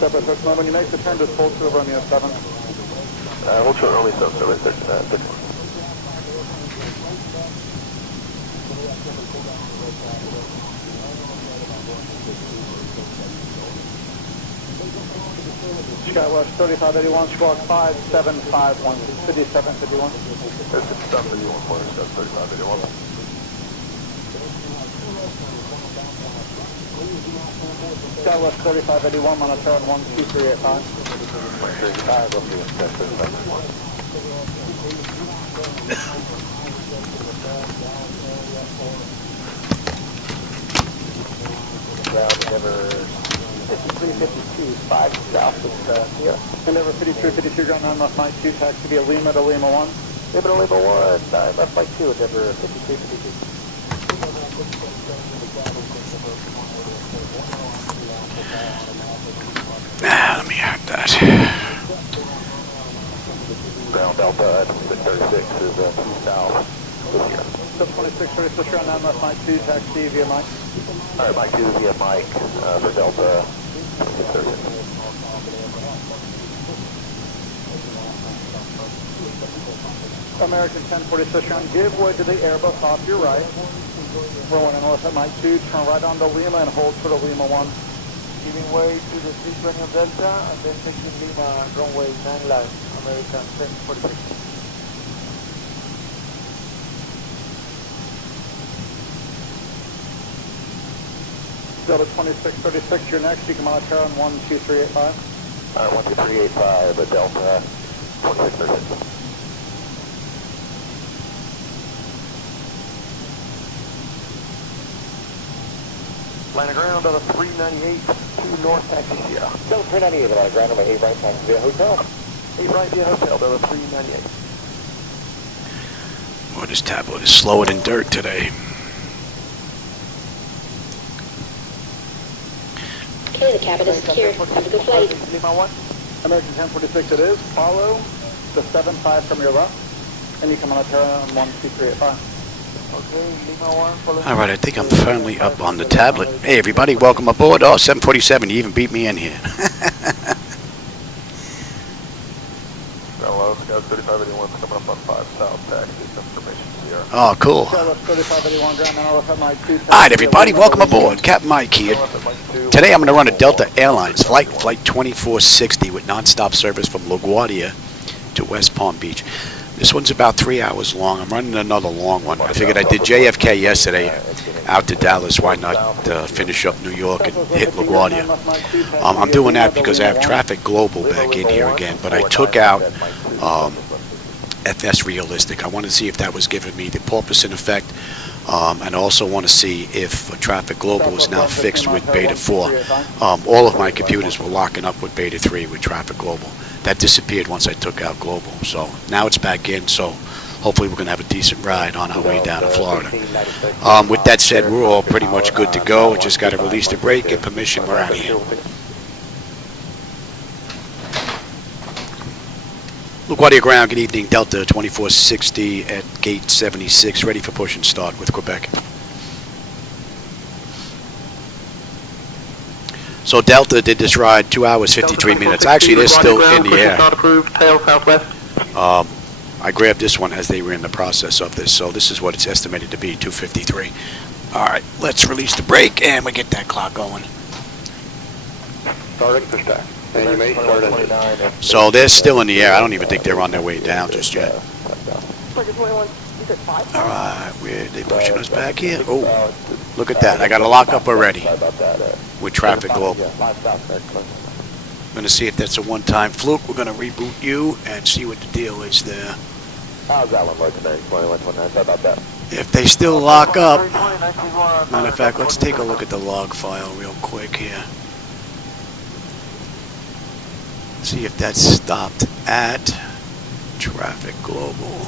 Separate search mode. When you make the turn, just hold short Romeo 7. Hold short Romeo 7, so right there. Skywest 3581, squawk 5751, 5751. There's 5751, corner, 3581. Skywest 3581, monitor on 12385. Ground Endeavor 5352, 5 south of here. Endeavor 5352, ground 9 left Mike 2, taxi via Lima to Lima 1. Lima to Lima 1, 9 left Mike 2, Endeavor 5352. Let me add that. Ground Delta 2636 is 2 south this year. 2636, ground 9 left Mike 2, taxi via Mike. Alright, Mike 2 via Mike for Delta 2636. American 1046, ground, give way to the Airbus off your right. Rowan and North at Mike 2, turn right onto Lima and hold for the Lima 1. Giving way to the 320 on Delta and then taking Lima runway 9 left, American 1046. Delta 2636, you're next. You can monitor on 12385. 12385, Delta 2636. Line of ground on a 398 to North Taxi Sierra. Delta 398, line of ground over 8 right taxi via hotel. 8 right via hotel, Delta 398. Boy, this tablet is slower than dirt today. Okay, the cabin is secure. Have a good flight. Lima 1. American 1046 it is. Follow the 75 from your left, and you come on Terra on 12385. Okay, Lima 1, follow. All right, I think I'm firmly up on the tablet. Hey, everybody, welcome aboard. Oh, 747, you even beat me in here. Hello, Scout 3581 coming up on 5 south taxi, confirmation Sierra. Oh, cool. Skywest 3581, ground 9 left at Mike 2. All right, everybody, welcome aboard. Captain Mike here. Today I'm going to run a Delta Airlines Flight 2460 with nonstop service from LaGuardia to West Palm Beach. This one's about 3 hours long. I'm running another long one. I figured I did JFK yesterday out to Dallas. Why not finish up New York and hit LaGuardia? I'm doing that because I have Traffic Global back in here again, but I took out FS Realistic. I want to see if that was giving me the porpoising effect, and I also want to see if Traffic Global is now fixed with Beta 4. All of my computers were locking up with Beta 3 with Traffic Global. That disappeared once I took out Global, so now it's back in, so hopefully we're going to have a decent ride on our way down to Florida. With that said, we're all pretty much good to go. Just got to release the brake, get permission, we're out of here. LaGuardia ground, good evening, Delta 2460 at gate 76, ready for push and start with Quebec. So Delta did this ride 2 hours 53 minutes. Actually, they're still in the air. Not approved, tail southwest. I grabbed this one as they were in the process of this, so this is what it's estimated to be, 253. All right, let's release the brake and we get that clock going. Starting push back. And you may start at So they're still in the air. I don't even think they're on their way down just yet. All right, where they pushing us back here? Oh, look at that. I got a lockup already with Traffic Global. I'm going to see if that's a one-time fluke. We're going to reboot you and see what the deal is there. How's that one working there? 2129, how about that? If they still lock up, matter of fact, let's take a look at the log file real quick here. See if that's stopped at Traffic Global.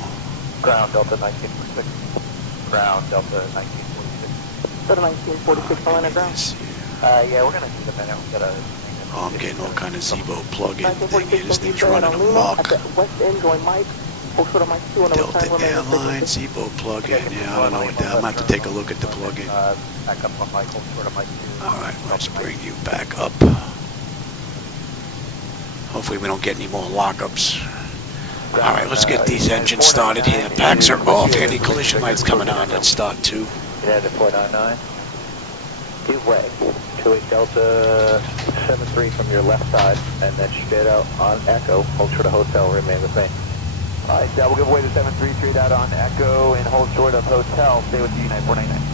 Ground Delta 1946. Ground Delta 1946. Delta 1946 on the ground. Yeah, we're going to need a minute. We've got a... Oh, I'm getting all kind of Zibo plug-in thing here. This thing's running amok. Delta Airlines Zibo plug-in. Yeah, I don't know what that. I'm going to have to take a look at the plug-in. All right, let's bring you back up. Hopefully we don't get any more lockups. All right, let's get these engines started here. Packs are off. Anti-collision lights coming on. Let's start 2. United 499. Give way to a Delta 73 from your left side, and then straight out on Echo. Hold short of hotel. Remain with me. All right, we'll give way to 73 straight out on Echo and hold short of hotel. Stay with you, United 499.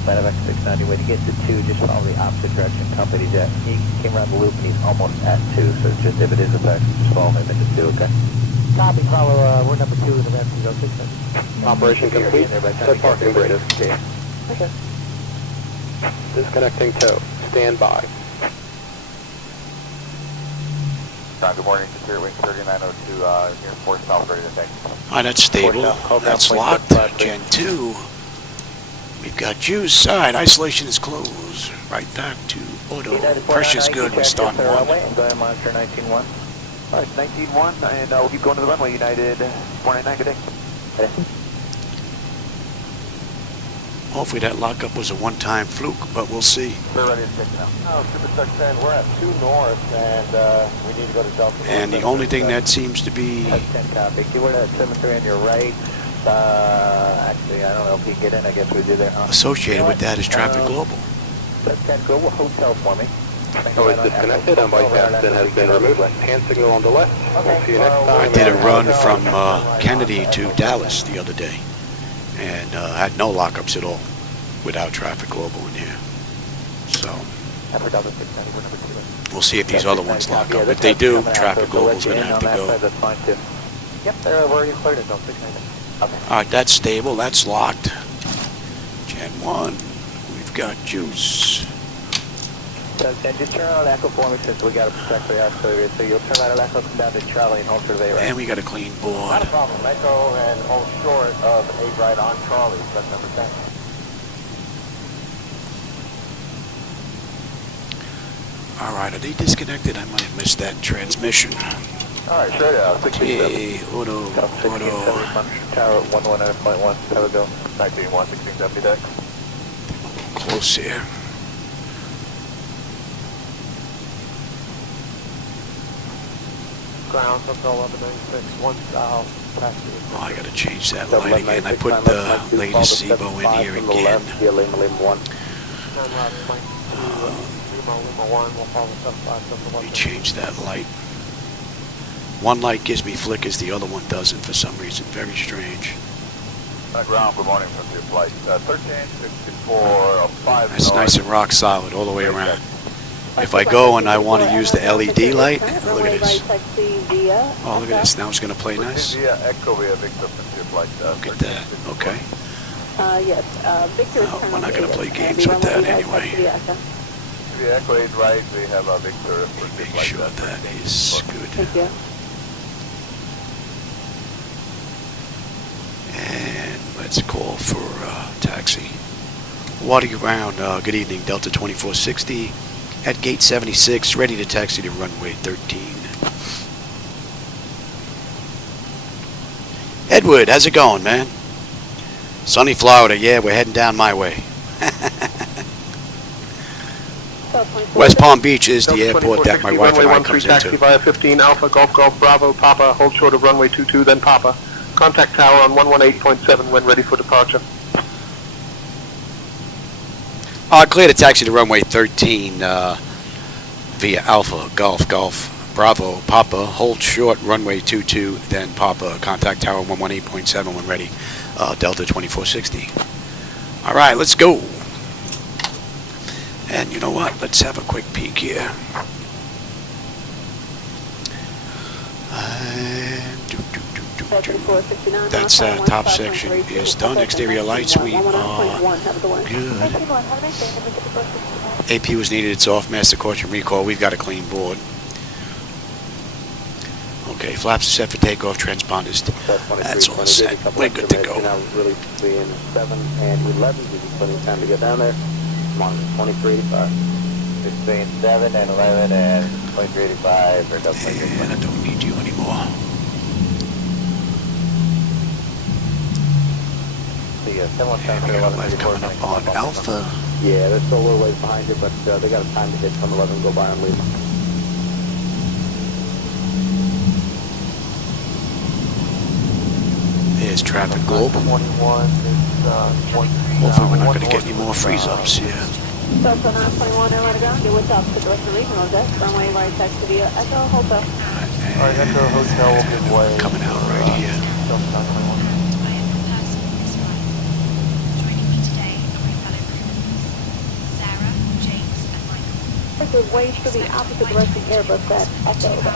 Flight X690, way to get to 2, just follow the opposite direction company jet. He came around the loop and he's almost at 2, so it's just, if it is a back, just follow him into 2, okay? Copy, follow, we're number 2 in the rest of 600. Operation complete, set parking brake. Okay. Disconnecting tow, stand by. Good morning, Secure Wing 3902, Air Force South, ready to take. All right, that's stable. That's locked. Gen 2. We've got juice. All right, isolation is closed. Right back to auto. Pressure's good. We're starting 1. Go ahead, monitor 19-1. All right, 19-1, and we'll keep going to the runway, United 499, good day. Hopefully that lockup was a one-time fluke, but we'll see. We're ready to take it out. Oh, Super 10, we're at 2 north, and we need to go to Delta. And the only thing that seems to be... 10 copy. Keyword at 73 on your right. Actually, I don't know if you can get in. I guess we do there, huh? associated with that is Traffic Global. 10 go hotel for me. Oh, it's disconnected. Bypass then has been removed. Hand signal on the left. We'll see you next time. I did a run from Kennedy to Dallas the other day, and had no lockups at all without Traffic Global in here. So we'll see if these other ones lock up. If they do, Traffic Global's going to have to go. Yep, they're already cleared at 690. Okay. All right, that's stable. That's locked. Gen 1. We've got juice. So then just turn on Echo for me since we got to protect the artillery. So you'll turn out Echo, come down to Charlie and hold for the right. And we got a clean Not board. a problem. Echo and hold short of A right on Charlie. That's number 10. All right, are they disconnected? I might have missed that transmission. All right, straight out. 67. Okay, auto. Tower 119.1. How we go? 19-1, 1670 deck. Close here. Ground, Hotel 1196, 1 south, taxi. Oh, I got to change that light again. I put the latest Zibo in here again. Lima 1, we'll follow 75, Let me change that light. One light gives me flickers, the other one doesn't for some reason. Very strange. Ground, good morning from your flight. 1364, 5 That's nice and rock solid all the way around. If I go and I want to use the LED light, look at this. Oh, look at this. Now it's going to play nice. Look at that. Okay. Yes, Victor is We're not going to play games with that anyway. Echo 8 right, we have a Victor. Make sure that is good. Thank you. And let's call for taxi. Water around. Good evening, Delta 2460 at gate 76, ready to taxi to runway 13. Edward, how's it going, man? Sunny Florida. Yeah, we're heading down my way. West Palm Beach is the airport that my wife and I comes taxi into. via 15 Alpha Golf Golf Bravo Papa. Hold short of runway 22, then Papa. Contact tower on 118.7 when ready for departure. Clear to taxi to runway 13 via Alpha Golf Golf Bravo Papa. Hold short runway 22, then Papa. Contact tower 118.7 when ready. Delta 2460. All right, let's go. And you know what? Let's have a quick peek here. That's top section is done. Exterior lights, we are good. AP was needed, it's off. Master caution recall, we've got a clean board. Okay, flaps are set for takeoff, transponders. That's all set. We're good to go. Really being 7 and 11, give you plenty of time to get down there. Come on, 2385. Between 7 and 11 and 2385 or And I don't need you anymore. See 717 left coming up on Alpha. Yeah, they're still a little ways behind you, but they got a time to hit from 11 go by and leave. There's traffic global. 21 is, Hopefully we're not going to get any more freeze-ups here. Delta 921, airline ground, get with opposite direction regional deck, runway right taxi via Echo, Hotel. Alright, Echo Hotel will give way. Coming out right here. Delta 921. Give way to the opposite direction Airbus at Echo.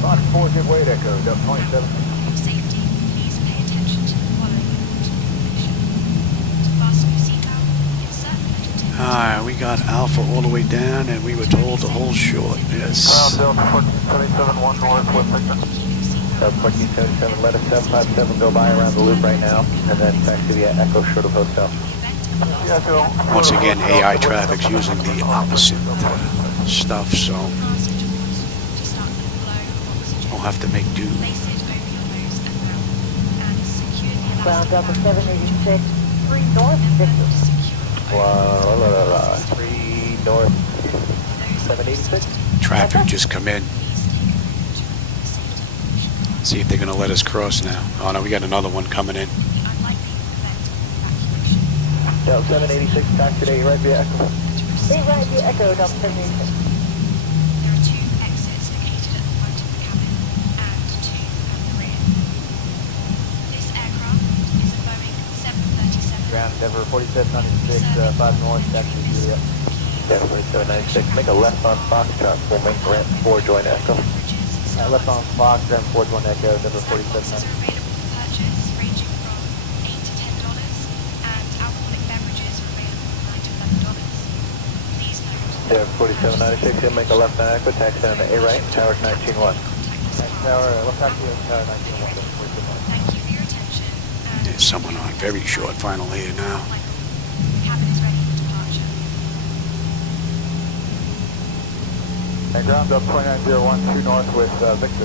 Fox 4, give way to Echo, Delta 27. Safety, please pay attention to the following information. To fasten your seatbelt, insert the metal tape. Alright, we got Alpha all the way down, and we were told to hold short. Yes. Delta 1477, 1 north, West Victor. Delta 1477, let us 757 go by around the loop right now, and then taxi via Echo short of hotel. Once again, AI traffic's using the opposite stuff, so we'll have to make do. Ground Delta 786, 3 north, Victor. 3 north, 786. Traffic just come in. See if they're going to let us cross now. Oh no, we got another one coming in. Delta 786, taxi today, right via Echo. Stay right via Echo, Delta 786. There are 2 exits located at the front of the cabin and 2 at the rear. This aircraft is a Boeing 737. Ground Denver 4796, 5 north, taxi Juliet. Denver 4796, make a left on Foxtrot, we'll make ramp 4, join Echo. Left on Fox, ramp 4, join Echo, Denver 4796. Available for purchase ranging from $8 to $10, and alcoholic beverages are available from $9 to $11. Please note. Denver 4796, you'll make a left on Echo, taxi down to A right, towers 191. Next tower, left taxi, tower 191. Thank you for your attention. There's someone on very short final here now. The cabin is ready for departure. Ground up 2901, 2 north with Victor.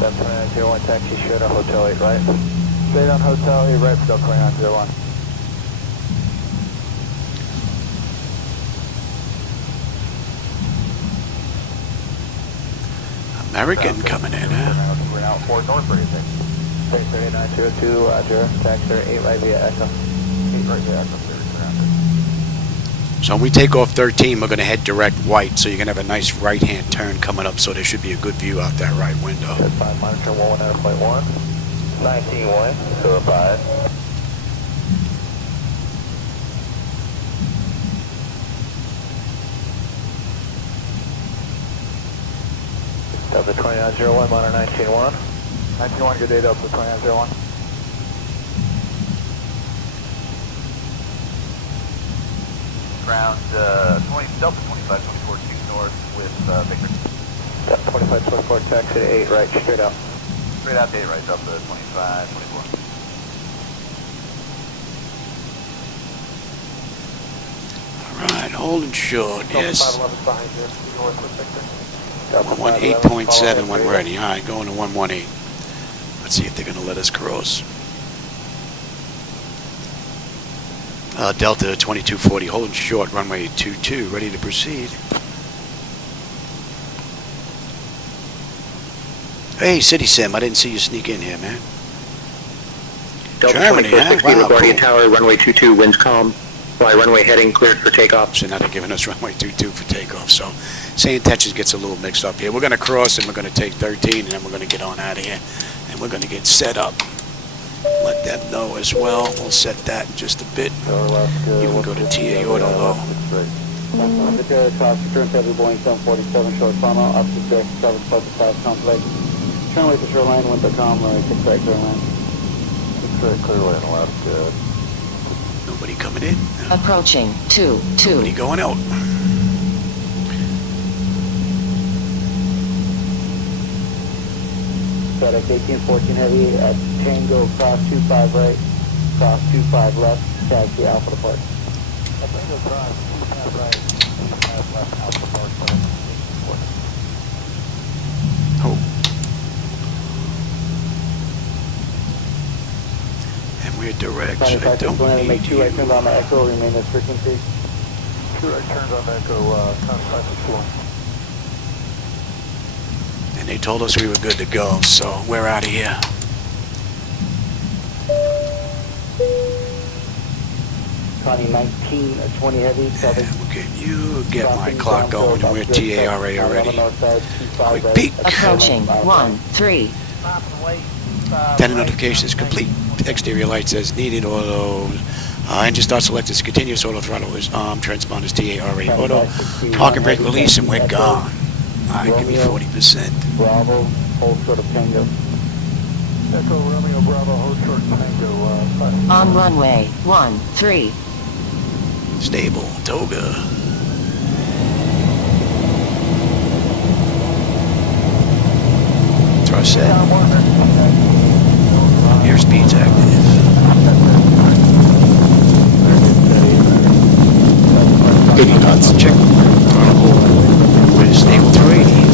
Delta 2901, taxi straight on Hotel 8 right. Straight on Hotel 8 right for Delta 2901. American coming in, huh? We're out 4 north for anything. 3902, Roger. Taxi 8 right via Echo. 8 right via Echo. So when we take off 13, we're going to head direct white, so you're going to have a nice right-hand turn coming up, so there should be a good view out that right window. 5 monitor 119.1. 191, 05. Delta 2901, monitor 191. 191, good day, Delta 2901. Ground Delta 2524 2 north with Victor. Delta 2524, taxi to 8 right, straight out. Straight out to 8 right, Delta 2524. Alright, holding short, yes. 511 behind you, 2 north with Victor. 118.7 when ready. Alright, going to 118. Let's see if they're going to let us cross. Delta 2240, holding short, runway 22, ready to proceed. Hey, City Sim, I didn't see you sneak in here, man. Delta Germany, huh? 2460, Wow, Guardia cool. Tower, runway 22, winds calm. Fly runway heading, cleared for takeoff. So now they're giving us runway 22 for takeoff. So SayIntentions gets a little mixed up here. We're going to cross and we're going to take 13 and then we're going to get on out of here. And we're going to get set up. Let them know as well. We'll set that in just a bit. You can go to TA Auto Low. Victor, cross return to every Boeing 747 short funnel, up to direct 755 complex. Turn away to shoreline, wind.com, runway 6 right, turn line. 6 right, clear line, allowed, good. Nobody coming in. Approaching 2-2. Nobody going out. FedEx 1814 heavy at Tango, cross 25 right, cross 25 left, taxi Alpha depart. Tango cross 25 right, 25 left, Alpha depart. Oh. And we're direct. Tony I don't 56, need make 2 right turns you. on the Echo, remain this frequency. 2 right turns on Echo, Tony 561. And they told us we were good to go, so we're out of here. Connie 19, 20 heavy, Yeah, you get my clock going, and we're TARA already. Quick peek. Approaching 1-3. 10 notifications complete. Exterior light says needed auto. Engine start selected is continuous auto throttle is transponders TARA auto. Parking brake release and we're gone. Alright, give me 40%. Bravo, hold short of Tango. Echo Romeo Bravo, hold short Tango, On runway 13. Stable, Toga. Thrust set. Airspeed's active. Good nuts. Check. We're stable 380.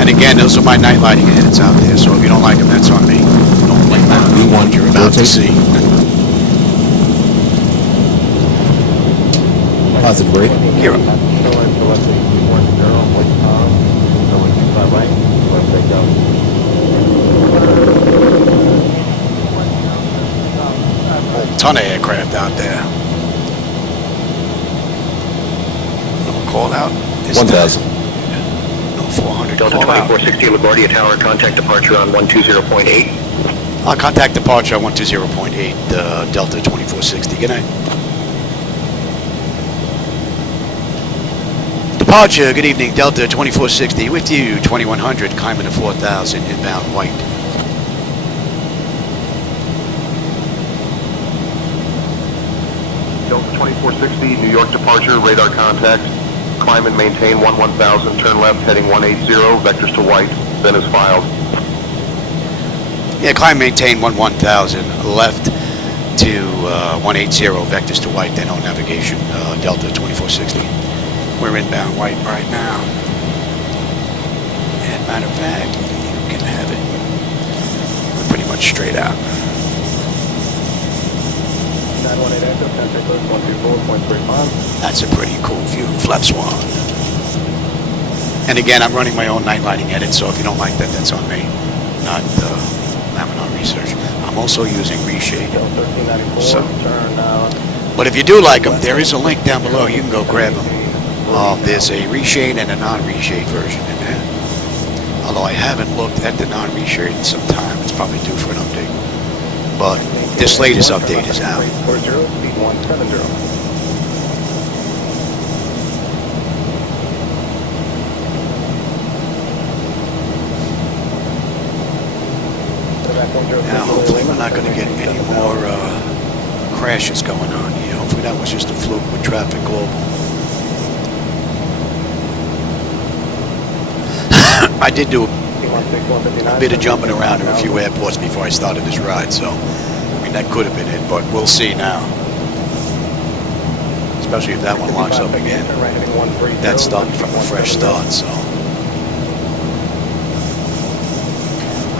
And again, those are my night lighting heads out there, so if you don't like them, that's on me. Don't blame them for what you're about to see. Positive rate. Here. Ton of aircraft out there. No call out. 1,000. No 400 Delta call out. 2460 LaGuardia Tower, contact departure on 120.8. I'll contact departure on 120.8, Delta 2460. Good night. Departure, good evening, Delta 2460 with you, 2100, climbing to 4000, inbound white. Delta 2460, New York departure, radar contact. Climb and maintain 1000, turn left, heading 180, vectors to white, then is filed. Yeah, climb, maintain 1000, left to 180, vectors to white, then on navigation, Delta 2460. We're inbound white right now. And matter of fact, you can have it. We're pretty much straight out. 918 Echo, contact close 124.35. That's a pretty cool view, flap swan. And again, I'm running my own night lighting edit, so if you don't like that, that's on me. Not having our research. I'm also using reshade. So, but if you do like them, there is a link down below. You can go grab them. There's a reshade and a non-reshade version in there. Although I haven't looked at the non-reshade in some time. It's probably due for an update. But this latest update is out. Now, hopefully we're not going to get any more crashes going on here. Hopefully that was just a fluke with Traffic Global. I did do a bit of jumping around in a few airports before I started this ride, so I mean that could have been it, but we'll see now. Especially if that one locks up again. That's starting from a fresh start, so.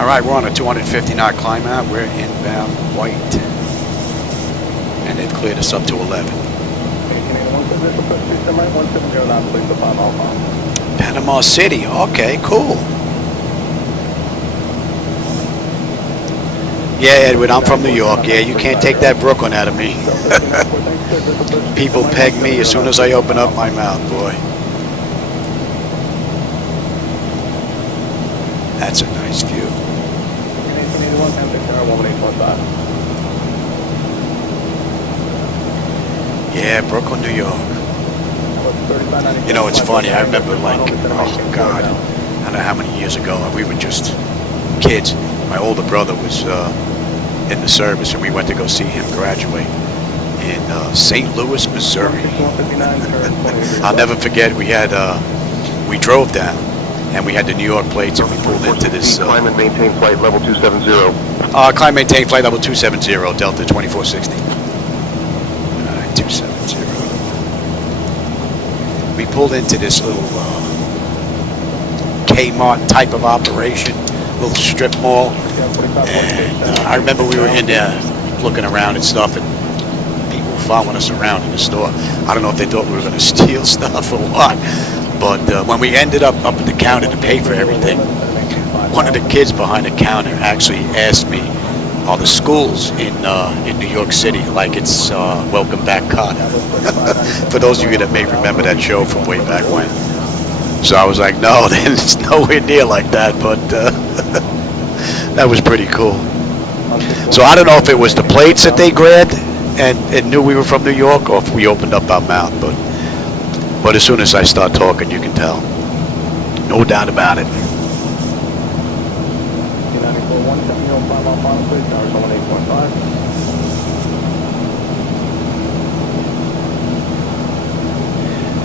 All right, we're on a 250 knot climb out. We're inbound white, and they've cleared us up to 11. Panama City. Okay, cool. Yeah, Edward, I'm from New York. Yeah, you can't take that Brooklyn out of me. People peg me as soon as I open up my mouth, boy. That's a nice view. Yeah, Brooklyn, New York. You know, it's funny. I remember, like, oh, God, I don't know how many years ago. We were just kids. My older brother was in the service, and we went to go see him graduate in St. Louis, Missouri. I'll never forget. We drove down, and we had the New York plates, and we pulled into this. Climb and maintain flight level 270. Climb, maintain flight level 270, Delta 2460. 270. We pulled into this little Kmart type of operation little strip mall. And I remember we were in there looking around and stuff, and people were following us around in the store. I don't know if they thought we were going to steal stuff or what, but when we ended up at the counter to pay for everything, one of the kids behind the counter actually asked me, are the schools in New York City like it's Welcome Back, Kotter? For those of you that may remember that show from way back when. So I was like, no, it's nowhere near like that, but that was pretty cool. So I don't know if it was the plates that they grabbed and knew we were from New York, or if we opened up our mouth, but as soon as I start talking, you can tell. No doubt about it.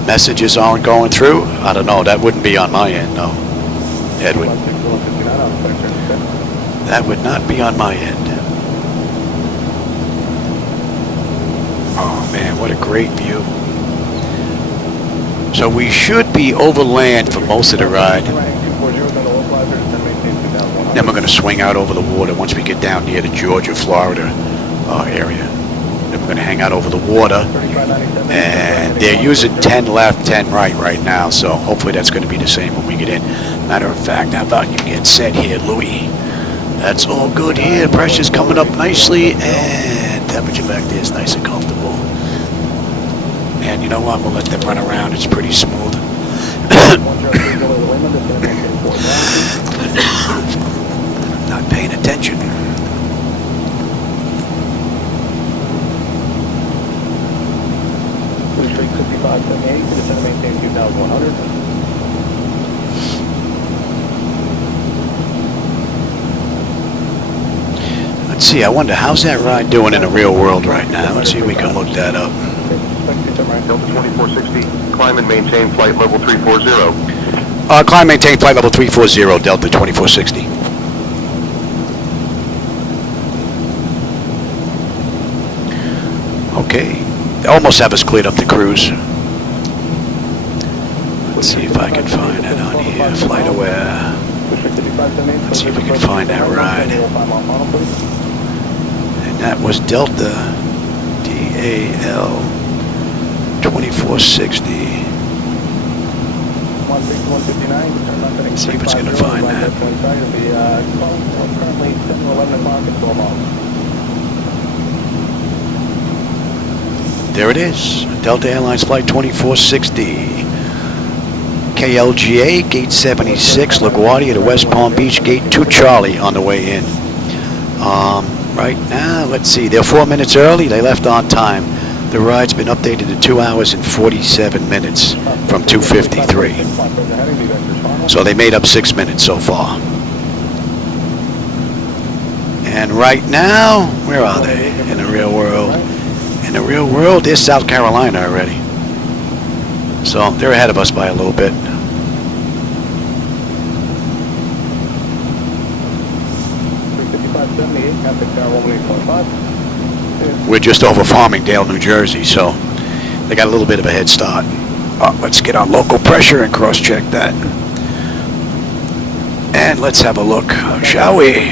Messages aren't going through? I don't know. That wouldn't be on my end, no. Edwin. That would not be on my end. Oh man, what a great view. So we should be over land for most of the ride. Then we're going to swing out over the water once we get down near the Georgia, Florida area. Then we're going to hang out over the water. And they're using 10 left, 10 right now. So hopefully that's going to be the same when we get in. Matter of fact, how about you get set here, Louis? That's all good here. Pressure's coming up nicely. And temperature back there is nice and comfortable. And you know what? We'll let them run around. It's pretty smooth. Not paying attention. Let's see, I wonder how's that ride doing in the real world right now. Let's see if we can look that up. Delta 2460, climb and maintain flight level 340. Climb, maintain flight level 340, Delta 2460. Okay, they almost have us cleared up the cruise. Let's see if I can find that on here. Flight aware. Let's see if we can find that ride. And that was Delta DAL 2460. Let's see if it's going to find that. There it is. Delta Airlines Flight 2460. KLGA, Gate 76, LaGuardia to West Palm Beach, Gate 2 Charlie on the way in. Right now, let's see, they're 4 minutes early. They left on time. The ride's been updated to 2 hours and 47 minutes from 2:53. So they made up 6 minutes so far. And right now, where are they in the real world? In the real world, they're South Carolina already. So they're ahead of us by a little bit. We're just over Farmingdale, New Jersey, so they got a little bit of a head start. Let's get our local pressure and cross-check that. And let's have a look, shall we?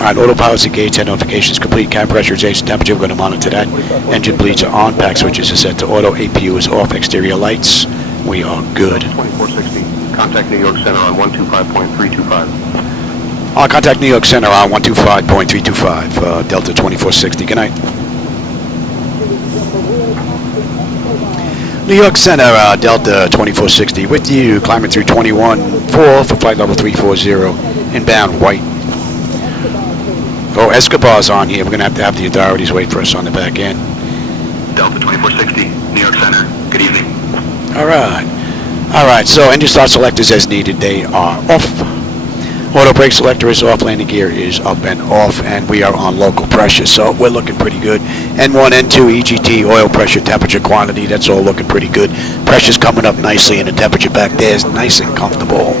All right, autopilot's engaged, head notifications complete, cabin pressurization, temperature, we're going to monitor that. Engine bleeds are on, pack switches are set to auto, APU is off, exterior lights, we are good. 2460, contact New York Center on 125.325. Contact New York Center on 125.325, Delta 2460, good night. New York Center, Delta 2460, with you, climbing through 21.4 for flight level 340, inbound white. Oh, Escobar's on here. We're going to have the authorities wait for us on the back end. Delta 2460, New York Center. Good evening. All right. All right, so engine start selectors as needed. They are off. Auto brake selector is off. Landing gear is up and off. And we are on local pressure, so we're looking pretty good. N1, N2, EGT, oil pressure, temperature, quantity, that's all looking pretty good. Pressure's coming up nicely, and the temperature back there is nice and comfortable.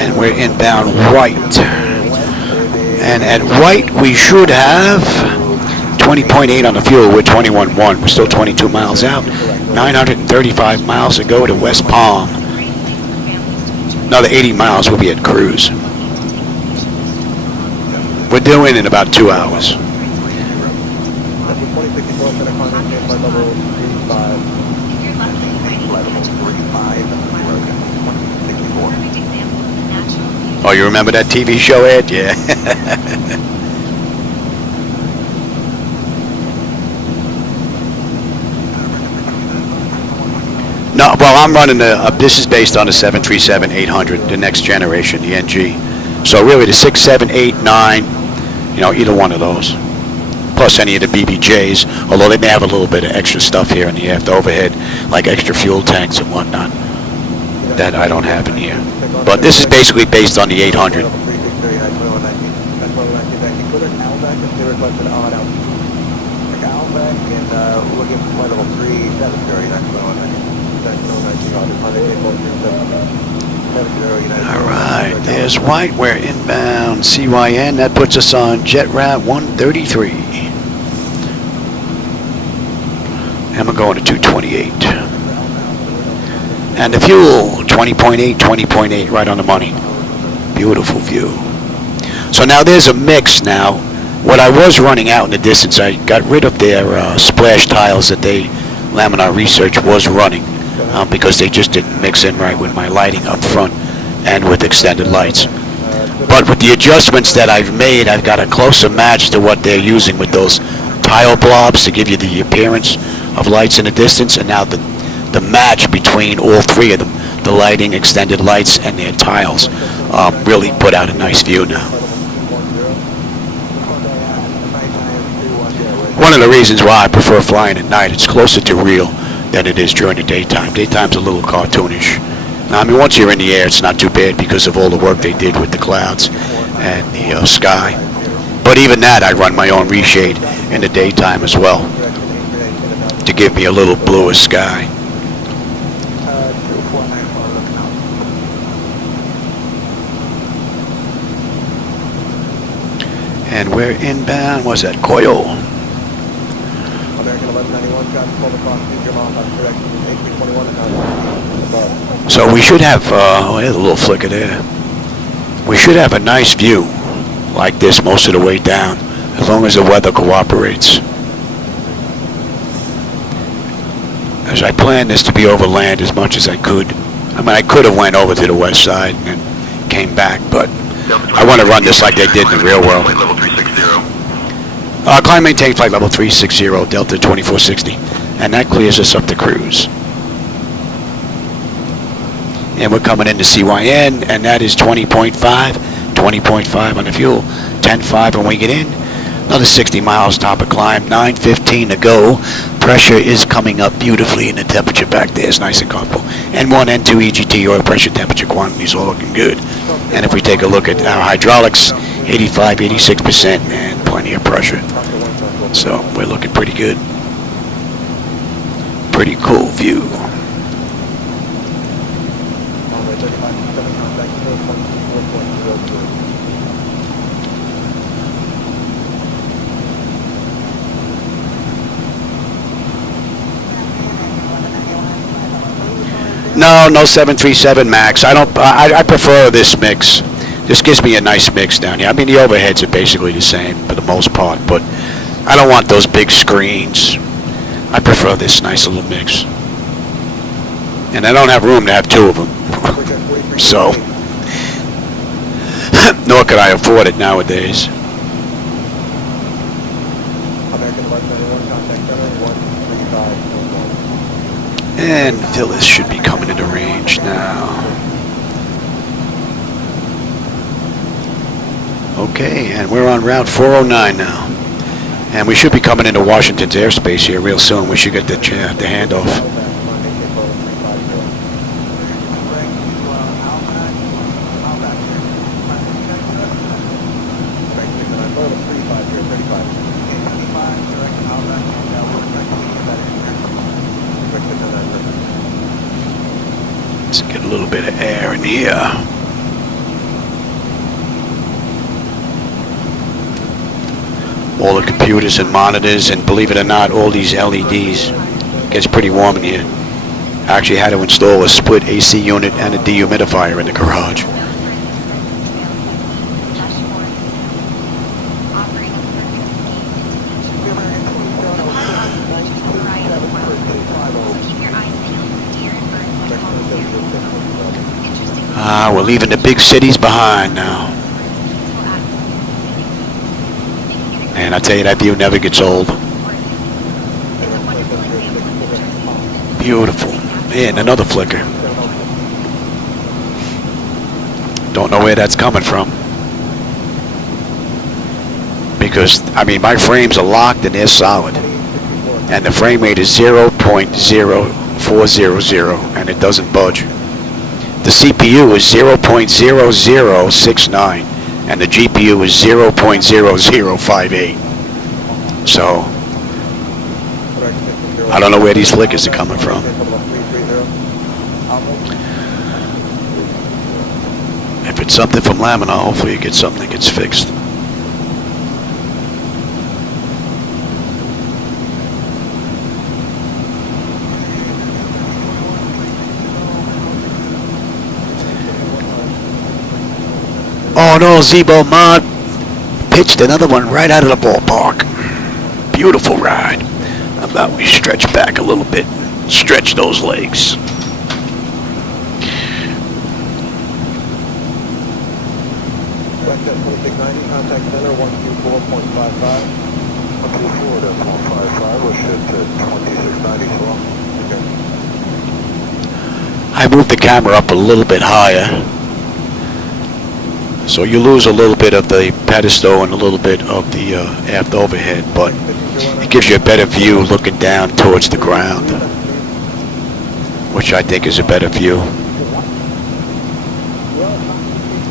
And we're inbound right. And at right, we should have 20.8 on the fuel. We're 21.1. We're still 22 miles out. 935 miles to go to West Palm. Another 80 miles, we'll be at cruise. We're due in about 2 hours. Oh, you remember that TV show, Ed? Yeah. No, well, I'm running this is based on the 737-800, the next generation, the NG. So really the 6, 7, 8, 9, you know, either one of those. Plus any of the BBJs, although they may have a little bit of extra stuff here in the aft overhead, like extra fuel tanks and whatnot, that I don't have in here. But this is basically based on the 800. Alright, there's White, we're inbound CYN, that puts us on jet route 133. And we're going to 228. And the fuel, 20.8, 20.8, right on the money. Beautiful view. So now there's a mix now. What I was running out in the distance, I got rid of their splash tiles that Laminar Research was running because they just didn't mix in right with my lighting up front and with extended lights. But with the adjustments that I've made, I've got a closer match to what they're using with those tile blobs to give you the appearance of lights in the distance, and now the match between all three of them, the lighting, extended lights, and their tiles, really put out a nice view now. One of the reasons why I prefer flying at night, it's closer to real than it is during the daytime. Daytime's a little cartoonish. Now, I mean, once you're in the air, it's not too bad because of all the work they did with the clouds and the sky. But even that, I run my own reshade in the daytime as well to give me a little bluer sky. And we're inbound, what's that, Coyle? So we should have, there's a little flicker there. We should have a nice view like this most of the way down, as long as the weather cooperates. As I planned this to be over land as much as I could. I mean, I could have went over to the west side and came back, but I want to run this like they did in the real world. Climb maintain flight level 360, Delta 2460, and that clears us up to cruise. And we're coming into CYN, and that is 20.5 on the fuel, 10.5 when we get in. Another 60 miles top of climb, 9:15 to go. Pressure is coming up beautifully, and the temperature back there is nice and comfortable. N1, N2, EGT, oil pressure, temperature, quantities, all looking good. And if we take a look at our hydraulics, 85, 86%, and plenty of pressure. So we're looking pretty good. Pretty cool view. No 737 MAX. I prefer this mix. This gives me a nice mix down here. I mean, the overheads are basically the same for the most part, but I don't want those big screens. I prefer this nice little mix. And I don't have room to have two of them. So, nor could I afford it nowadays. And Phyllis should be coming into range now. Okay, and we're on route 409 now. And we should be coming into Washington's airspace here real soon. We should get the handoff. Let's get a little bit of air in here. All the computers and monitors, and believe it or not, all these LEDs. It gets pretty warm in here. Actually had to install a split AC unit and a dehumidifier in the garage. We're leaving the big cities behind now. And I tell you, that view never gets old. Beautiful. And another flicker. Don't know where that's coming from. Because, I mean, my frames are locked and they're solid. And the frame rate is 0.0400 and it doesn't budge. The CPU is 0.0069 and the GPU is 0.0058. So, I don't know where these flickers are coming from. If it's something from Laminar, hopefully you get something that gets fixed. Oh no, ZiboMod pitched another one right out of the ballpark. Beautiful ride. How about we stretch back a little bit, stretch those legs. Contact center 124.55. 124.55, we'll shift to 2690 as well. I moved the camera up a little bit higher. So you lose a little bit of the pedestal and a little bit of the aft overhead, but it gives you a better view looking down towards the ground, which I think is a better view.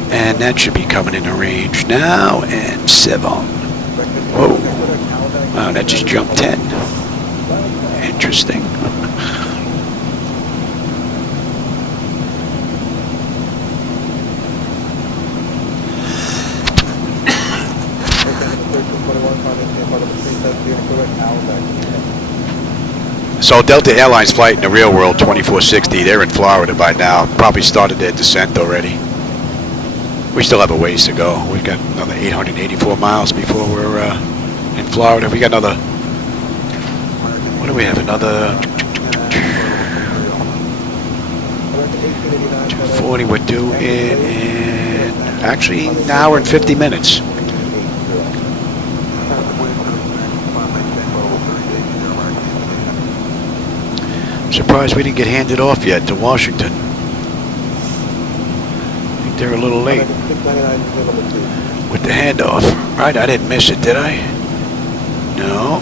And that should be coming into range now, and 7. Whoa. Wow, that just jumped 10. Interesting. So Delta Airlines Flight in the real world, 2460, they're in Florida by now. Probably started their descent already. We still have a ways to go. We've got another 884 miles before we're in Florida. We got another, what do we have, another 240 we're due in actually an hour and 50 minutes. I'm surprised we didn't get handed off yet to Washington. I think they're a little late with the handoff. Right, I didn't miss it, did I? No.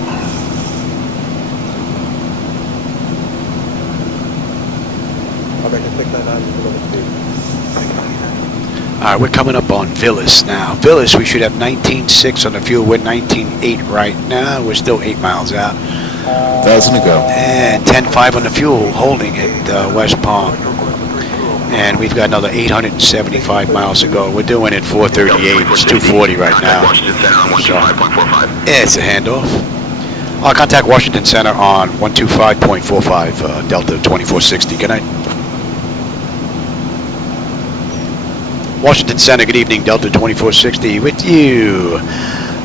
Alright, we're coming up on Villas now. Villas, we should have 19.6 on the fuel. We're 19.8 right now. We're still 8 miles out. 1,000 to go. And 10.5 on the fuel, holding at West Palm. And we've got another 875 miles to go. We're doing it 438. It's 240 right now. So, yeah, it's a handoff. I'll contact Washington Center on 125.45 Delta 2460. Good night. Washington Center, good evening. Delta 2460 with you.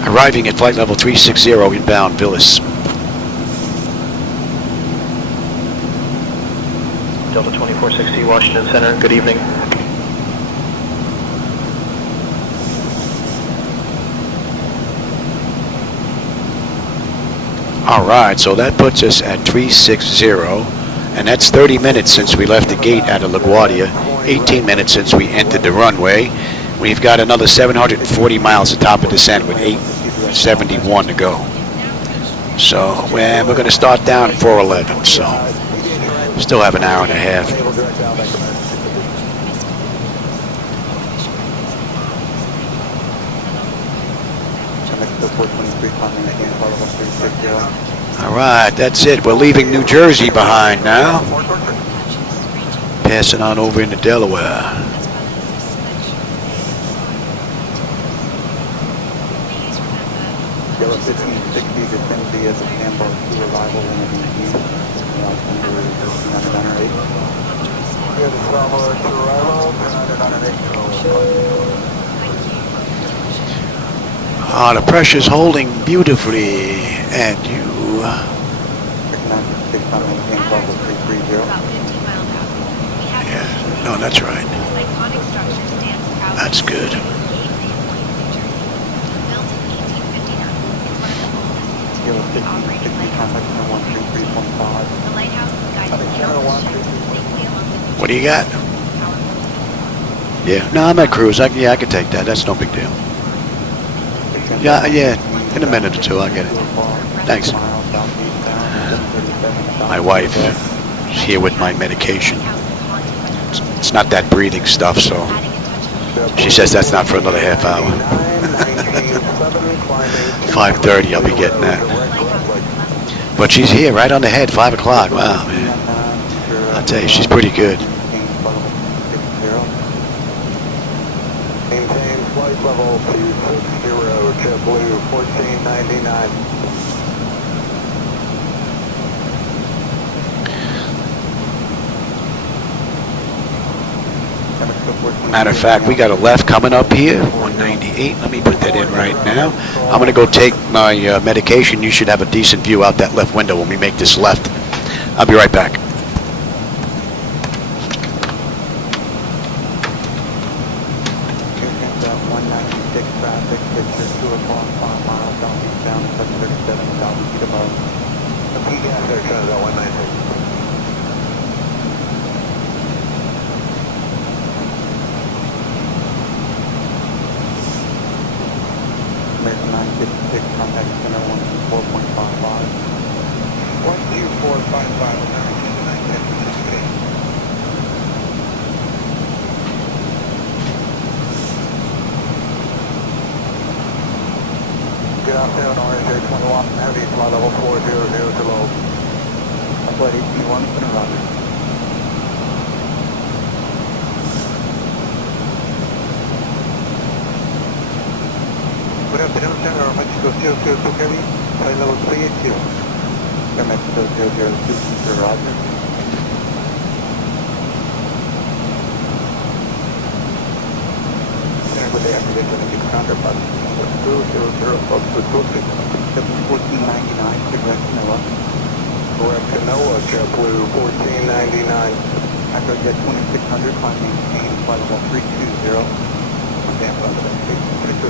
Arriving at flight level 360 inbound Villas. Delta 2460, Washington Center, good evening. All right, so that puts us at 360, and that's 30 minutes since we left the gate out of LaGuardia, 18 minutes since we entered the runway. We've got another 740 miles at top of descent with 871 to go. So we're going to start down at 411, so still have an hour and a half. All right, that's it. We're leaving New Jersey behind now. Passing on over into Delaware. Yellow 1560 to Tennessee as a Tampa 2 arrival in the Good, Bravo to arrival, 908. The pressure's holding beautifully, and you... About 15 miles out. We have Yeah, no, that's right. this iconic structure stands proud. That's good. Built in 1859, it's one of the oldest operating lighthouses. The lighthouse is guiding sailors safely along the What do you got? Yeah, no, I'm at cruise. I can take that. That's no big deal. Yeah, in a minute or two, I'll get it. Thanks. My wife is here with my medication. It's not that breathing stuff, so she says that's not for another half hour. 5:30, I'll be getting that. But she's here, right on the head, 5 o'clock. Wow, man. I'll tell you, she's pretty good. Maintain flight level 260, JetBlue 1499. Matter of fact, we got a left coming up here, 198. Let me put that in right now. I'm going to go take my medication. You should have a decent view out that left window when we make this left. I'll be right back. American 956, contact center 124.55. 12455, American 956. Good afternoon, Orange 21, heavy, flight level 400 to low. Flight 821, center roger. Good afternoon, Center Mexico 002 heavy, flight level 380. Mexico 002, center roger. Center, good day, after this, going to be counterpart. 200, up to 1499, direct Noah. Correct, Canoa, JetBlue 1499. Echo Jet 2600, climb maintain, flight level 320. Stand by the station, 22.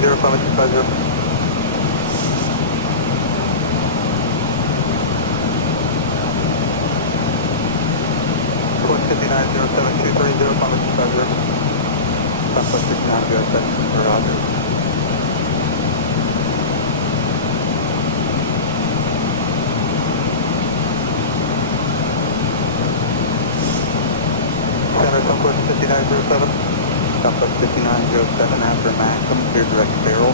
Zero, 550. 5907. Southwest 5907 after Maxim, clear direct barrel.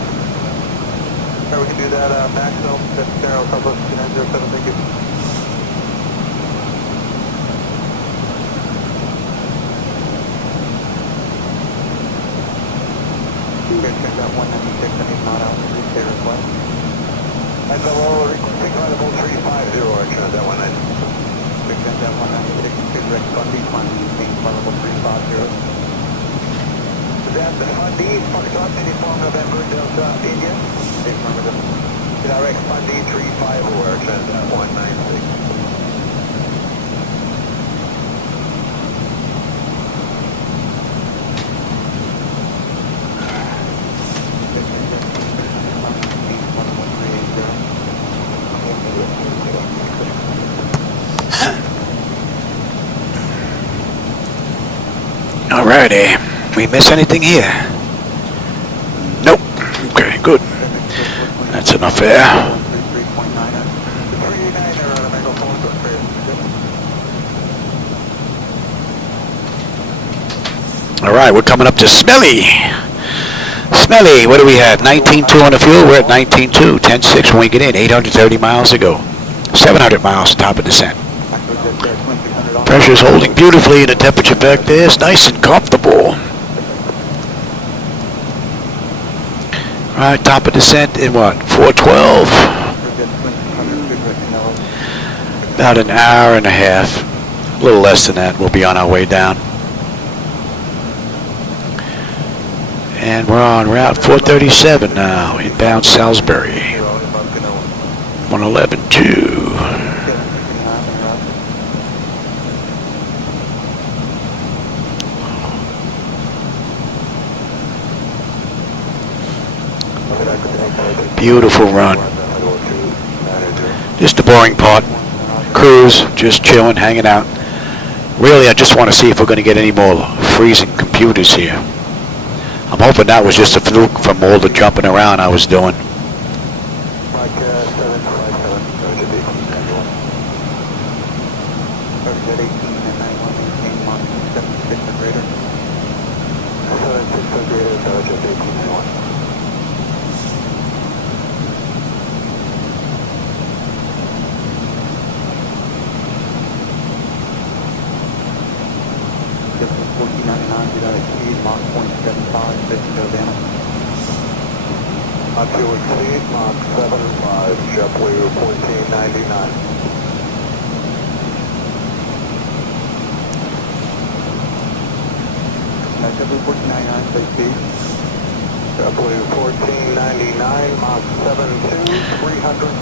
Alright, we can do that, Maxim, that's Darryl, Southwest 5907, thank you. Check that 196, I need not out to reach their request. And the lower, incredible 350, Archer, that 196. Check that 196, clear direct Bundy, climb maintain, flight level 350. That's the Bundy, Foxtrot, uniform November, Delta, India. Direct Bundy 350, Archer, that 196. Alrighty. We miss anything here? Nope. Okay, good. That's enough air. Alright, we're coming up to Smelly. Smelly, what do we have? 19.2 on the fuel. We're at 19.2. 10.6 when we get in. 830 miles to go. 700 miles top of descent. Pressure's holding beautifully and the temperature back there is nice and comfortable. Alright, top of descent in what? 412? About an hour and a half. A little less than that. We'll be on our way down. And we're on route 437 now, inbound Salisbury. 111.2. Beautiful run. Just the boring part. Cruise, just chilling, hanging out. Really, I just want to see if we're going to get any more freezing computers here. I'm hoping that was just a fluke from all the jumping around I was doing.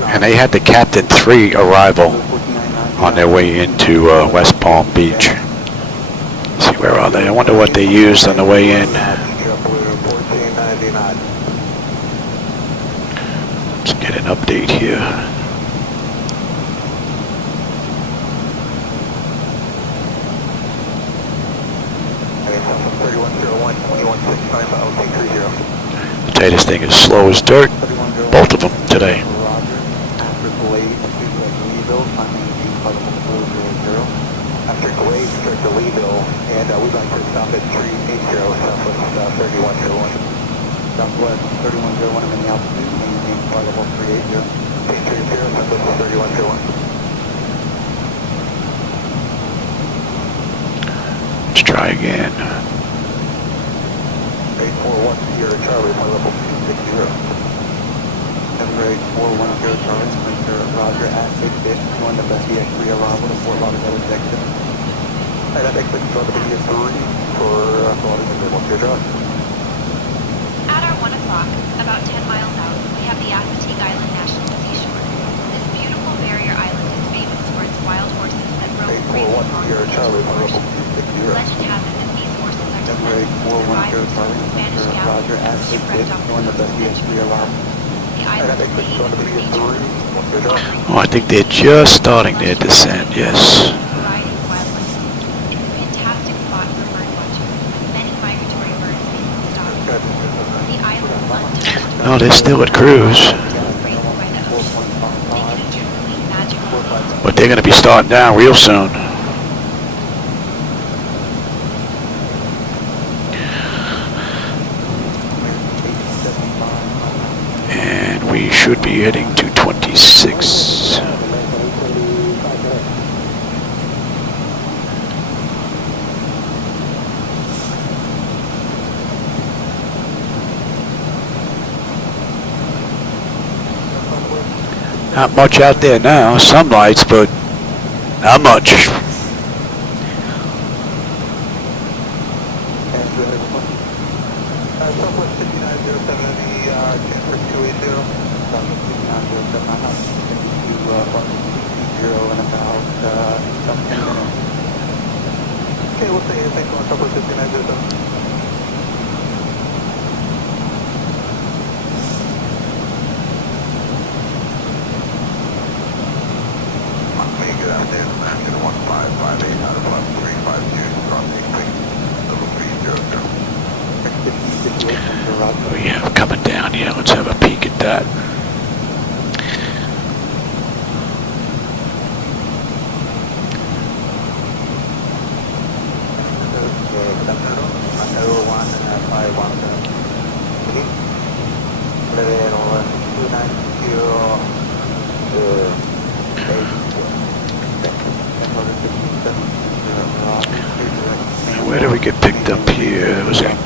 And they had the Captain 3 arrival on their way into West Palm Beach. Let's see, where are they? I wonder what they used on the way in. Let's get an update here. I'll tell you, this thing is slow as dirt. Both of them today. After Glade, start to Leeville, and we'd like to stop at 380 Southwest 3101. Southwest 3101, I'm in the altitude, maintain flight level 380. 330 Southwest 3101. Let's try again. 841 Sierra Charlie, flight level 260. Embraer 410 Charlie, Spencer, Roger, at 651, the best EX3 arrival to Fort Lauderdale executive. And that makes it on the BS3 for Fort Lauderdale, what's your job? At our 1 o'clock, about 10 miles out, we have the Assateague Island National Seashore. This beautiful barrier island is famous for its wild horses that roam freely along the Charlie, shores. Legend has it that these horses are Embraer descendants of 410 Charlie, Spanish Spencer, Roger, at galleys shipwrecked off 651, the best EX3 arrival. The island is named for nature. Oh, I think they're just starting their descent, yes. Variety of wildlife. It's a fantastic spot for bird watching. Many migratory birds make the stop. The island is untouched. No, they're still at cruise. Raised by the ocean, making it a truly magical place. But they're going to be starting down real soon. And we should be heading to 26. Not much out there now, some lights, but not much. Southwest 5907, transfer 280. Southwest 5907, I'm out to 0 in about some 10 minutes. Okay, we'll say thanks on Southwest 5907. Get out there, American 1558 out of 352, crossing 300. Oh yeah, coming down here. Let's have a peek at that.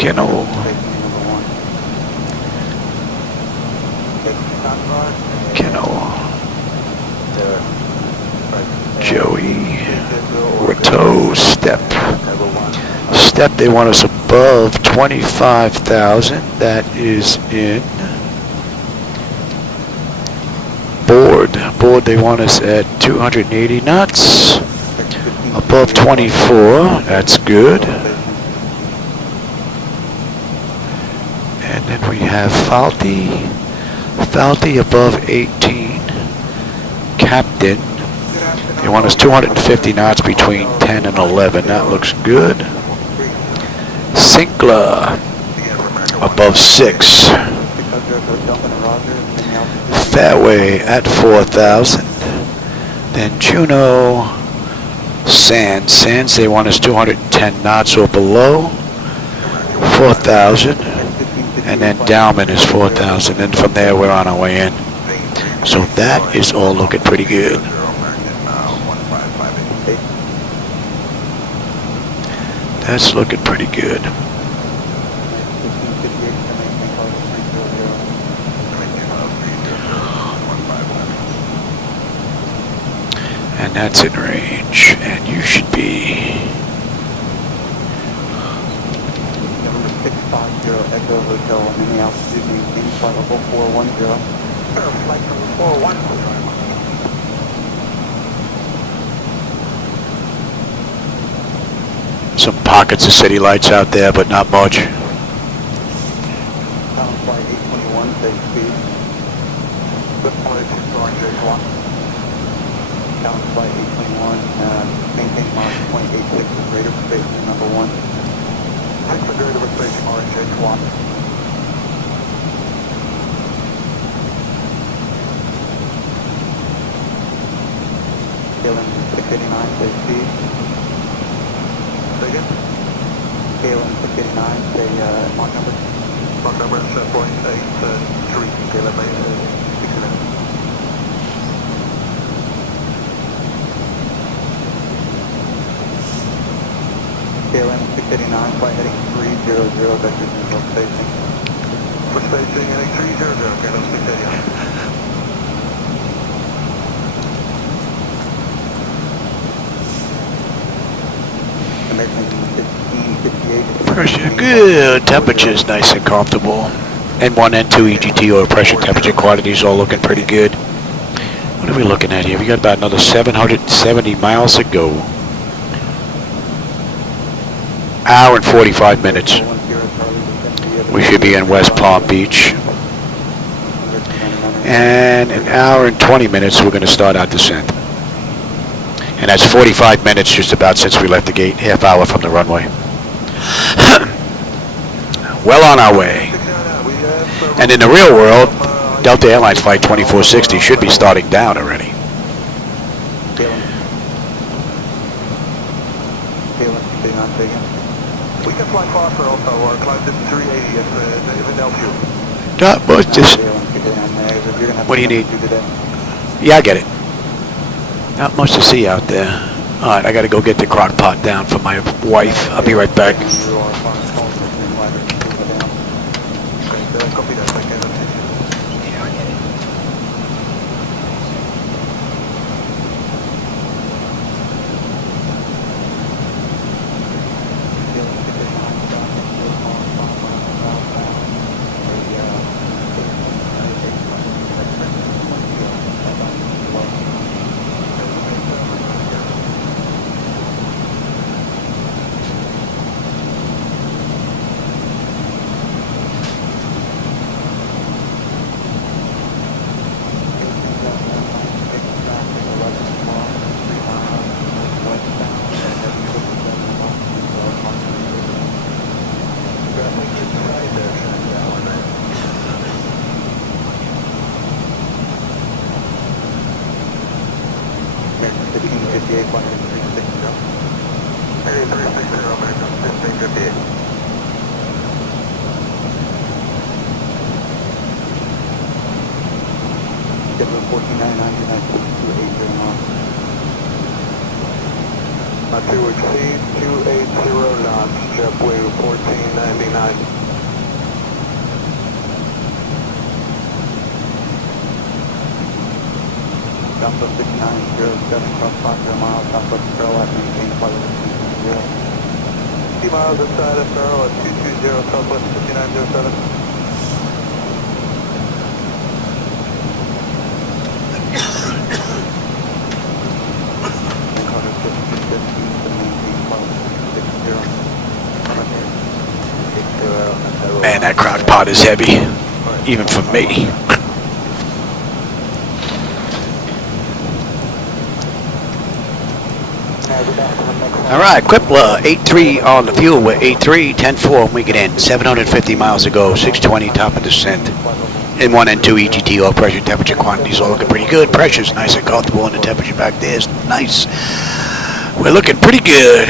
Kennel. Kennel. Joey. Rateau. Step. Step, they want us above 25,000. That is in board. Board, they want us at 280 knots. Above 24. That's good. And then we have Falty. Falty above 18. Captain. They want us 250 knots between 10 and 11. That looks good. Sinkla above 6. Fairway at 4,000. Then Juno. Sands. Sands, they want us 210 knots or below. 4,000. And then Dowman is 4,000. And from there, we're on our way in. So that is all looking pretty good. That's looking pretty good. And that's in range. And you should be... Number 650 Echo Hotel, mini altitude, maintain flight level 410. Flight number 410. Some pockets of city lights out there, but not much. Town flight 821, safe speed. Good flight 6 clock. Town flight 821, maintain Mach 0.86 with radar for station number 1. Thanks for radar for station RJ clock. KLM 689, safe speed. Again? KLM 689, say Mach number? Mach number 7.83, KLM 689. KLM 689, flight heading 300, vector control spacing. For spacing heading 300, KLM 689. Pressure good. Temperature's nice and comfortable. N1, N2, EGT, oil pressure, temperature, quantities all looking pretty good. What are we looking at here? We got about another 770 miles to go. Hour and 45 minutes. We should be in West Palm Beach. And an hour and 20 minutes we're going to start our descent. And that's 45 minutes just about since we left the gate, half hour from the runway. Well on our way. And in the real world, Delta Airlines Flight 2460 should be starting down already. We can fly faster also, or climb to 380 if it helps you. Not much, just... What do you need? Yeah, I get it. Not much to see out there. Alright, I gotta go get the crock pot down for my wife. I'll be right back. To exceed 280 knots, JetBlue 1499. Delta 6907 cross 50 miles, Southwest Carolina, maintain flight level 220. 50 miles inside of Farrell at 220 Southwest 5907. Man, that crock pot is heavy, even for me. All right, Quipla, 8-3 on the fuel. We're 8-3, 10-4 when we get in. 750 miles to go, 620 top of descent. N1, N2, EGT, all pressure, temperature, quantities all looking pretty good. Pressure's nice and comfortable, and the temperature back there is nice. We're looking pretty good.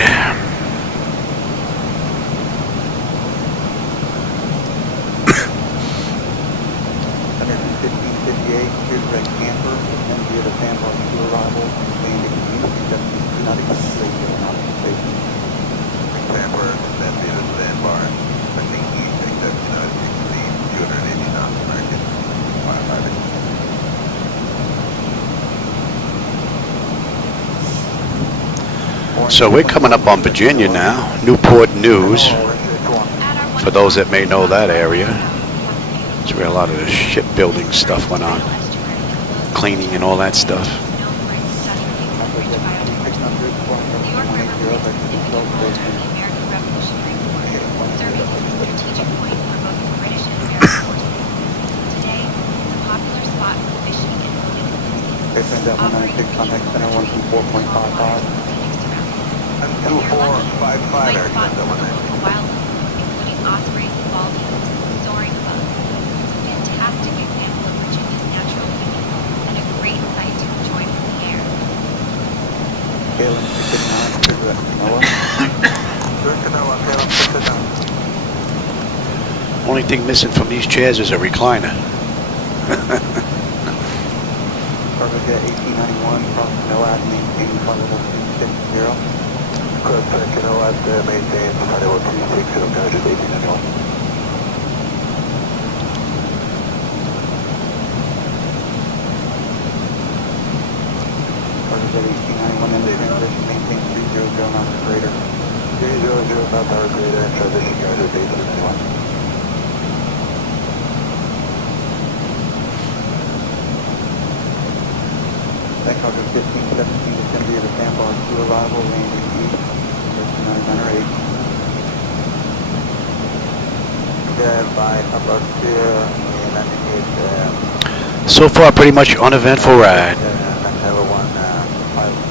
So we're coming up on Virginia now, Newport News, for those that may know that area. It's where a lot of the shipbuilding stuff went on, cleaning and all that stuff. Contact center 124.55. 2455 aircraft. Including ospreys, baldings, soaring bugs. Fantastic example of Virginia's natural beauty and a great sight to enjoy from the air. KLM 659, Only thing missing from these chairs is a recliner. Cargo Jet 1891, crossing NOAD, maintaining flight level 260. Contact NOAD, maintain flight level 260, Cargo Jet 1891. Cargo Jet 1891 in the transition, maintain 300 knots or greater. 300 knots or greater, and transition Cargo Jet 1891. Cargo 1517 vicinity of the sandbar to arrival, landing east, 908. By upper steer, and indicate So far, pretty much uneventful ride. Number 1, 511.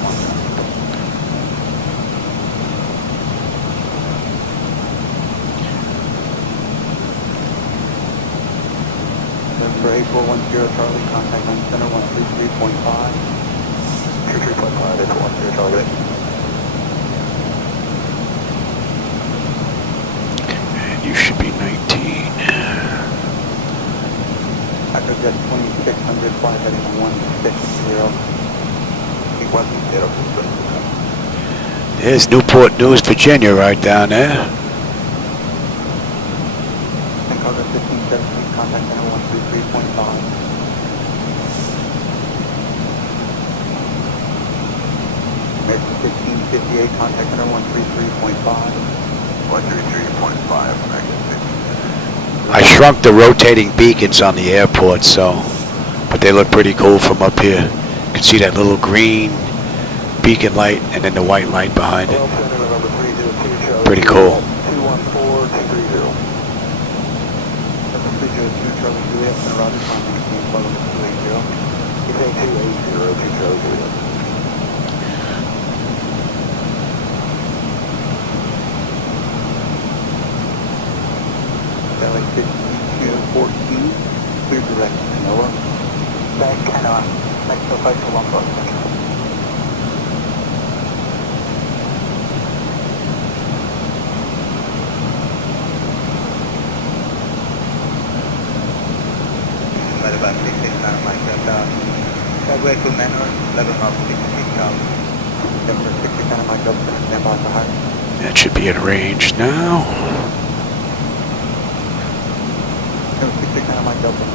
For 8410 Charlie, contact line center 133.5. 33.5, 8410 Charlie. And you should be 19. Echo Jet 2600, flight heading 160. He wasn't there. There's Newport News, Virginia, right down there. Cargo 1517, contact center 133.5. American 1558, contact center 133.5. 133.5, American 15. I shrunk the rotating beacons on the airport, but they look pretty cool from up here. You can see that little green beacon light and then the white light behind it. Pretty cool. 214-230. 302 Charlie Juliet, and Roger, contact flight level 280. You say 280, 230. Like 5214, clear direct to NOAA. Back Canada, Mexico flight to Lombok. About 16 Mike Delta, February to Manor, level of 16,000. That should be in range now.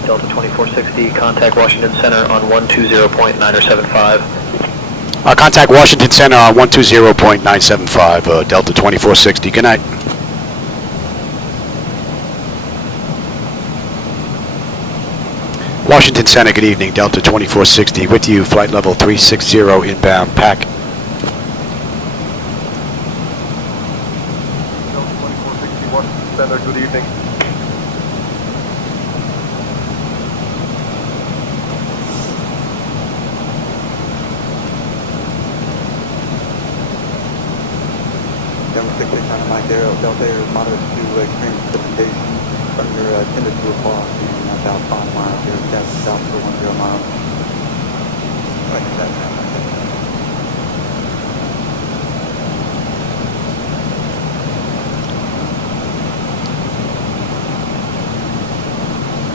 Delta 2460, contact Washington Center on 120.975. Contact Washington Center on 120.975, Delta 2460. Good night. Washington Center, good evening. Delta 2460 with you. Flight level 360 inbound. Pack. Delta 2460, Washington Center, good evening. Delta Air is moderate to extreme precipitation under tended to a fall about 5 miles here, south for 10 miles.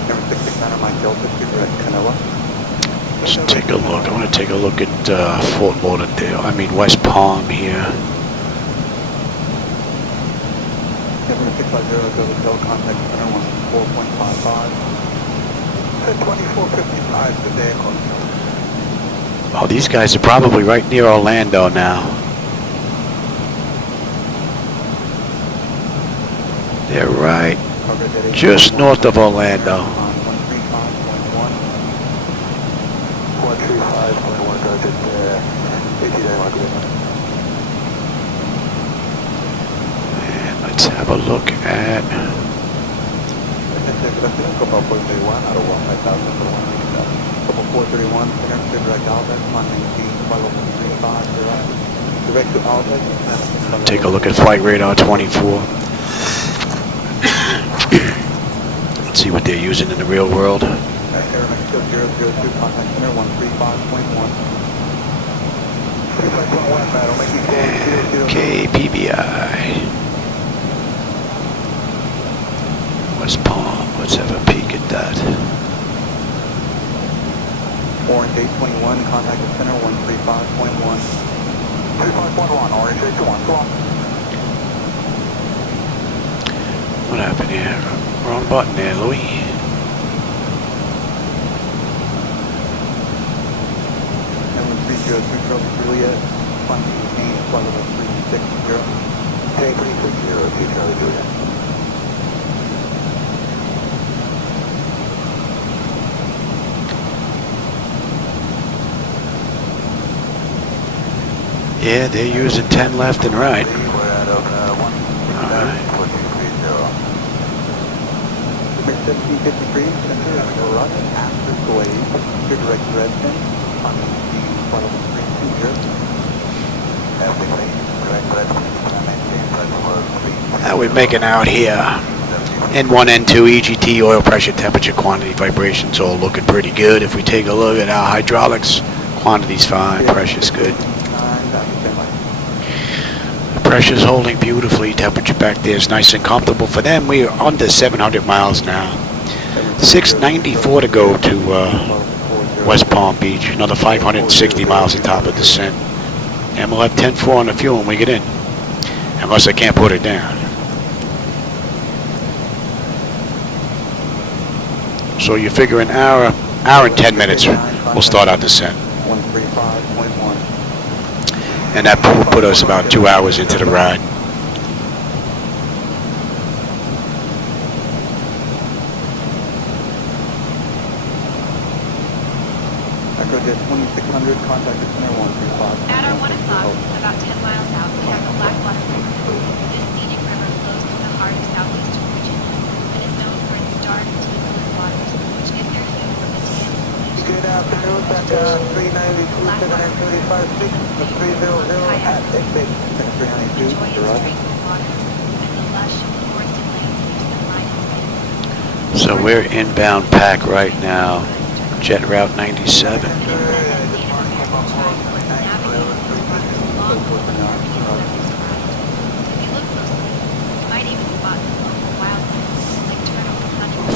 Number 669 on Mike Delta to direct Canoa. Let's take a look. I want to take a look at Fort Lauderdale. I mean West Palm here. 650 Hotel contact center 4.55. 2455 today. Oh, these guys are probably right near Orlando now. They're right just north of Orlando. 135.1 And let's have a look at. Take a look at Flight Radar 24. Let's see what they're using in the real world. KPBI. West Palm. Let's have a peek at that. Orange 821, contact the center 135.1. 35.1, Orange 821, go on. What happened here? Wrong button there, Louis. Number 303 Charlie Juliet, flight maintain, flight level 360. Hey, 360, Charlie Juliet. Yeah, they're using 10 left and right. Alright. Number 1753, center running after Glade, to direct residence on the flight level 320. How we making out here? N1, N2, EGT, oil pressure, temperature, quantity, vibrations, all looking pretty good. If we take a look at our hydraulics, quantity's fine, pressure's good. Pressure's holding beautifully. Temperature back there is nice and comfortable for them. We are under 700 miles now. 694 to go to West Palm Beach. Another 560 miles on top of descent. And we'll have 10-4 on the fuel when we get in. Unless I can't put it down. So you figure an hour and 10 minutes, we'll start our descent. And that will put us about 2 hours into the ride. At our 1 o'clock, about 10 miles out, we have the Blackwater River. This scenic river flows through the heart of southeastern Virginia and is known for its dark, deep blue waters, which get their heat from its canyon. Good afternoon, Center 392, 735, 300 at exit. Enjoy its tranquil waters and the lush, forested landscapes that line its banks. So we're inbound pack right now. Jet Route 97.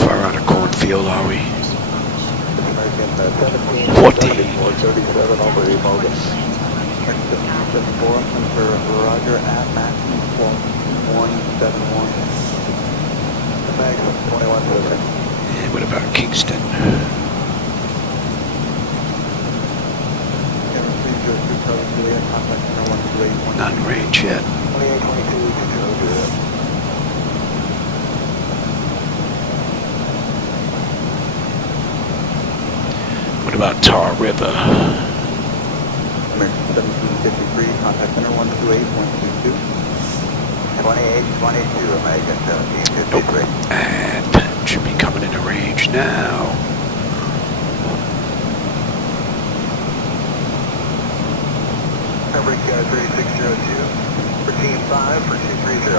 Far out of cornfield are we? 14. 74, for Roger at maximum floor 171. Maximum 21 delivery. And what about Kingston? Not in range yet. 2822. What about Tar River? American 1753, contact center 128.22. 2822, American 1753. Nope. And should be coming into range now. Number 3602, for team 5 for 230.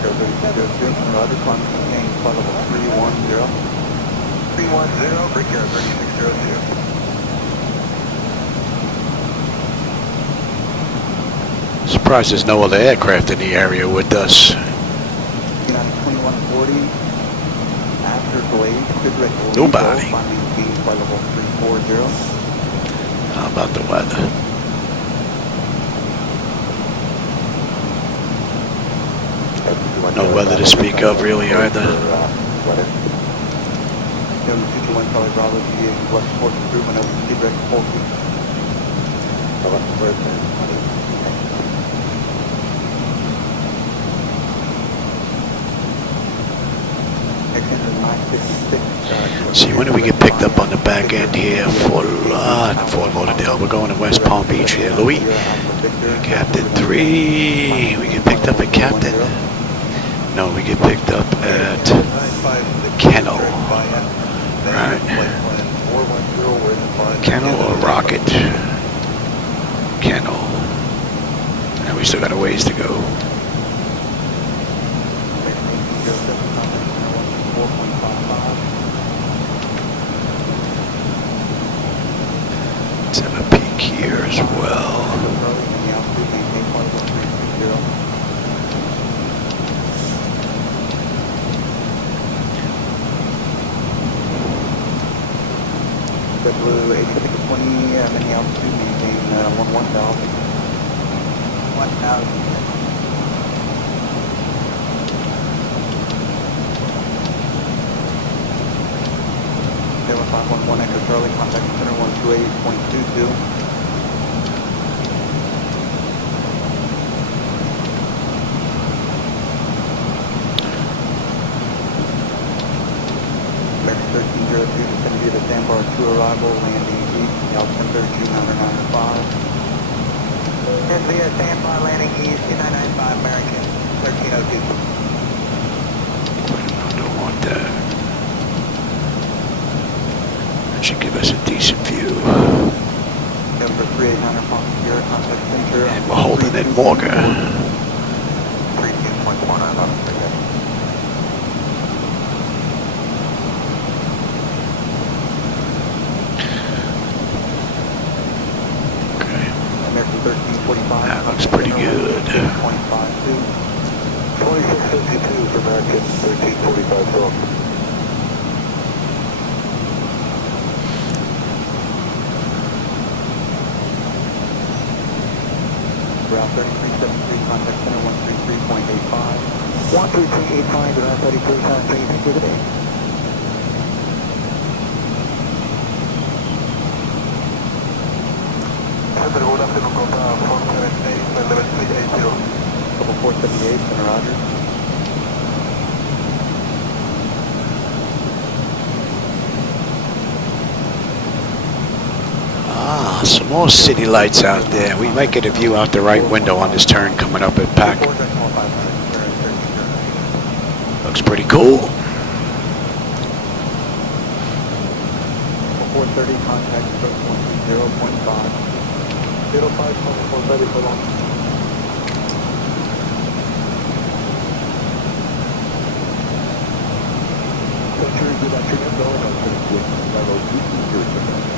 3602, Roger, climb maintain flight level 310. 310, break air 3602. Surprised there's no other aircraft in the area with us. United 2140, after blade, good rate. Nobody. Maintain flight level 340. How about the weather? No weather to speak of really either. See, when do we get picked up on the back end here for Fort Lauderdale? We're going to West Palm Beach here, Louis. Captain 3. We get picked up at Captain. No, we get picked up at Kennel. Right. Kennel or Rocket? Kennel. And we still got a ways to go. Let's have a peek here as well. Blue 8620, mini altitude, maintain 1000. 1000. 0511 Echo Charlie, contact center 128.22. American 1302 is going to be the Sandbar 2 arrival, landing east, altimeter 2995. And via Sandbar landing east, 2995, American 1302. Don't want that. That should give us a decent view. Number 389 Fox Sierra, contact center. And we're holding in Morgan. 32.1 on American 1345. That looks pretty good. 2652 for American 1345 Philip. Route 3373, contact center 133.85. 133.85 to Route 33, contact center today. Good afternoon, Delta 478, level 380. Couple 478, Center Roger. Ah, some more city lights out there. We might get a view out the right window on this turn coming up at Pack. Looks pretty cool. 430, contact stroke 130.5. 05, 430 for long. Good afternoon, Boeing. Level 220.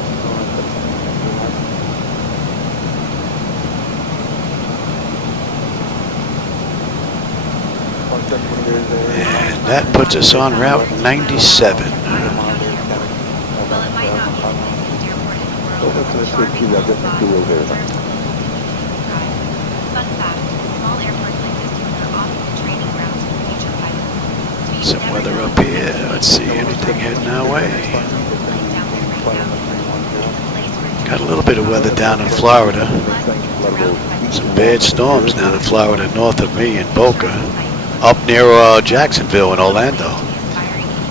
And that puts us on Route 97. Well, it might not be the nicest airport in the world. Some weather up here. Let's see, anything heading our way? Got a little bit of weather down in Florida. Some bad storms down in Florida, north of me in Boca. Up near Jacksonville and Orlando.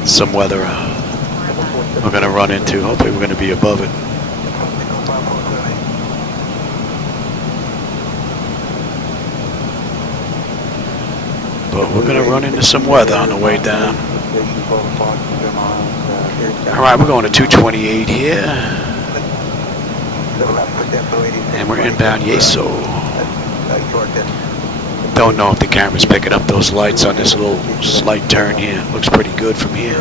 Some weather we're going to run into. Hopefully we're going to be above it. But we're going to run into some weather on the way down. All right, we're going to 228 here. And we're inbound Yeso. Don't know if the camera's picking up those lights on this little slight turn here. Looks pretty good from here.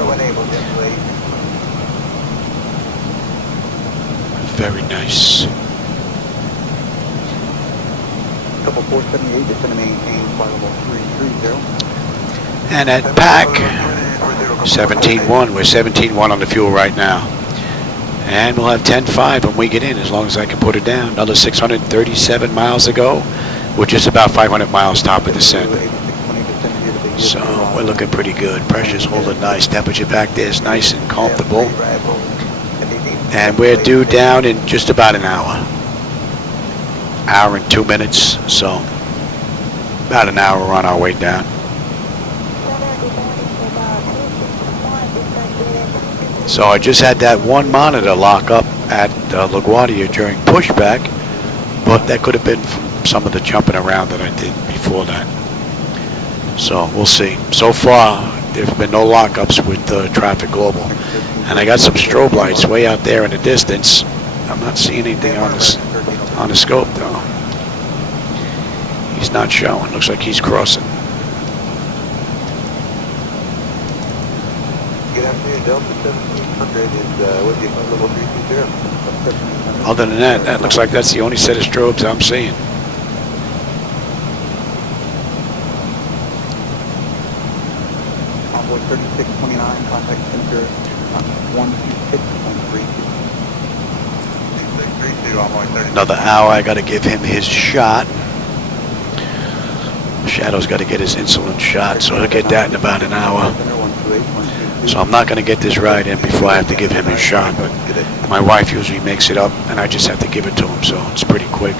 Very nice. Couple 478, just going to maintain flight level 330. And at PAC, 17.1. We're 17.1 on the fuel right now. And we'll have 10.5 when we get in, as long as I can put it down. Another 637 miles to go. We're just about 500 miles top of descent. So we're looking pretty good. Pressure's holding nice. Temperature back there is nice and comfortable. And we're due down in just about an hour. Hour and 2 minutes. So about an hour on our way down. So I just had that one monitor lock up at LaGuardia during pushback, but that could have been from some of the jumping around that I did before that. So we'll see. So far, there's been no lockups with Traffic Global. And I got some strobe lights way out there in the distance. I'm not seeing anything on the scope though. He's not showing. Looks like he's crossing. Good afternoon, Delta 1700 is with you on level 320. Other than that, that looks like that's the only set of strobes I'm seeing. Envoy 3629, contact center 126.32. Another hour, I got to give him his shot. Shadow's got to get his insulin shot, so he'll get that in about an hour. So I'm not going to get this ride in before I have to give him his shot, but my wife usually makes it up, and I just have to give it to him, so it's pretty quick.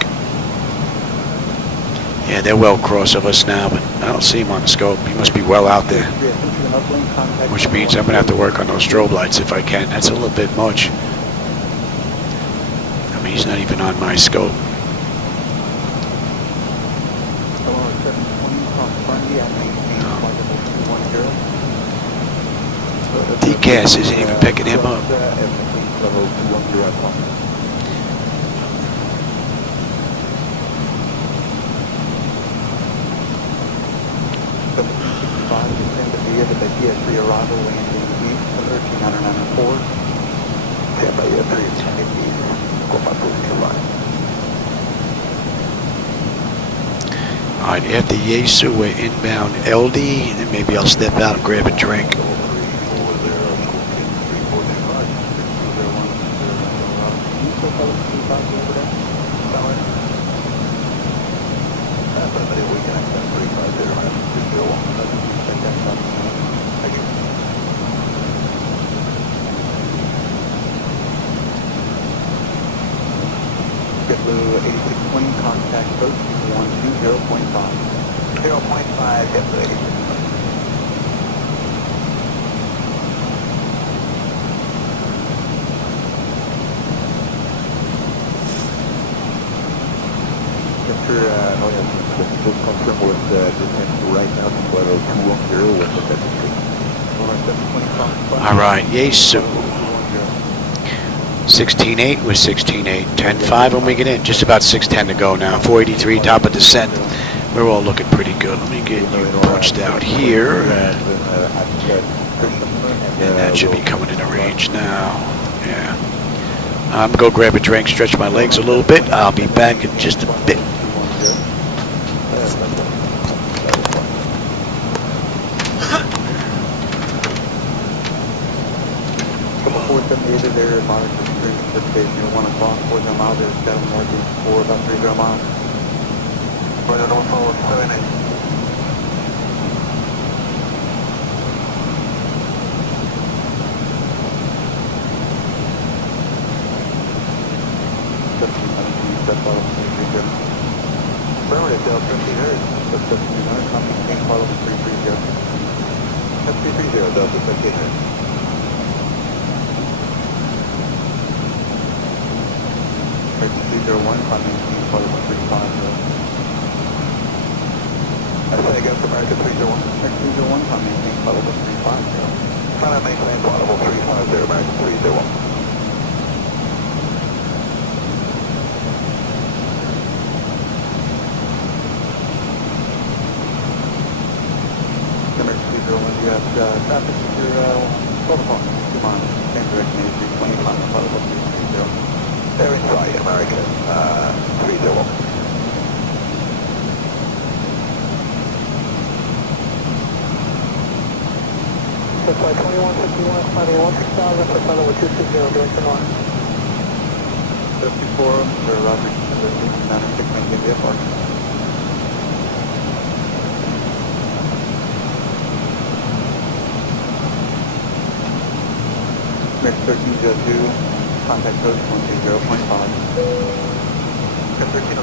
Yeah, they're well across of us now, but I don't see him on the scope. He must be well out there, which means I'm going to have to work on those strobe lights if I can. That's a little bit much. I mean, he's not even on my scope. DCAS isn't even picking him up. Alright, after Yesu, we're inbound LD, and then maybe I'll step out and grab a drink. Alright, Yesu. 16.8 with 16.8. 10.5 when we get in. Just about 6.10 to go now. 483 top of descent. We're all looking pretty good. Let me get you punched out here. And that should be coming into range now. Yeah. I'm going to go grab a drink, stretch my legs a little bit. I'll be back in just a bit. There, monitor station near 1 o'clock, 4 miles, there's 7 northeast for about 3 miles. Affirmative, Delta 1500. Delta 1500, copy, maintain, follow 330. That's 330, Delta 1500. American 301, climb maintain, follow 350. I say against American 301. American 301, climb maintain, follow 350. Climb maintain, follow 350, American 301. You have traffic to 12 o'clock, 2 miles, same direction, 320 miles, follow up 330. They're inside American 301. So flight 2151, climbing 16,000 for follow with 260, direction 1. 54, for Roger, 96, maintain the apart. Next 1302, contact code 120.5. 13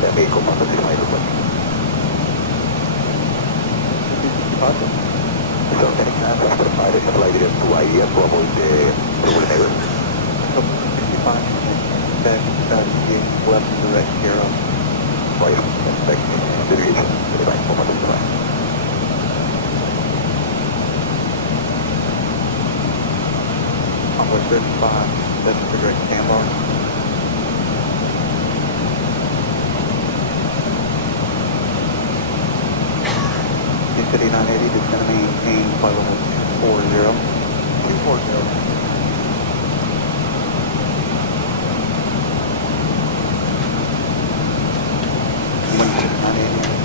That vehicle must be higher than So any contact for the pilot is flighted into Guardia, probably the neighbor. 65, left and direct here on right, expecting deviation to the right, moment of the right. Onward 35, that's the direct cam bar. City 980 is going to maintain flight level 240.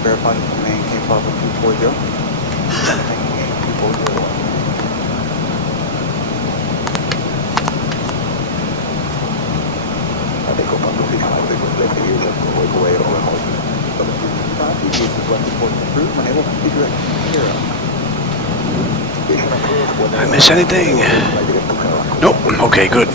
Verify the maintain flight level 240. Maintain 240. I think we'll probably see how they will take the use of the local way all in all. So the traffic use is left report approved when able to see direct zero. Did I miss anything? Nope. Okay, good.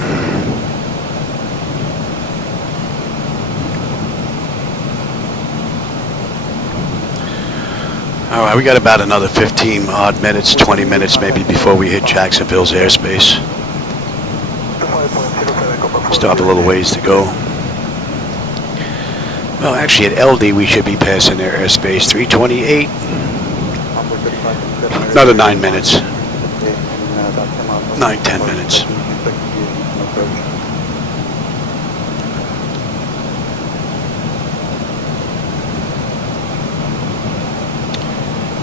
All right, we got about another 15 odd minutes, 20 minutes maybe before we hit Jacksonville's airspace. Still have a little ways to go. Well, actually at LD we should be passing their airspace, 328. Another 9 minutes. 9-10 minutes.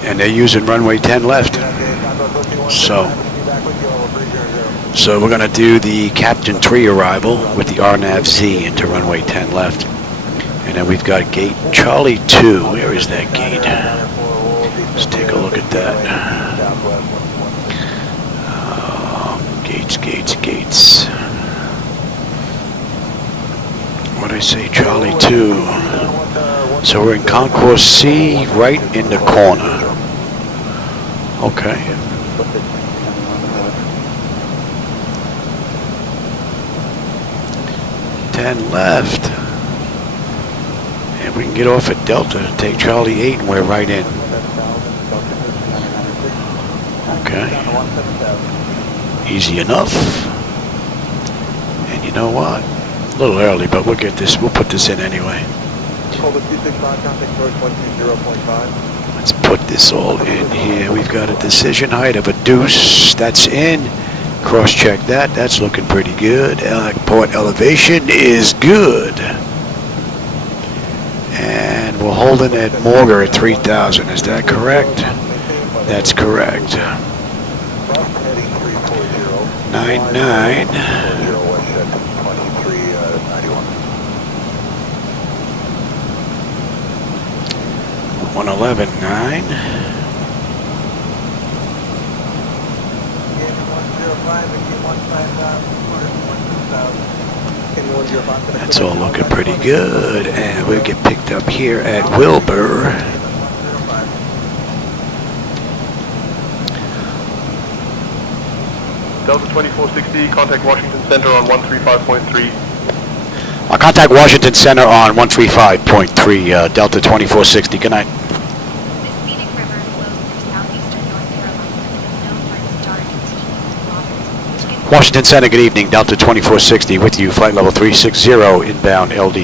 And they're using runway 10 left. So we're going to do the Captain 3 arrival with the RNAV-Z into runway 10 left. And then we've got gate Charlie 2. Where is that gate? Let's take a look at that. Gates. What'd I say? Charlie 2. So we're in Concourse C, right in the corner. Okay. 10 left. And we can get off at Delta, take Charlie 8, and we're right in. Okay. Easy enough. And you know what? A little early, but we'll get this. We'll put this in anyway. Let's put this all in here. We've got a decision height of a deuce. That's in. Cross-check that. That's looking pretty good. Port elevation is good. And we're holding at Morgar at 3,000. Is that correct? That's correct. 99. 111.9. That's all looking pretty good, and we'll get picked up here at Wilbur. Delta 2460, contact Washington Center on 135.3. I'll contact Washington Center on 135.3, Delta 2460. Good night. This scenic river flows through southeastern North Carolina and is known for its dark and teeming with waters. Washington Center, good evening. Delta 2460 with you. Flight level 360 inbound LD.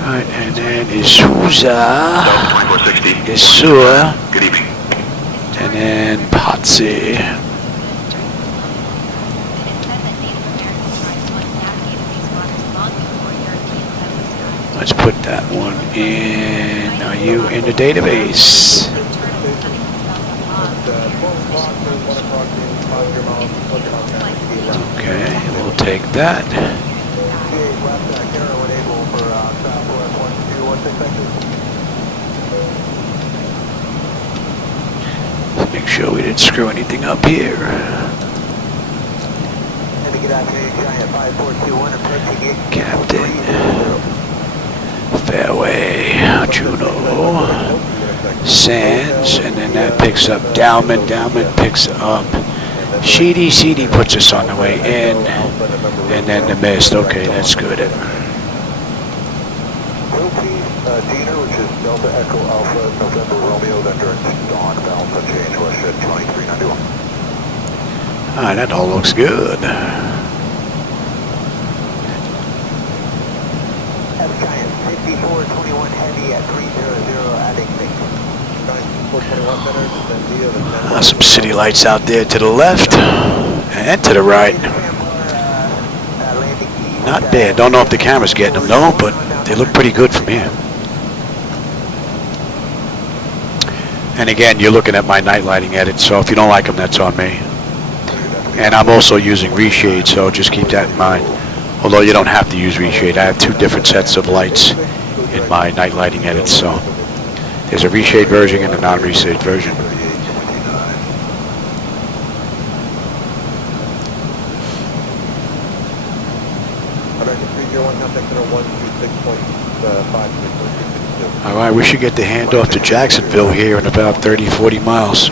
Alright, and then Isuza. Delta 2460. Isua. Good evening. And then Potsy. Let's put that one in. Are you in the database? Okay, we'll take that. Let's make sure we didn't screw anything up here. Captain. Fairway, Juno, Sands, and then that picks up Dowman. Dowman picks up Sheedy. Sheedy puts us on the way in, and then the mist. Okay, that's good. Dina, which is Delta Echo Alpha November Romeo, then direct dawn Alpha change west at 2391. Alright, that all looks good. Giant 5421 heavy at 300 adding things. 421 center, Some city lights out there to the left and to the right. Not bad. Don't know if the camera's getting them though, but they look pretty good from here. And again, you're looking at my night lighting edit, so if you don't like them, that's on me. And I'm also using reshade, so just keep that in mind. Although you don't have to use reshade. I have two different sets of lights in my night lighting edit, so there's a reshade version and a non-reshade version. Alright, we should get the handoff to Jacksonville here in about 30-40 miles.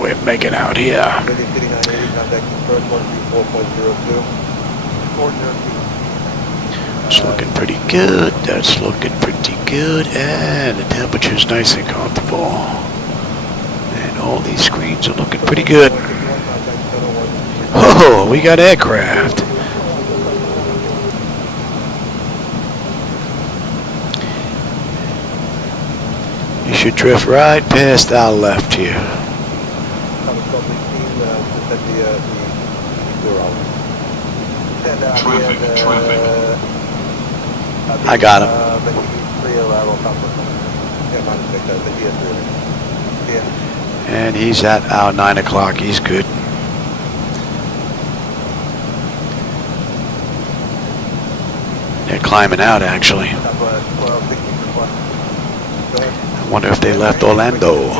We're making out here. It's looking pretty good. That's looking pretty good. And the temperature's nice and comfortable. And all these screens are looking pretty good. Oh, we got aircraft. You should drift right past our left here. I got him. And he's at our 9 o'clock. He's good. They're climbing out, actually. I wonder if they left Orlando.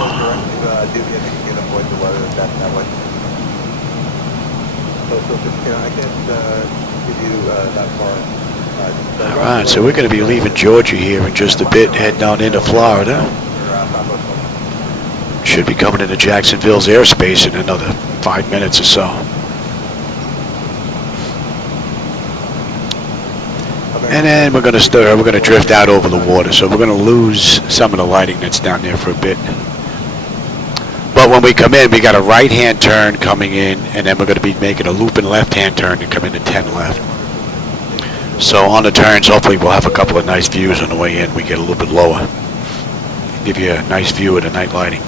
Alright, so we're going to be leaving Georgia here in just a bit, heading down into Florida. Should be coming into Jacksonville's airspace in another 5 minutes or so. And then we're going to drift out over the water, so we're going to lose some of the lighting that's down there for a bit. But when we come in, we got a right-hand turn coming in, and then we're going to be making a looping left-hand turn to come into 10 left. So on the turns, hopefully we'll have a couple of nice views on the way in. We get a little bit lower. Give you a nice view of the night lighting.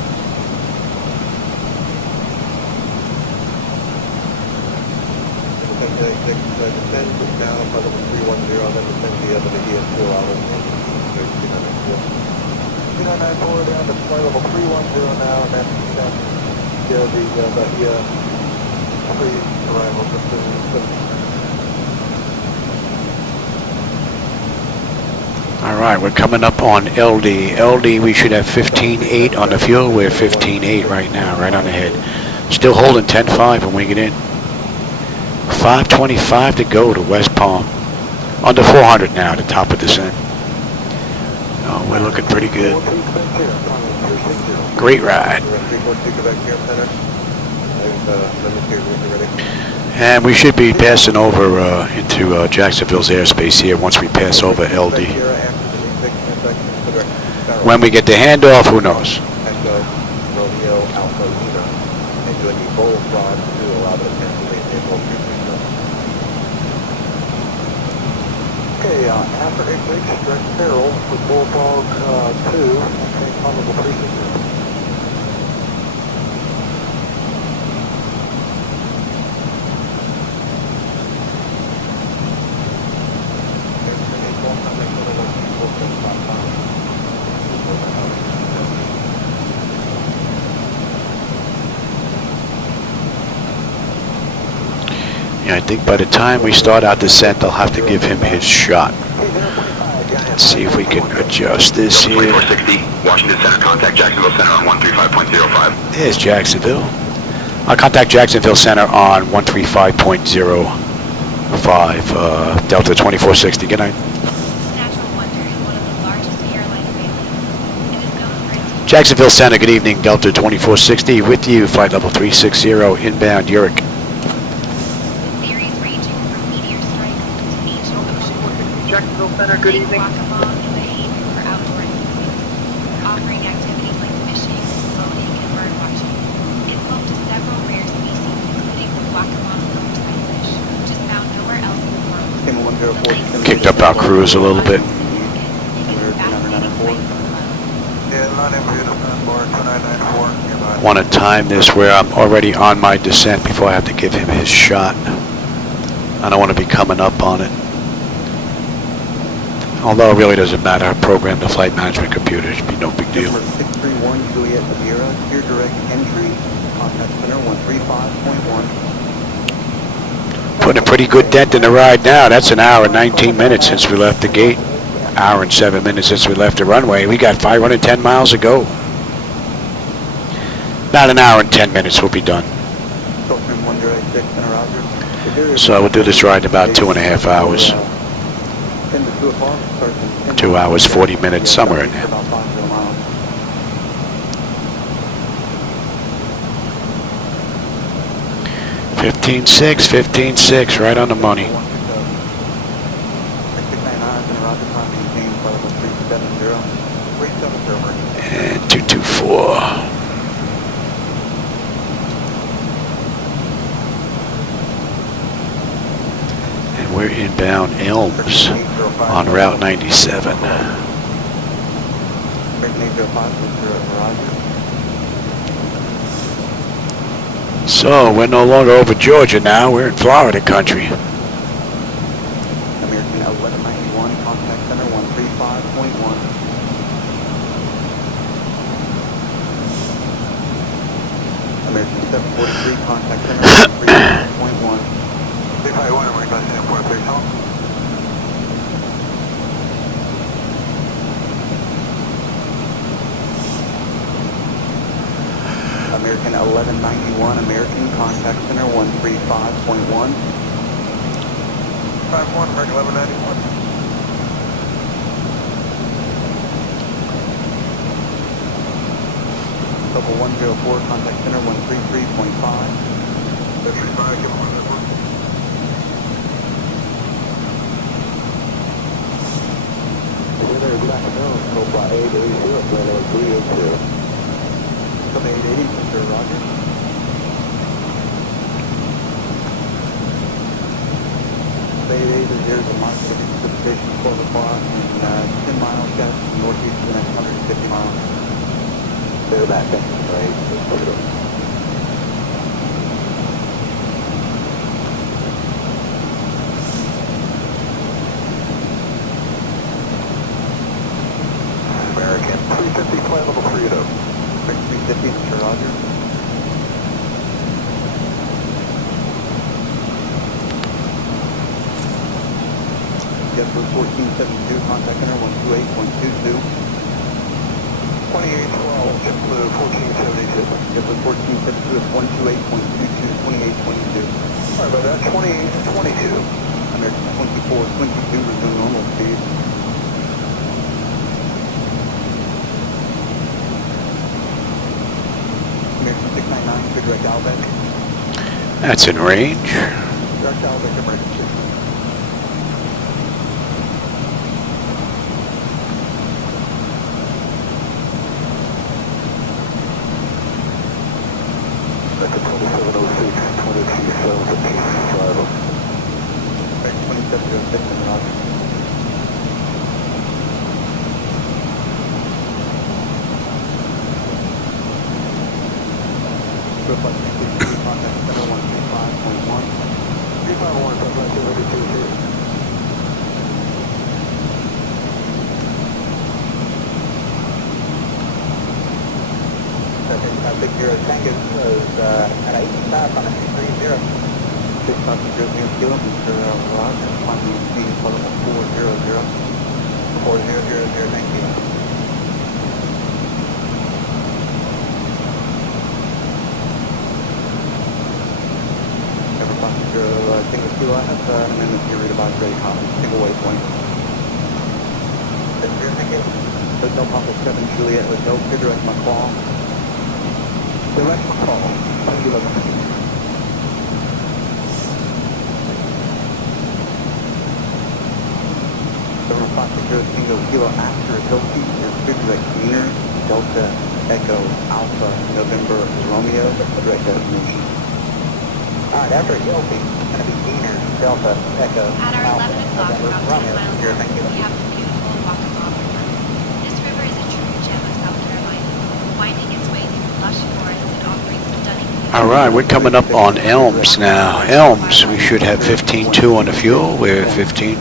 Down to flight level 310 now, and that's the pre-arrival system. All right, we're coming up on LD. LD, we should have 15.8 on the fuel. We're 15.8 right now, right on the head. Still holding 10.5 when we get in. 5:25 to go to West Palm. Under 400 now, the top of descent. Oh, we're looking pretty good. Great ride. And we should be passing over into Jacksonville's airspace here once we pass over LD. When we get the handoff, who knows? Okay, after 8 weeks, direct barrel for Bulldog 2, and possible Procedural. Yeah, I think by the time we start our descent, I'll have to give him his shot. Let's see if we can adjust this here. 2460, Washington Center, contact Jacksonville Center on 135.05. There's Jacksonville. I'll contact Jacksonville Center on 135.05, Delta 2460. Good night. Natural Wonder is one of the largest airline available. It is known for its Jacksonville Center, good evening. Delta 2460 with you, flight level 360, inbound Uric. theories ranging from meteor strikes to ancient ocean. Jacksonville Center, good evening. Guacamole is a haven for outdoor enthusiasts, offering activities like fishing, boating, and bird watching. It's home to several rare species, including the guacamole type fish, which is found nowhere else in the world. Kicked up our cruise a little bit. Want to time this where I'm already on my descent before I have to give him his shot. I don't want to be coming up on it. Although it really doesn't matter. I programmed the flight management computer. It should be no big deal. 631 Juliet Sierra, clear direct entry, contact center 135.1. Putting a pretty good dent in the ride now. That's an hour and 19 minutes since we left the gate. Hour and 7 minutes since we left the runway. We got 510 miles to go. About an hour and 10 minutes we'll be done. So we'll do this ride in about 2.5 hours. 2 hours, 40 minutes, somewhere in there. $15.6, right on the money. And 224. And we're inbound Elms on Route 97. So we're no longer over Georgia now. We're in Florida country. American 1191, contact center 135.1. American 743, contact center 135.1. Big High 1, American 743, hello. American 1191, American contact center 135.1. 51, American 1191. Double 104, contact center 133.5. 35, give 104. Sacramento, Cobra 880, Plano 382. From 880, Mr. Roger. Bay 8 is here to mark the station 12 o'clock and 10 miles south to northeast for the next 150 miles. They're back up, right? American 350, flight level 30. 350, Mr. Roger. Yes, for 1472, contact center 128.22. 2812, JetBlue 1472. Yes, for 1472 is 128.22, 2822. Sorry about that, 2822. American 2422, resume normal speed. American 699, good direct Albeck. That's in range. Direct Albeck, emergency. That's a 2706, 2275. Right, 2706 in the Roger. Reflect 63, contact center 125.1. 351, reflect 222. Big Zero Tango is at 85 on a 230. 650 kilo, Mr. Roger, climbing speed level 400. 4000, thank you. Ever passenger Tango Kilo, I have an amendment to read about J Collins, single waypoint. Big Zero, thank you. Hotel Papa 7 Juliet, Hotel, good direct McCall. Direct call, 11. Several passengers Tango Kilo after Hilti is good direct Wiener, Delta Echo Alpha November Romeo, direct destination. Alright, after Hilti, it's going to be Wiener, Delta Echo At our Alpha 11 o'clock, November about 10 Romeo. miles Here, south, thank you. we have the beautiful Waccamaw River. This river is a true gem of South Carolina, winding its way through lush forests and offering stunning views. All right, we're coming up on Elms now. Elms, we should have 15.2 on the fuel. We're 15.2.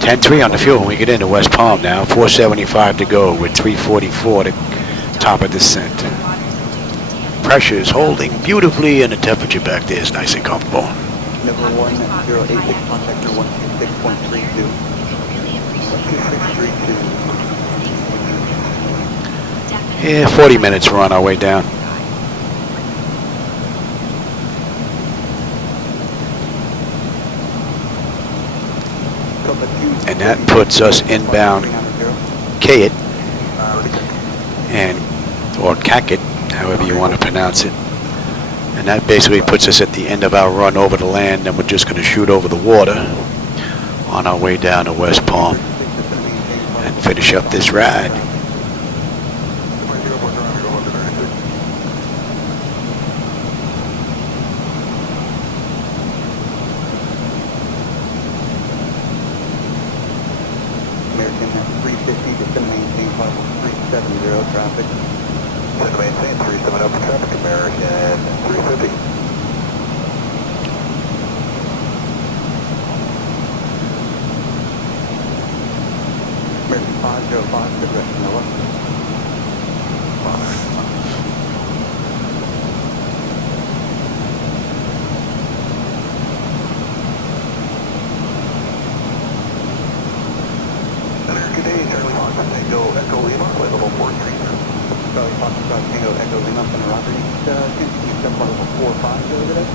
10.3 on the fuel when we get into West Palm now. 475 to go with 344 to top of descent. Pressure is holding beautifully and the temperature back there is nice and comfortable. Number 1086, contact number 126.32. 2632. Yeah, 40 minutes we're on our way down. And that puts us inbound Kayet, or Kakit, however you want to pronounce it. And that basically puts us at the end of our run over the land, and we're just going to shoot over the water on our way down to West Palm and finish up this ride. American 350, just going to maintain level 370 traffic. Just maintain 370 open traffic, American 350. American 505, good rest, Noah. Good day, Charlie Fox, Tango Echo Lima, flight level 430. Charlie Fox, Tango Echo Lima, Center Roger. Can you step on level 45 over today?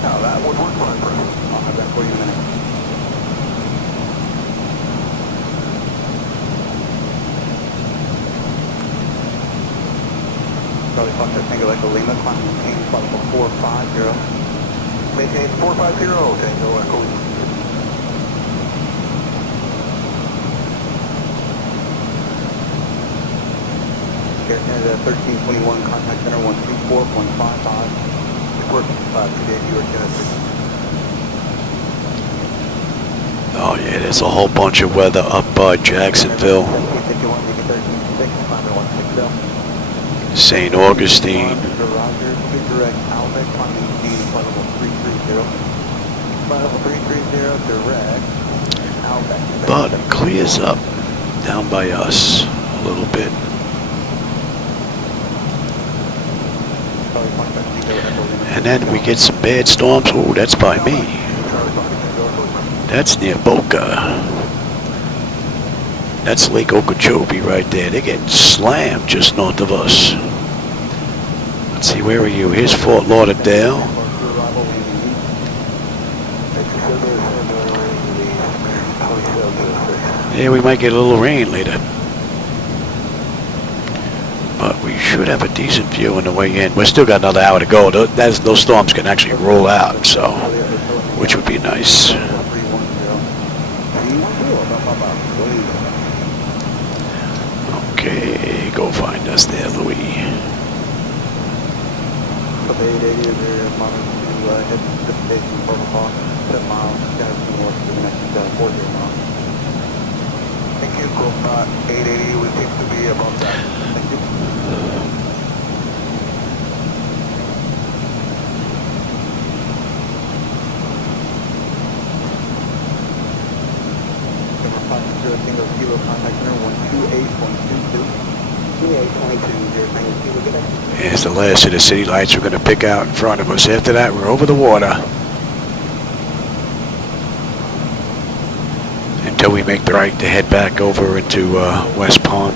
No, that would work fine, bro. I'll have that for you in a minute. Charlie Fox, Tango Echo Lima, climb maintain flight level 450. Maintain 450, Tango Echo Lima. 1321, contact center 124.55. Report 5 today, New York, Genesis. Oh yeah, there's a whole bunch of weather up by Jacksonville, St. Augustine. But it clears up down by us a little bit. And then we get some bad storms. Oh, that's by me. That's near Boca. That's Lake Okeechobee right there. They're getting slammed just north of us. Let's see, where are you? Here's Fort Lauderdale. Yeah, we might get a little rain later. But we should have a decent view on the way in. We've still got another hour to go. Those storms can actually roll out, so, which would be nice. Okay, go find us there, Louis. Thank you, Copa 880, we seem to be above that. Thank you. Here's the last of the city lights we're going to pick out in front of us. After that, we're over the water. Until we make the right to head back over into West Palm.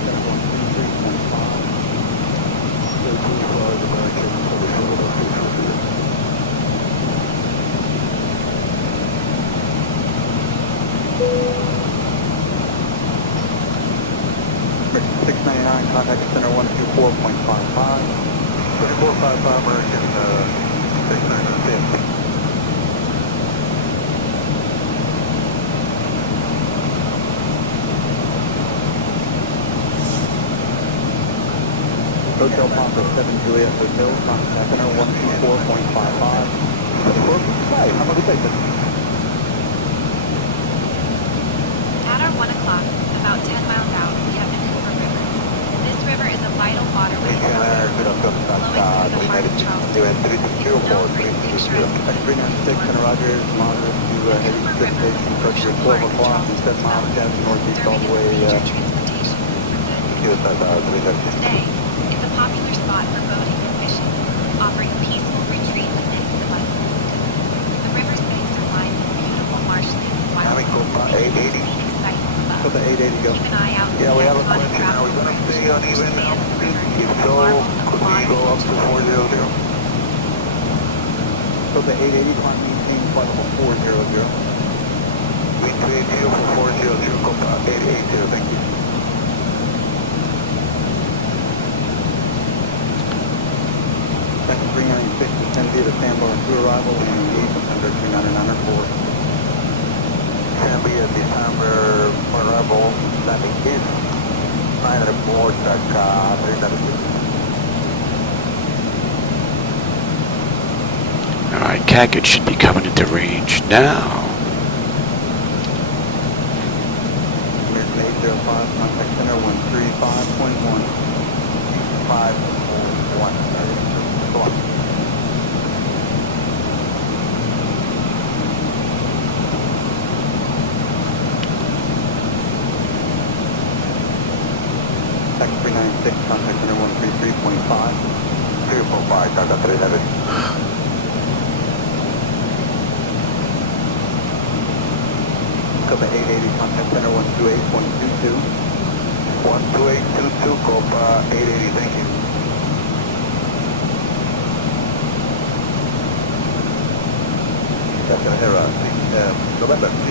Contact center 124.55. 2455 American 696. Hotel Papa 7 Juliet Hotel, contact center 124.55. Hi, how about we take this? At our 1 o'clock, about 10 miles out, we have the Cooper River. This river is a vital waterway flowing through the heart of Charleston. Known for its picturesque 396 and Rogers, moderate to heavy precipitation, approaching at 12 o'clock and 7 miles down to northeast all the way. transportation. Today, it's a popular spot for boating and fishing, offering a peaceful retreat amidst the bustling city. The river's banks are lined with beautiful marshlands and wildlife. So the 880 go. Keep an eye out for Yeah, we have a fun question. Are we travel going to stay uneven now? If the so, marvelous could we aquatic go up to 400? So the 880 climb maintain flight level 400. We trade you for 400, Copa 880, thank you. Second 396 to 10 via the Sandbar to arrival and engagement under 399 Can be a December arrival, landing in 9 report at 396. Alright, Cackett should be coming into range now. American 805, contact center 135.1. 541. Go on. Second 396, contact center 133.5. 345, Tata 311. Copa 880, contact center 128.22. 12822, Copa 880, thank you. Captain Hera, November 67,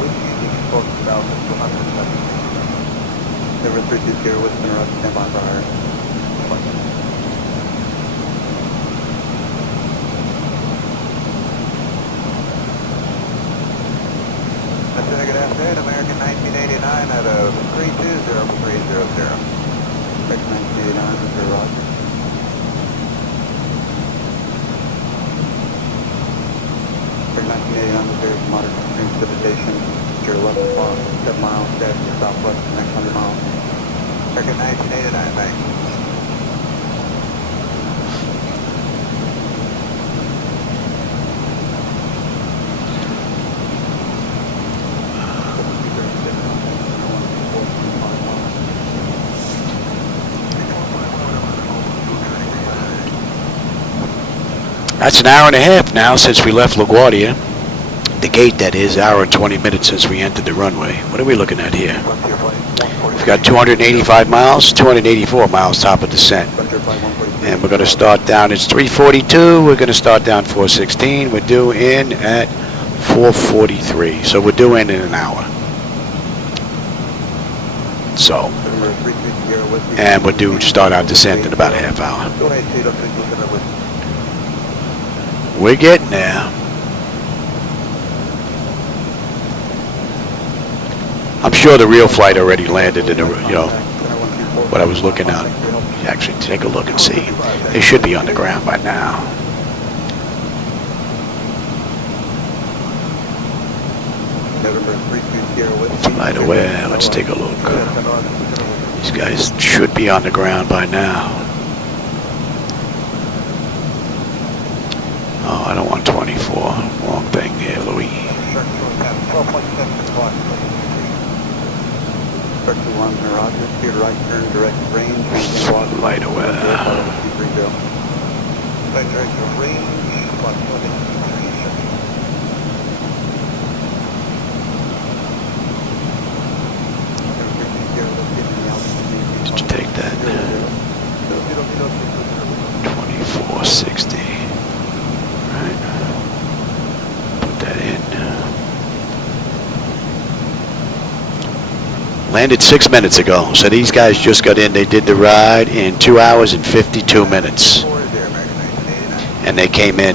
whiskey 4,270. River 320, Western Road, stand by for hire. Good afternoon, American 1989 at a 320-300. There's moderate precipitation. Your 11 o'clock, 7 miles, dead to the southwest, next 100 miles. Circuit 1989, thanks. That's an hour and a half now since we left LaGuardia. The gate, that is, hour and 20 minutes since we entered the runway. What are we looking at here? We've got 285 miles, 284 miles top of descent. And we're going to start down, it's 342, we're going to start down 416. We're due in at 443, so we're due in an hour. So, and we're due to start our descent in about a half hour. We're getting there. I'm sure the real flight already landed in the, what I was looking at. Actually, take a look and see. They should be on the ground by now. Flight aware, let's take a look. These guys should be on the ground by now. Oh, I don't want 24. Wrong thing here, Louis. Flight aware. Did you take that? 2460. Right. Put that in. Landed 6 minutes ago, so these guys just got in. They did the ride in 2 hours and 52 minutes. And they came in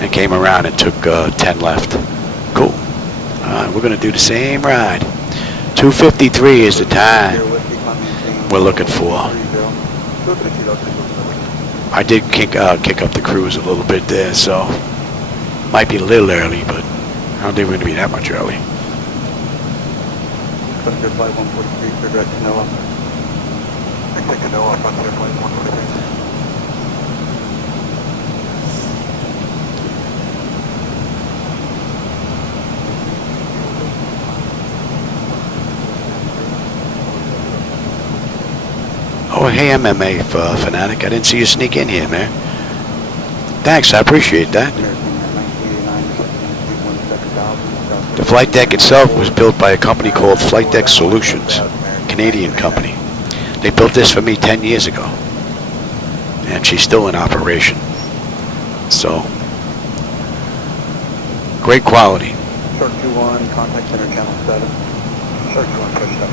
and came around and took 10 left. Cool. We're going to do the same ride. 2:53 is the time we're looking for. I did kick up the cruise a little bit there, so might be a little early, but I don't think we're going to be that much early. Frontier Flight 143, direct to NOAA. I take a NOAA, Frontier Flight 143. Oh, hey, MMA fanatic. I didn't see you sneak in here, man. Thanks, I appreciate that. The flight deck itself was built by a company called Flightdeck Solutions, Canadian company. They built this for me 10 years ago, and she's still in operation. So, great quality. Shark 21, contact center channel 7. Shark 21, push up.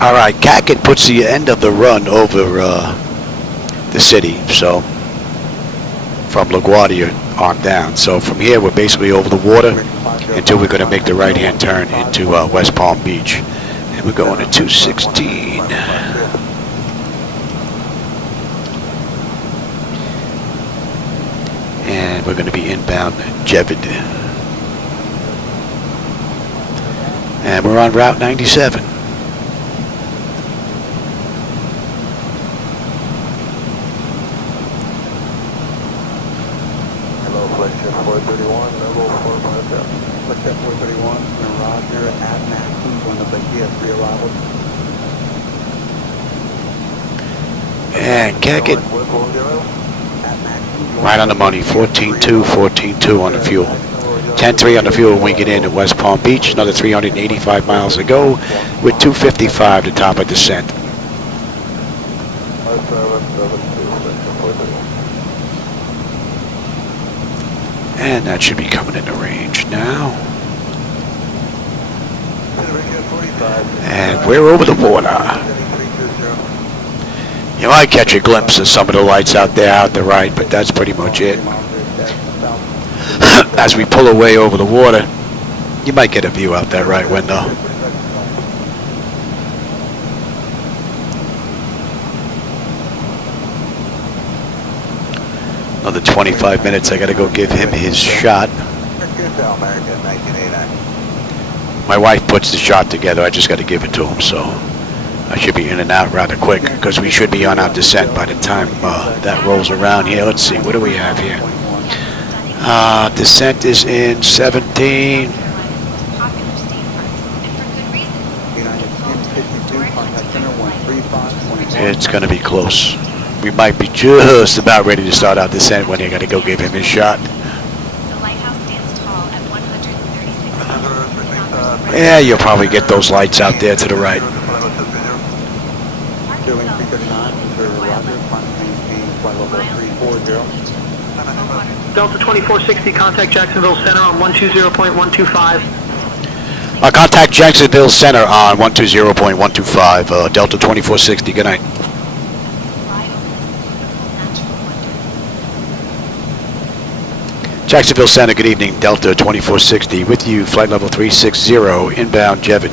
All right, Cockpit puts the end of the run over the city, so from LaGuardia on down. So from here, we're basically over the water until we're going to make the right-hand turn into West Palm Beach. And we're going to 216. And we're going to be inbound Jevid. And we're on Route 97. And Cockpit, right on the money, 14.2, 14.2 on the fuel. 10.3 on the fuel when we get in at West Palm Beach, another 385 miles to go with 255 to top of descent. And that should be coming into range now. And we're over the border. You might catch a glimpse of some of the lights out there out the right, but that's pretty much it. as we pull away over the water, you might get a view out that right window. Another 25 minutes, I gotta go give him his shot. My wife puts the shot together, I just gotta give it to him, so I should be in and out rather quick, because we should be on our descent by the time that rolls around here. Let's see, what do we have here? Descent is in 17. It's gonna be close. We might be just about ready to start our descent when you gotta go give him his shot. Yeah, you'll probably get those lights out there to the right. Delta 2460, contact Jacksonville Center on 120.125. Contact Jacksonville Center on 120.125, Delta 2460, good night. Jacksonville Center, good evening, Delta 2460, with you, flight level 360, inbound Jevit.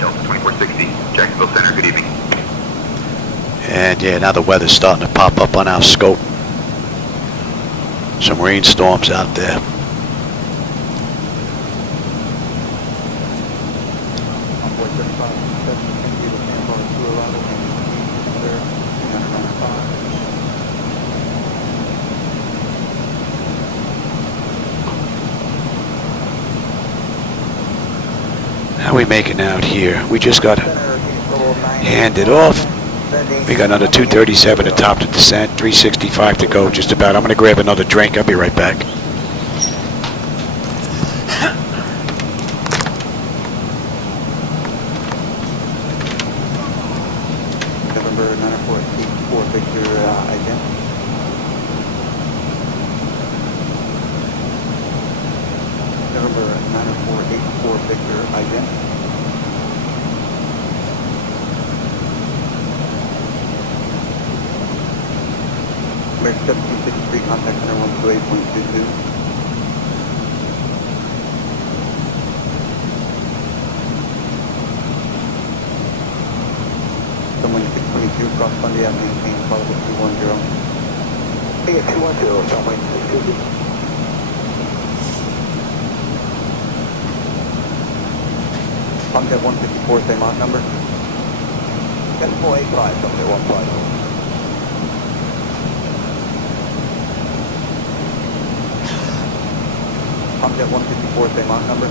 Delta 2460, Jacksonville Center, good evening. And yeah, now the weather's starting to pop up on our scope. Some rainstorms out there. How are we making out here? We just got handed off. We got another 237 to top the descent, 365 to go, just about. I'm going to grab another drink. I'll be right back. November 9484, Victor, again. November 9484, Victor, again. American 1763, contact center 128.22. Someone 622, cross Sunday Avenue, maintain flight level 210. Yeah, 210, someone 650. Contact 154, same odd number. Got 485, somebody 150. Contact 154, same on number.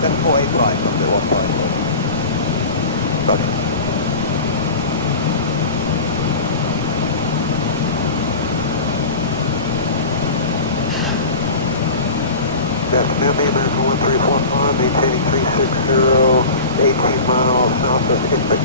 7485, something 150. Roger. Jacksonville, American 1345, maintaining 360, 18 miles south of Essex.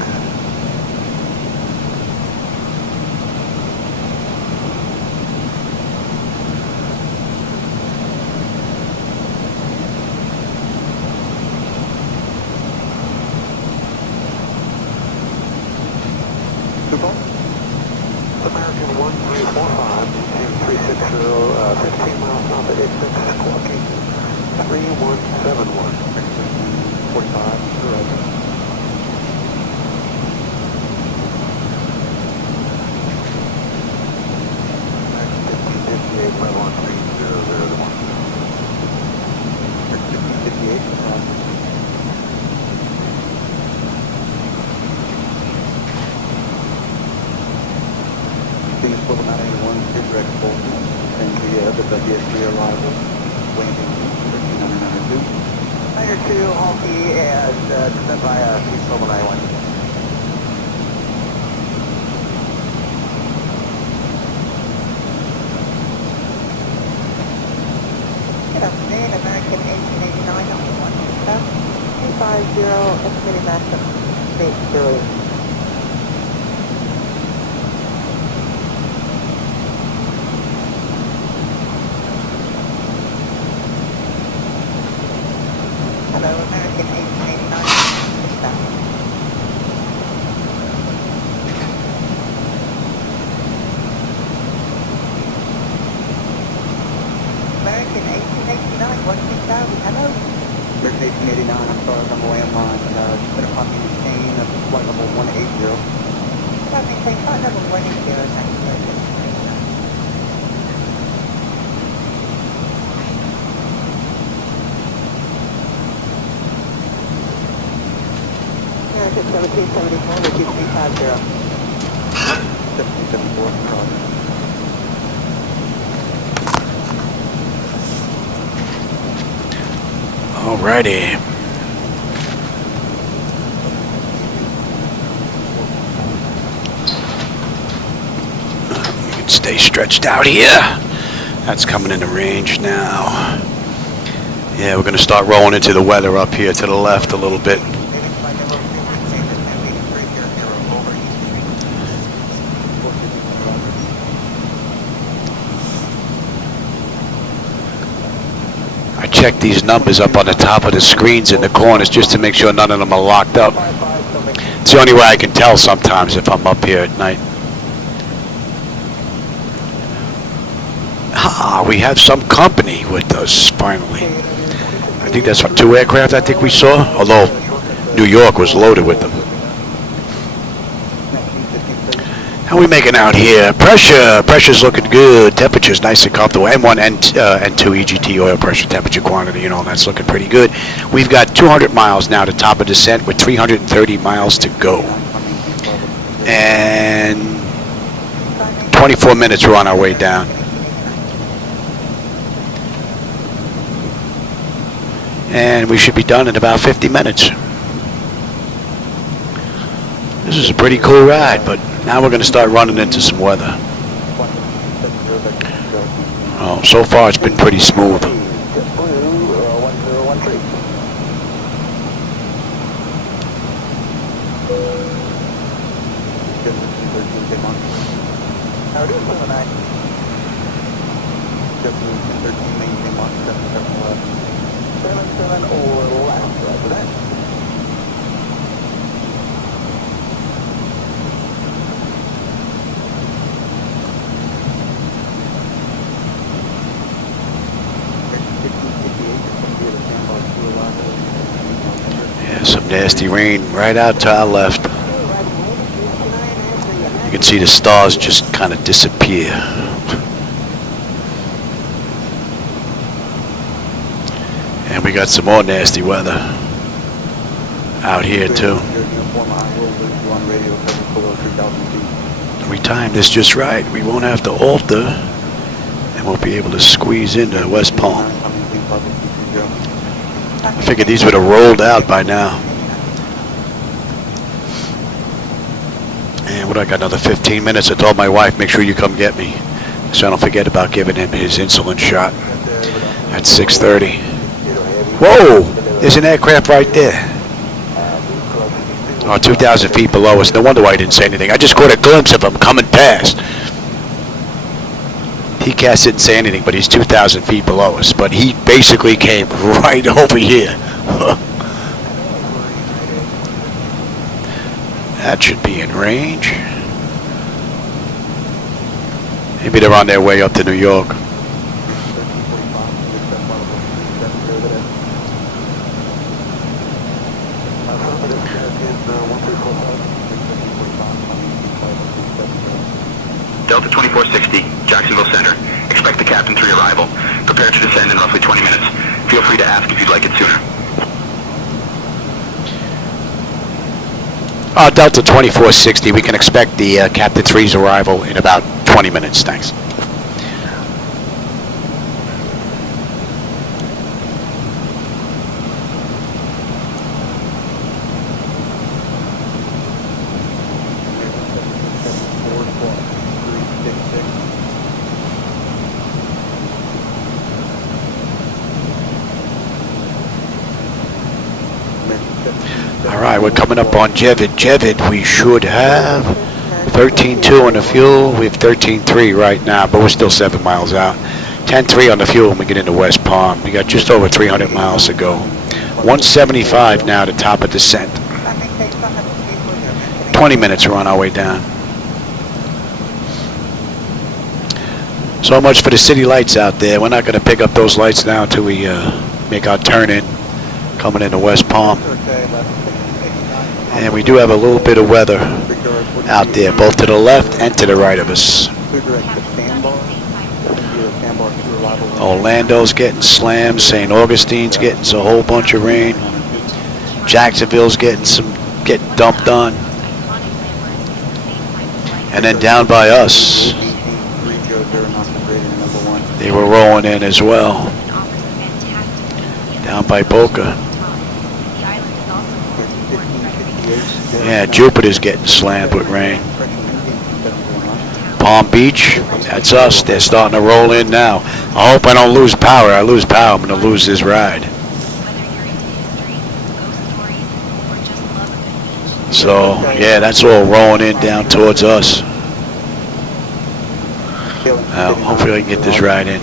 American 1345, 360, 15 miles south of Essex, clocking 3171. 45, correct. American 1558, right on 3001. American 1558, Please pull 981, direct Bolton, and the WSB arrival, landing 13992. Tiger 2, Halkey, and descent by Please pull 981. Good afternoon, American 1889, number 1, 250, estimated maximum, state 0. Hello, American 1889. Alrighty. You can stay stretched out here. That's coming into range now. Yeah, we're going to start rolling into the weather up here to the left a little bit. I check these numbers up on the top of the screens in the corners just to make sure none of them are locked up. It's the only way I can tell sometimes if I'm up here at night. Ah, we have some company with us finally. I think that's 2 aircraft I think we saw, although New York was loaded with them. How are we making out here? Pressure's looking good. Temperature's nice and comfortable. N1 and N2 EGT oil pressure temperature quantity and all that's looking pretty good. We've got 200 miles now to top of descent with 330 miles to go. And 24 minutes we're on our way down. And we should be done in about 50 minutes. This is a pretty cool ride, but now we're going to start running into some weather. Oh, so far it's been pretty smooth. Some nasty rain right out to our left. You can see the stars just kind of disappear. And we got some more nasty weather out here too. We timed this just right. We won't have to alter and we'll be able to squeeze into West Palm. I figured these would have rolled out by now. And what, I got another 15 minutes. I told my wife, make sure you come get me, so I don't forget about giving him his insulin shot at 6:30. Whoa! There's an aircraft right there. Oh, 2,000 feet below us. No wonder why I didn't say anything. I just caught a glimpse of him coming past. TCAS didn't say anything, but he's 2,000 feet below us. But he basically came right over here. That should be in range. Maybe they're on their way up to New York. Delta 2460, Jacksonville Center. Expect the captain to arrival. Prepare to descend in roughly 20 minutes. Feel free to ask if you'd like it sooner. Delta 2460, we can expect the Captain 3's arrival in about 20 minutes. Thanks. Alright, we're coming up on Jevid. Jevid, we should have 13.2 on the fuel. We have 13.3 right now, but we're still 7 miles out. 10.3 on the fuel when we get into West Palm. We got just over 300 miles to go. 175 now to top of descent. 20 minutes we're on our way down. So much for the city lights out there. We're not going to pick up those lights now until we make our turn in coming into West Palm. And we do have a little bit of weather out there, both to the left and to the right of us. Clear direct to Sandbar. Sandbar to arrival. Orlando's getting slammed. St. Augustine's getting a whole bunch of rain. Jacksonville's getting dumped on. And then down by us, they were rolling in as well. Down by Boca. Yeah, Jupiter's getting slammed with rain. Palm Beach, that's us. They're starting to roll in now. I hope I don't lose power. I lose power, I'm going to lose this ride. So, yeah, that's all rolling in down towards us. Hopefully I can get this ride in.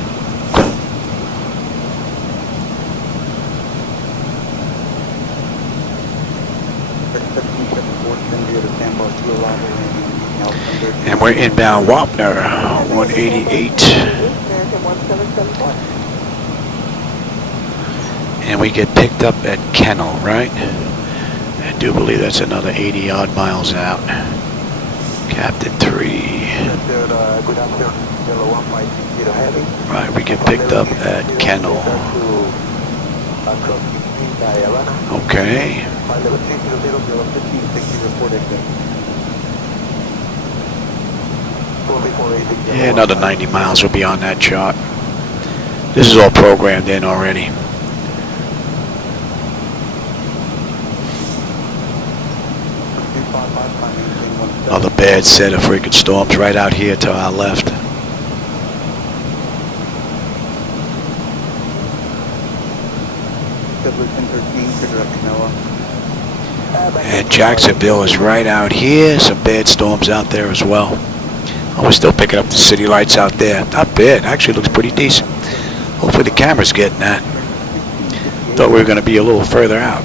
And we're inbound Wapner, 188. And we get picked up at Kennel, right? I do believe that's another 80 odd miles out. Captain 3. Right, we get picked up at Kennel. Okay. Yeah, another 90 miles will be on that chart. This is all programmed in already. Another bad set of freaking storms right out here to our left. And Jacksonville is right out here. Some bad storms out there as well. Oh, we're still picking up the city lights out there. Not bad. Actually looks pretty decent. Hopefully the camera's getting that. Thought we were going to be a little further out.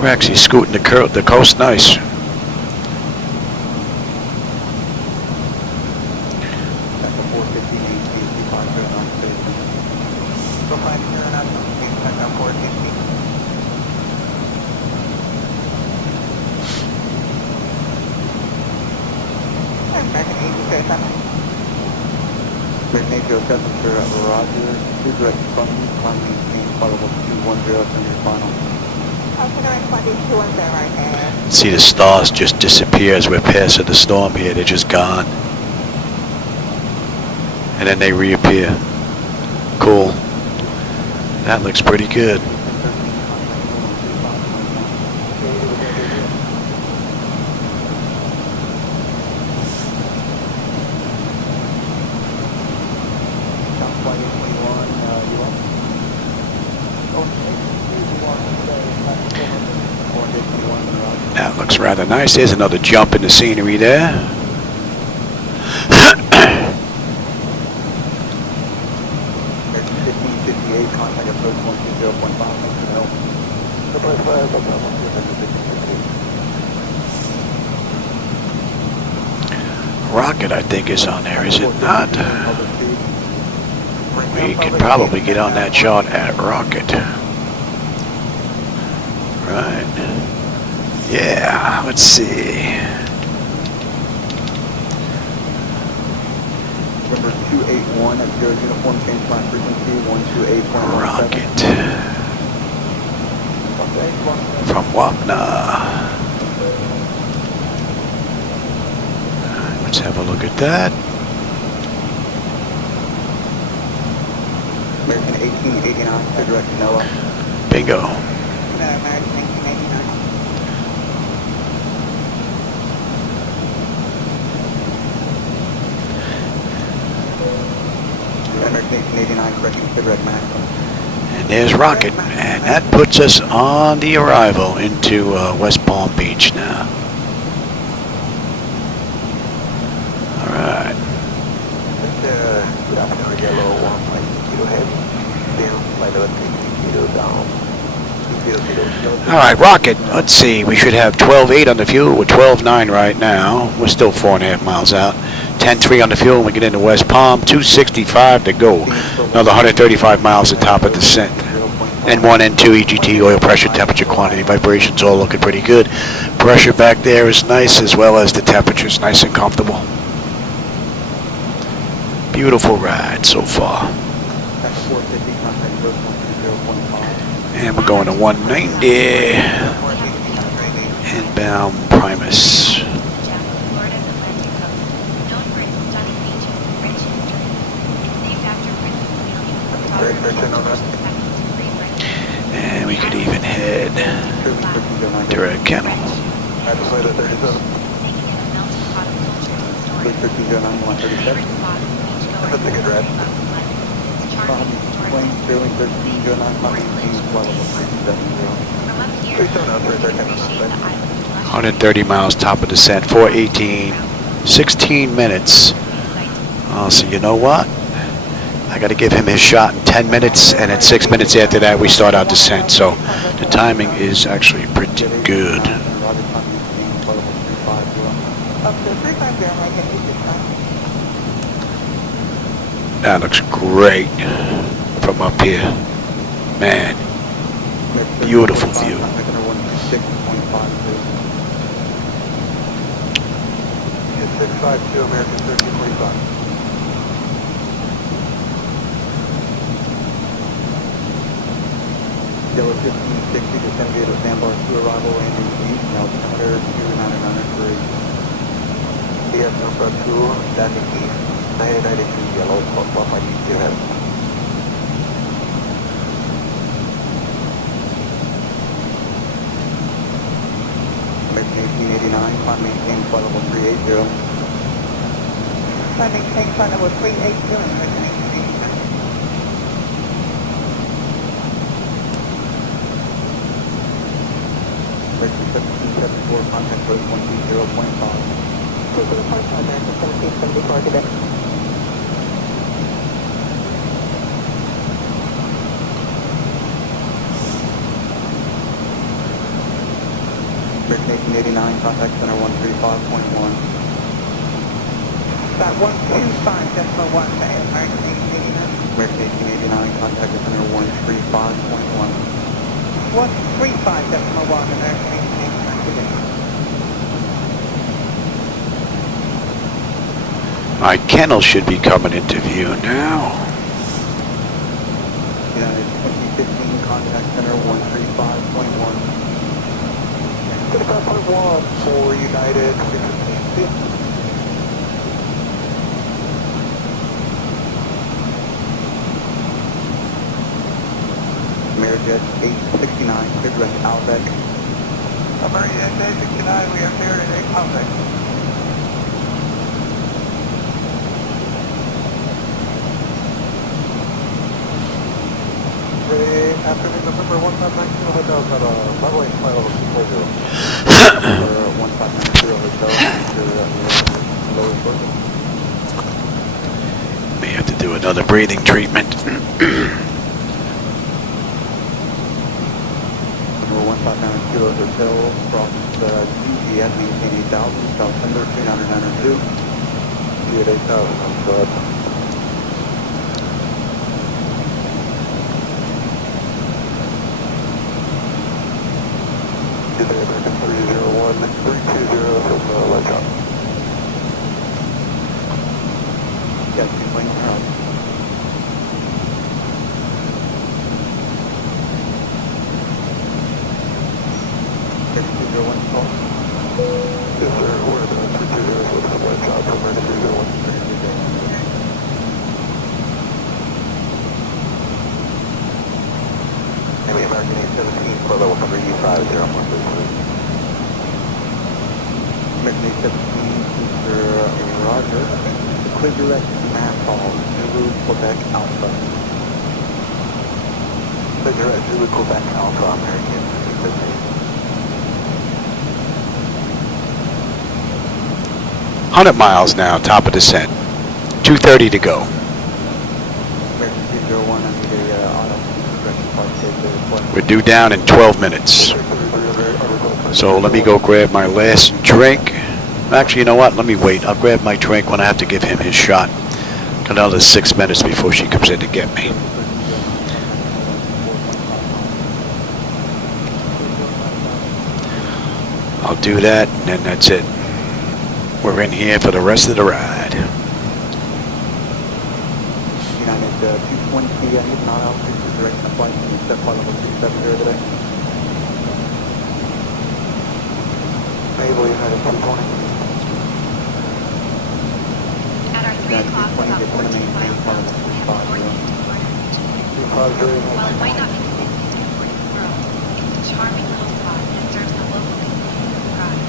We're actually scooting the coast nice. See the stars just disappear as we're passing the storm here. They're just gone. And then they reappear. Cool. That looks pretty good. That looks rather nice. There's another jump in the scenery there. Rocket, I think, is on there, is it not? We could probably get on that shot at Rocket. Right. Yeah, let's see. Number 281 at 0 uniform, change line frequency 128.17. Rocket. From Wapna. Let's have a look at that. American 1889 to direct NOAA. Bingo. American 1889. American 1889 correcting to direct maximum. And there's Rocket, and that puts us on the arrival into West Palm Beach now. All right. All right, Rocket. Let's see. We should have 12.8 on the fuel. We're 12.9 right now. We're still 4.5 miles out. 10.3 on the fuel when we get into West Palm. 265 to go. Another 135 miles at top of descent. N1, N2, EGT, oil pressure, temperature, quantity, vibrations, all looking pretty good. Pressure back there is nice, as well as the temperature's nice and comfortable. Beautiful ride so far. And we're going to 190. Inbound Primus. And we could even head direct kennel. From 130 miles, top of descent, 418, 16 minutes. Oh, so you know what? I got to give him his shot in 10 minutes, and at 6 minutes after that, we start our descent. So the timing is actually pretty good. That looks great from up here. Man, beautiful view. American 1345. Yellow 1560 to San Diego Sandbar to arrival landing east, altimeter 2993. DS number 2, landing east, 992 yellow, 152 ahead. American 1889, climb maintain flight level 380. Climb maintain flight level 380, American 1889. American 1774, contact code 120.5. Cruise report to American 1774 today. American 1889, contact center 135.1. About 125.1 to American 1889. American 1889, contact center 135.1. 135.1 American 1889 today. My kennel should be coming into view now. United 2015, contact center 135.1. 35.1 for United 15. Amerijet 869, clear direct Outback. American 869, we are here at Outback. Afternoon, November 1592 Hotel at runway flight level 240. 1590 Hotel, May have to do another breathing treatment. Number 1590 Hotel, cross GGF, maintain 8000, south thunder 2992. At 8000, I'm good. American 301, 320 from light drop. Yes, you're playing around. American 301 call. Yes, sir, we're at 320 from light drop, American 301. Maybe American 817, for level 350, American 817, Mr. Roger. Clear direct Nassau, Zulu, Quebec, Alpha. Clear direct Zulu, Quebec, Alpha, American 817. 100 miles now, top of descent. 230 to go. American 301, I need a auto correction part take. We're due down in 12 minutes. So let me go grab my last drink. Actually, you know what? Let me wait. I'll grab my drink when I have to give him his shot. Got another 6 minutes before she comes in to get me. I'll do that, and then that's it. We're in here for the rest of the ride. United 220 non-altitude direction of flight from set flight level 370 today. Naval United 220. At our 3 o'clock, about 14 miles out, we have a 14 to While it might not be the busiest airport in the world, it's a charming little spot that serves the local community with pride.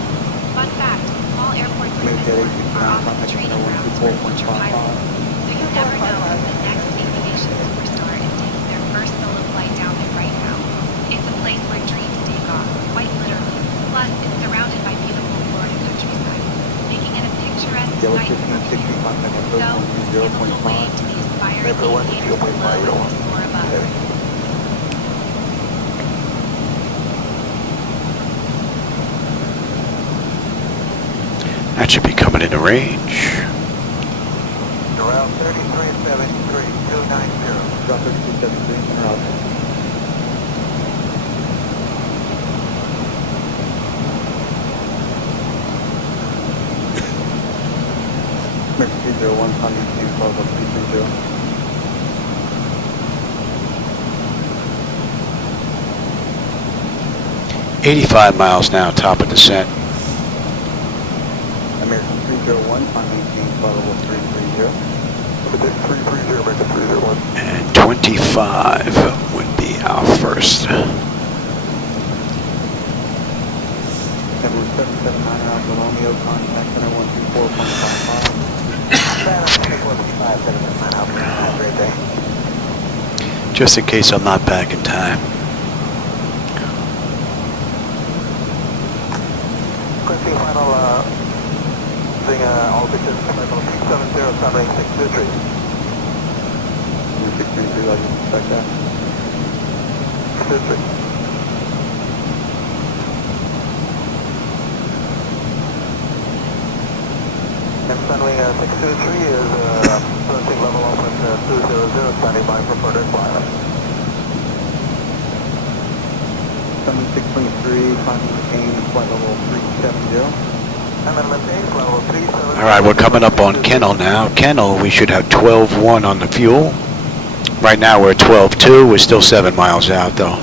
Fun fact, all airports like this one are often training grounds for future pilots, so you never know if the next aviation superstar is taking their first solo flight down there right now. It's a place where dreams take off, quite literally. Plus, it's surrounded by beautiful Florida countryside, making it a picturesque sight for people. So, give a little wave to the inspiring aviators below and soar above. That should be coming into range. Around 3373, 290. Drop 3273, around. American 301, Honda, Team 12, 330. 85 miles now, top of descent. American 301, maintain flight level 330. 330, American 301. And 25 would be our first. Number 779 Alpha Romeo, contact center 124.55. Just in case I'm not back in time. Quincy, final thing, all pictures, final 670, summary 623. 623, I didn't expect that. 623. Next runway 623 is approaching level open 200, standing by for further climb. 7623, climbing maintain flight level 370. And then maintain flight level 370. All right, we're coming up on Kennel now. Kennel, we should have 12.1 on the fuel. Right now we're at 12.2. We're still 7 miles out though.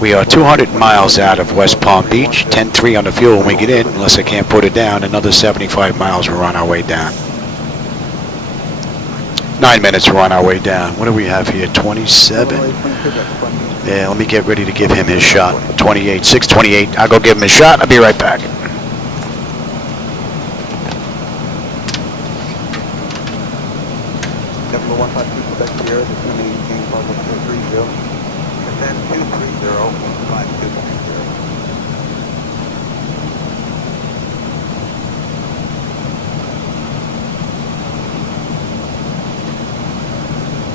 We are 200 miles out of West Palm Beach, 10.3 on the fuel when we get in, unless I can't put it down. Another 75 miles, we're on our way down. 9 minutes, we're on our way down. What do we have here, 27? Yeah, let me get ready to give him his shot. 28, 628. I'll go give him his shot. I'll be right back. Number 152 Quebec Sierra, this is going to maintain flight level 230. And 230, 5230.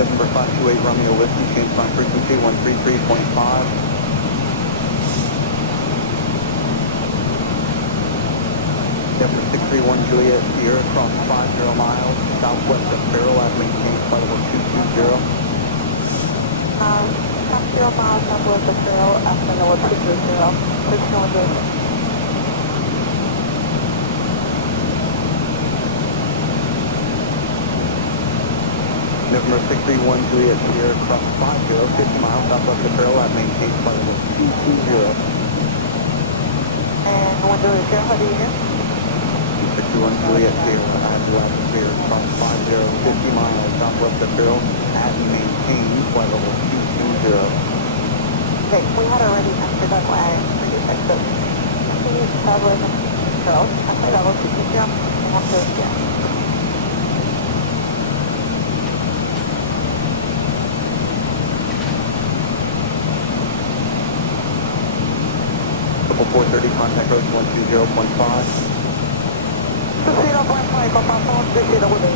Number 528 Romeo Whiskey, change on frequency 133.5. Number 631 Juliet Sierra, cross 50 miles, southwest of Farrell, at maintain flight level 220. 0 miles southwest of Farrell, after level 220. Please know this. November 631 Juliet Sierra, cross 50 miles southwest of Farrell, at maintain flight level 220. And 100, how do you hear? 631 Juliet Sierra, at left clear, cross 50 miles southwest of Farrell, at maintain flight level 220. Okay, we had already answered that line. So, continue traveling control. After level 220, and we'll close again. Triple 430, contact road 120.5. 0.5, confirm 430 with it.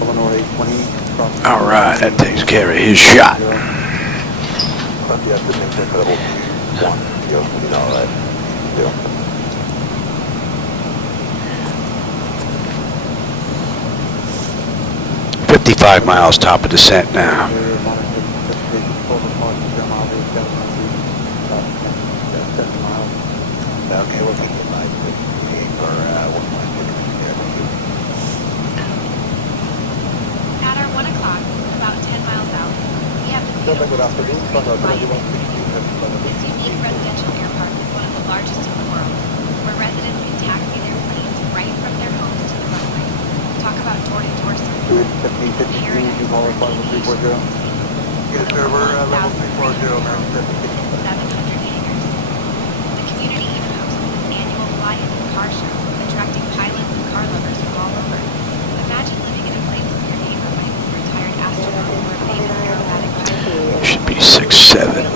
Illinois 820. All right, that takes care of his shot. Yes, it makes it level 1. You'll all right. Yeah. 55 miles top of descent now. Okay, we'll take the 568 for 1.6. At our 1 o'clock, about 10 miles out, we have the beautiful Flightdeck. This unique residential air park is one of the largest in the world, where residents can taxi their planes right from their homes to the runway. Talk about door-to-door service. Sharing a Yes, sir, we're level 340, American 700 hangars. The community even hosts an annual fly-in car show, attracting pilots and car lovers from all over. Imagine living in a place where your neighbor might be a retired astronaut or a famous aerobatic pilot. Should be 6-7.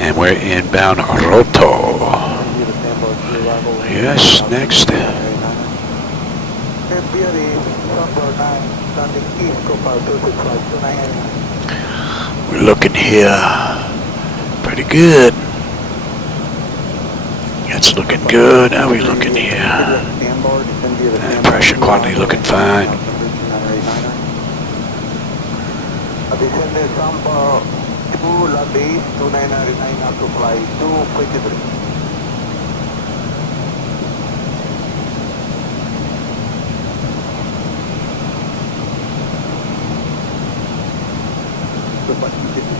And we're inbound Roto. Yes, next. We're looking here pretty good. It's looking good. How are we looking here? And pressure quantity looking fine.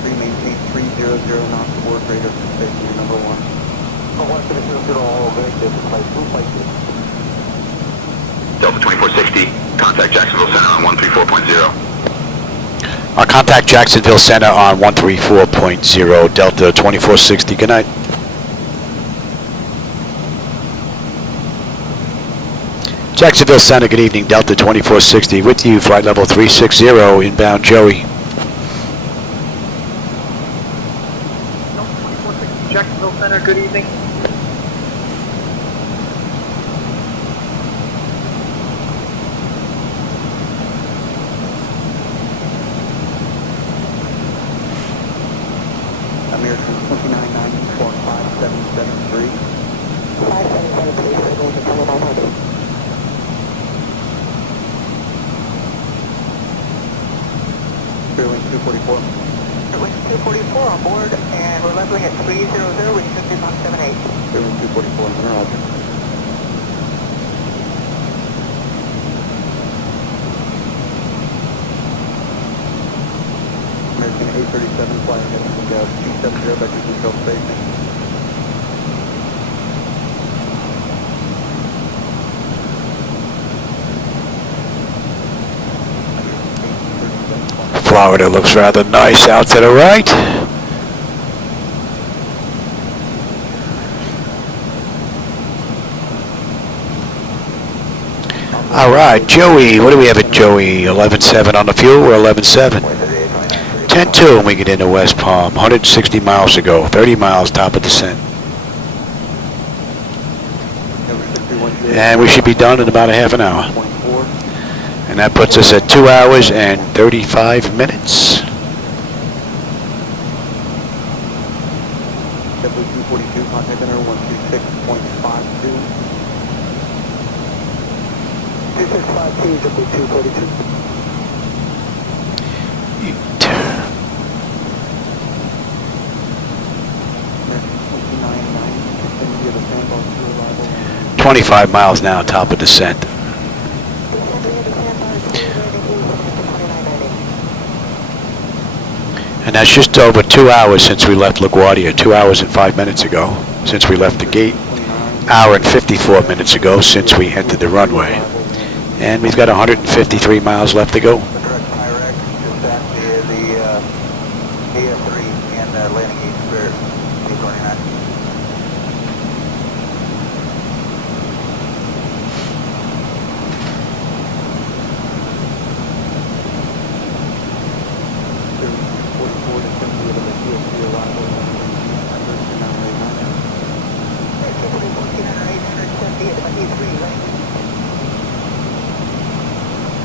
Maintain 300 knots aboard radar station number 1. Delta 2460, contact Jacksonville Center on 134.0. Contact Jacksonville Center on 134.0, Delta 2460. Good night. Jacksonville Center, good evening, Delta 2460. With you, flight level 360, inbound Joey. Jacksonville Center, good evening. American 29945773. 5773, Fairwing 244. Fairwing 244 on board, and we're leveling at 300, we should be about 78. Fairwing 244 in the Roger. American 837 flying at 270 back to control station. Florida looks rather nice out to the right. All right, Joey, what do we have at Joey? 11.7 on the fuel, or 11.7? 10.2 when we get into West Palm, 160 miles to go, 30 miles top of descent. And we should be done in about a half an hour. And that puts us at 2 hours and 35 minutes. W242, contact center 136.52. 2652, W242. Eat. 25 miles now, top of descent. And that's just over 2 hours since we left LaGuardia, 2 hours and 5 minutes ago since we left the gate, hour and 54 minutes ago since we entered the runway. And we've got 153 miles left to go.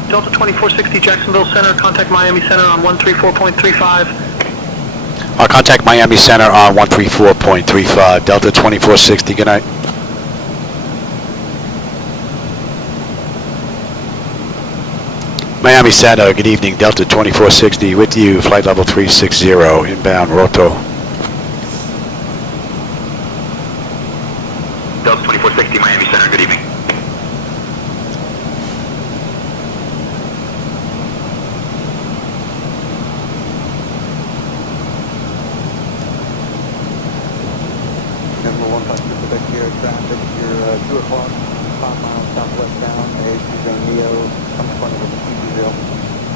Delta 2460 Jacksonville Center, contact Miami Center on 134.35. I'll contact Miami Center on 134.35. Delta 2460, good night. Miami Center, good evening. Delta 2460 with you, flight level 360, inbound Roto. Delta 2460, Miami Center, good evening. Number 156 Quebec here, traffic, you're 2 o'clock, 5 miles southwest bound, A2 Neo, come in front of the Procedural.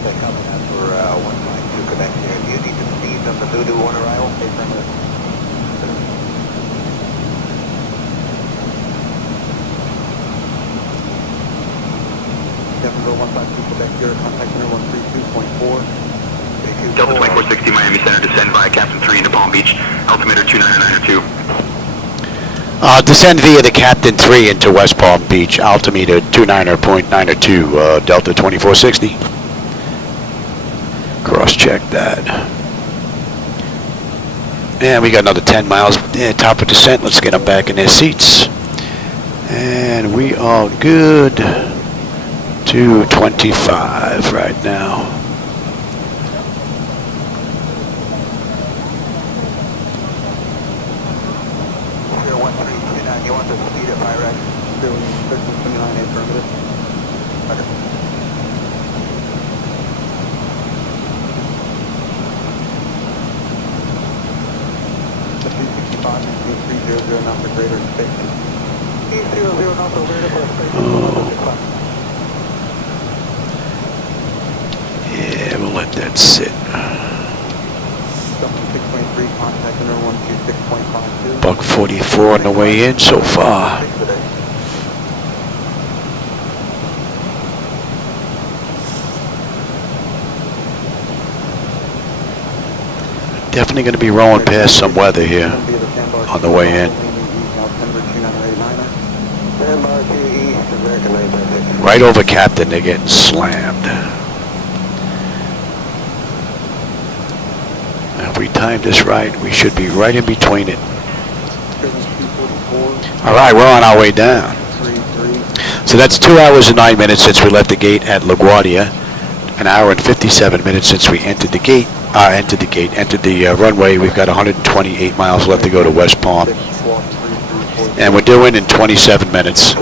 They coming up for 152 Quebec here. Do you need to proceed on the Voodoo on arrival? Okay, affirmative. Jacksonville 152 Quebec here, contact center 132.4. Delta 2460, Miami Center, descend via Captain 3 into Palm Beach, altimeter 29902. Descend via the Captain 3 into West Palm Beach, altimeter 29.902, Delta 2460. Cross-check that. And we got another 10 miles, top of descent. Let's get them back in their seats. And we are good to 25 right now. You want the speed at Iraq, still 1329 affirmative. Okay. The 365 is 300 knots or greater space. 300 knots or greater for space. Yeah, we'll let that sit. 6.3, contact center 126.52. Buck 44 on the way in so far. Definitely going to be rolling past some weather here on the way in. Right over Captain, they're getting slammed. Now, if we time this right, we should be right in between it. All right, we're on our way down. So that's 2 hours and 9 minutes since we left the gate at LaGuardia. An hour and 57 minutes since we entered the gate. Entered the runway. We've got 128 miles left to go to West Palm. And we're due in 27 minutes.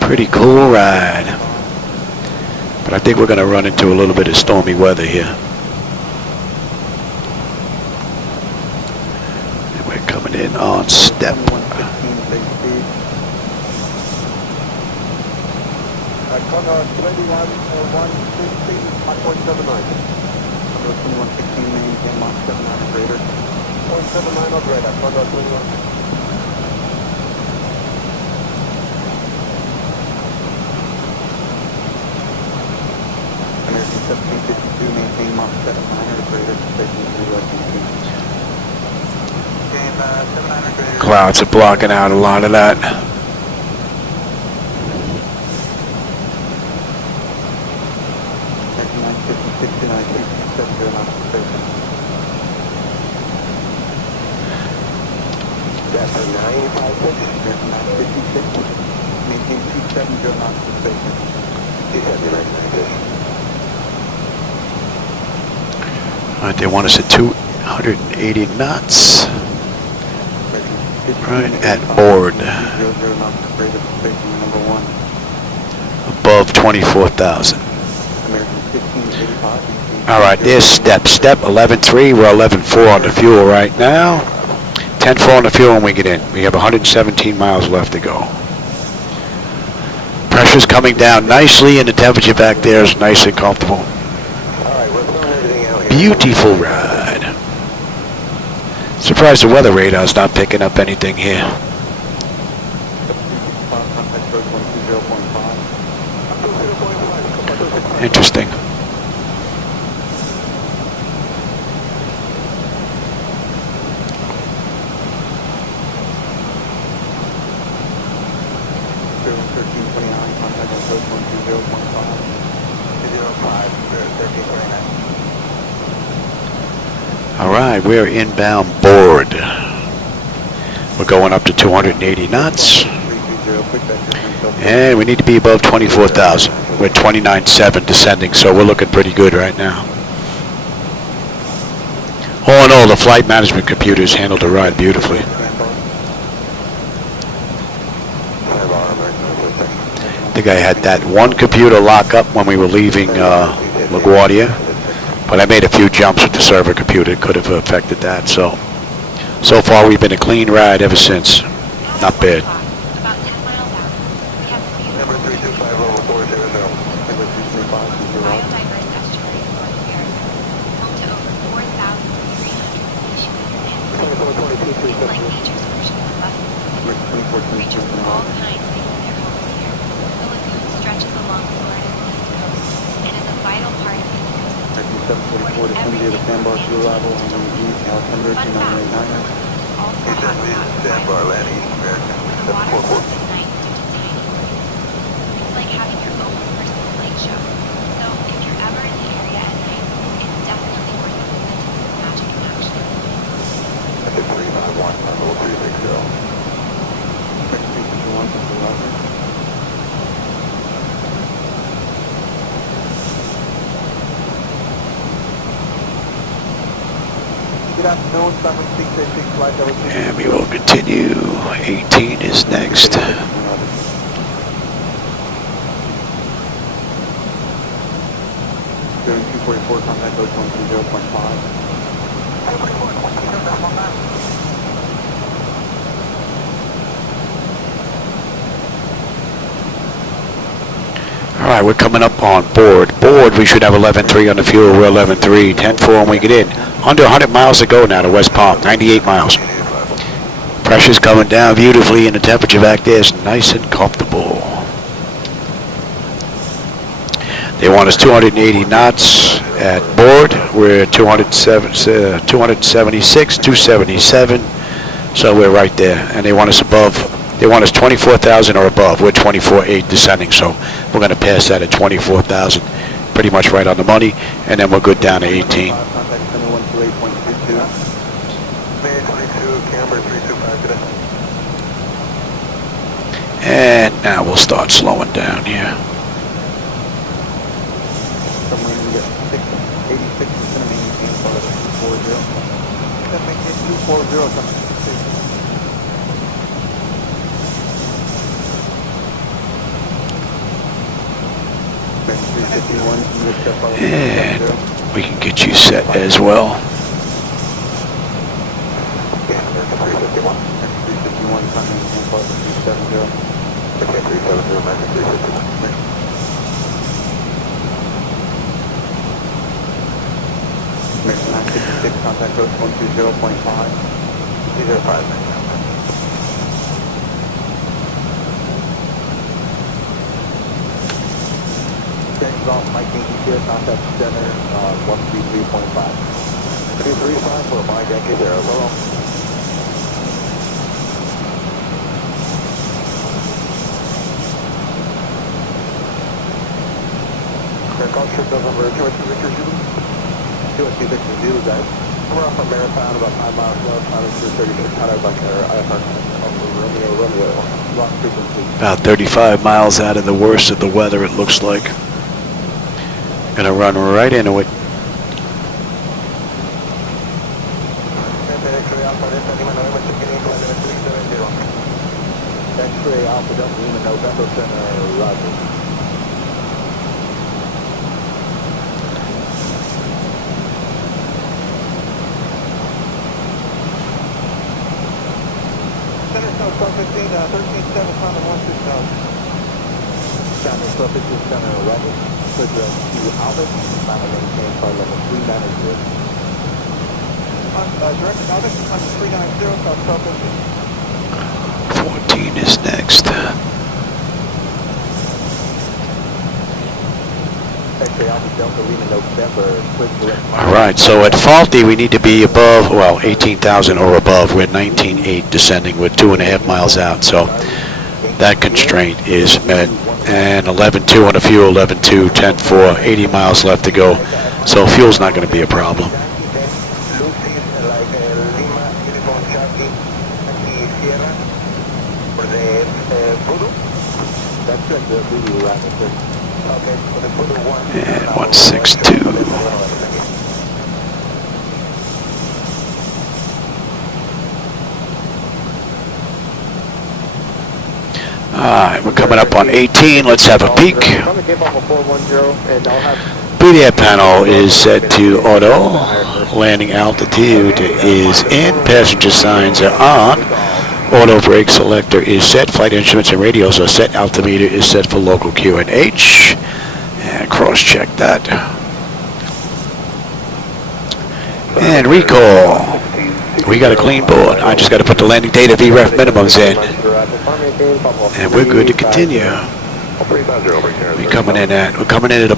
Pretty cool ride. But I think we're going to run into a little bit of stormy weather here. And we're coming in on step. Conrad 21, 160, 1.79. 116, maintain Mach 79 operator. 0.79 operator, Conrad 21. American 1752, maintain Mach 79 operator, station 3 Game 79 operator. Clouds are blocking out a lot of that. All right, they want us at 280 knots. Right at board. Above 24,000. All right, there's step 11.3. We're 11.4 on the fuel right now. 10.4 on the fuel when we get in. We have 117 miles left to go. Pressure's coming down nicely, and the temperature back there is nice and comfortable. Beautiful ride. Surprised the weather radar's not picking up anything here. Interesting. All right, we're inbound board. We're going up to 280 knots. And we need to be above 24,000. We're 29.7 descending, so we're looking pretty good right now. All in all, the flight management computers handled the ride beautifully. I think I had that one computer lock up when we were leaving LaGuardia, but I made a few jumps with the server computer. It could have affected that. So far we've been a clean ride ever since. Not bad. And we will continue. 18 is next. All right, we're coming up on board. We should have 11.3 on the fuel. We're 11.3, 10.4 when we get in. Under 100 miles to go now to West Palm, 98 miles. Pressure's coming down beautifully, and the temperature back there is nice and comfortable. They want us 280 knots at board. We're 276, 277, so we're right there. And they want us above. They want us 24,000 or above. We're 24.8 descending, so we're going to pass that at 24,000, pretty much right on the money, and then we're good down to 18. And now we'll start slowing down here. And we can get you set as well. Contact code 120.5. 205. James off, Mike Yankee here, contact center, 133.5. 235 for Mike Yankee there, hello. Call trip November 2 Victor Zulu. 2 Victor Zulu, guys. We're off a marathon about 5 miles left, out of 36, out of Romeo, lock frequency. About 35 miles out of the worst of the weather, it looks like. Gonna run right into it. X-ray Alpha Delta Lima November Center, Roger. Center Snow 1215, 13.7, Honda 160. Center Snow 15, Center Roger. Click to Albert, Honda maintain flight level 390. Direct Albert, Honda 390, South 1215. 14 is next. All right, so at faulty we need to be above, well, 18,000 or above. We're at 19.8 descending. We're 2.5 miles out, so that constraint is met. And 11.2 on the fuel, 11.2, 10.4, 80 miles left to go. So fuel's not going to be a problem. Lima, Uniform Charlie, aquí Sierra, for the Voodoo. That's good, the Voodoo rapid, sir. Okay, for the Voodoo 1. And 162. Alright, we're coming up on 18. Let's have a peek. PDA panel is set to auto. Landing altitude is in. Passenger signs are on. Auto brake selector is set. Flight instruments and radios are set. Altimeter is set for local QNH. And cross-check that. And recall. We got a clean board. I just got to put the landing data VREF minimums in. And we're good to continue. We're coming in at a $144.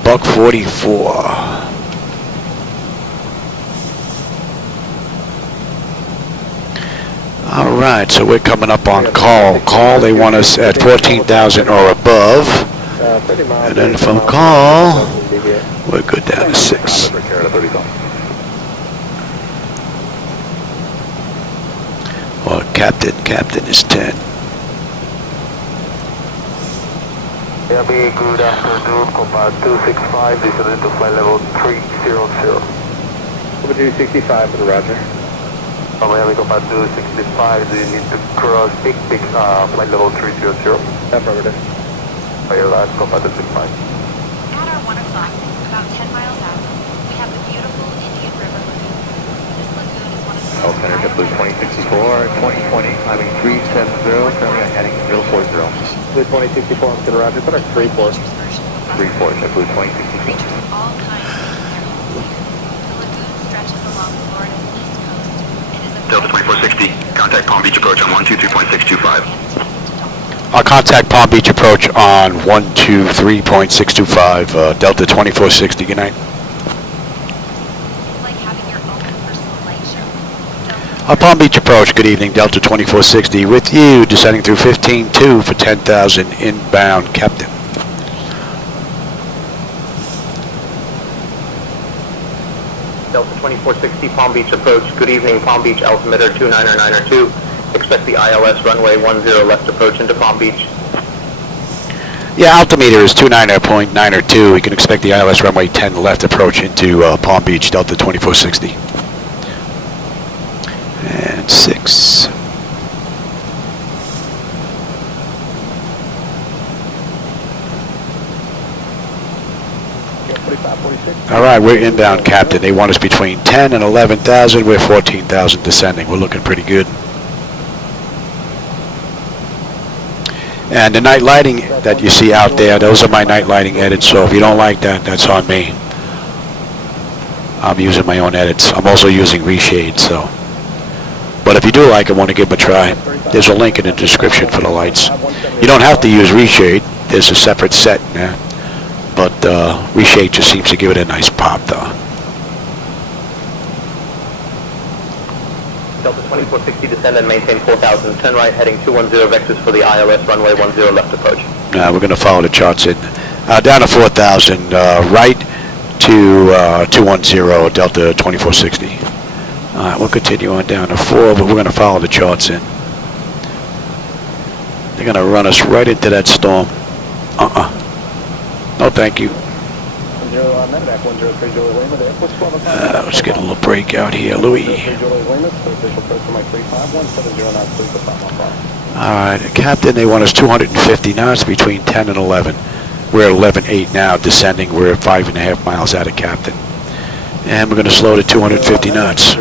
All right, so we're coming up on call. Call, they want us at 14,000 or above. And then from call, we're good down to 6. Well, captain is 10. Miami, good afternoon, Command 265, descending to flight level 300. Over 265 for the Roger. Miami, Command 265, do you need to cross flight level 300? Affirmative. Fire last, Command 265. At our 1 o'clock, about 10 miles out, we have the beautiful Indian River Lagoon. This lagoon is one of the most Center to Blue 2064, 2020, climbing 370, currently on heading 040. Blue 2064, to the Roger, put our 34. 34, at Blue 2064. Creatures of all kinds live there. The lagoon stretches along Florida's east coast. It is a Delta 2460, contact Palm Beach approach on 123.625. I'll contact Palm Beach approach on 123.625, Delta 2460. Good night. It's like having your own personal light show. Palm Beach approach, good evening, Delta 2460 with you, descending through 15-2 for 10,000 inbound, Captain. Delta 2460, Palm Beach approach. Good evening, Palm Beach altimeter 29902. Expect the ILS runway 10 left approach into Palm Beach. Yeah, altimeter is 290.902. We can expect the ILS runway 10 left approach into Palm Beach, Delta 2460. And 6. All right, we're inbound, Captain. They want us between 10 and 11,000. We're 14,000 descending. We're looking pretty good. And the night lighting that you see out there, those are my night lighting edits. So if you don't like that, that's on me. I'm using my own edits. I'm also using reshade, so. But if you do like it, want to give them a try, there's a link in the description for the lights. You don't have to use reshade. There's a separate set in there. But reshade just seems to give it a nice pop, though. Delta 2460, descend and maintain 4,000. Turn right, heading 210 vectors for the ILS runway 10 left approach. We're going to follow the charts in. Down to 4,000, right to 210, Delta 2460. All right, we'll continue on down to 4, but we're going to follow the charts in. They're going to run us right into that storm. No, thank you. Let's get a little break out here, Louis. All right, Captain, they want us 250 knots between 10 and 11. We're at 11.8 now, descending. We're at 5.5 miles out of Captain. And we're going to slow to 250 knots.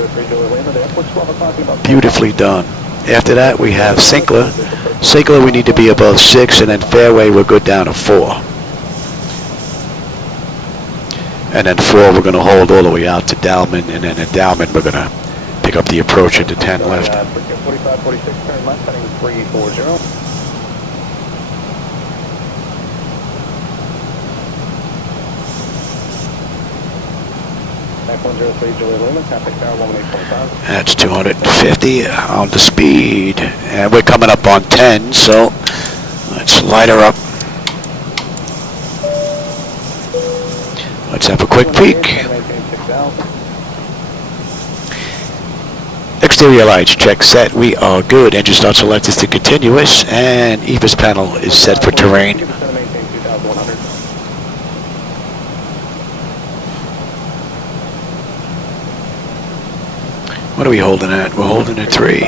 Beautifully done. After that, we have Sinkler. Sinkler, we need to be above 6, and then Fairway, we're good down to 4. And then 4, we're going to hold all the way out to Dalman, and then at Dalman, we're going to pick up the approach at the 10 left. 4546, turn left, heading 340. That's 250 on the speed. And we're coming up on 10, so let's light her up. Let's have a quick peek. Exterior lights, check set. We are good. Engine start selected to continuous, and EVIS panel is set for terrain. What are we holding at? We're holding at 3.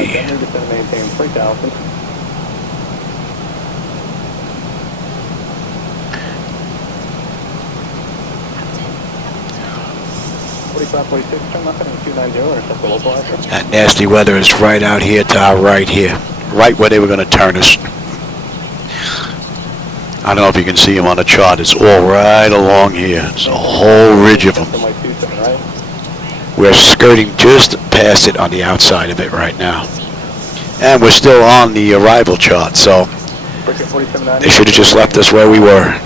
That nasty weather is right out here to our right here. Right where they were going to turn us. I don't know if you can see them on the chart. It's all right along here. It's a whole ridge of them. We're skirting just past it on the outside of it right now. And we're still on the arrival chart, so they should have just left us where we were.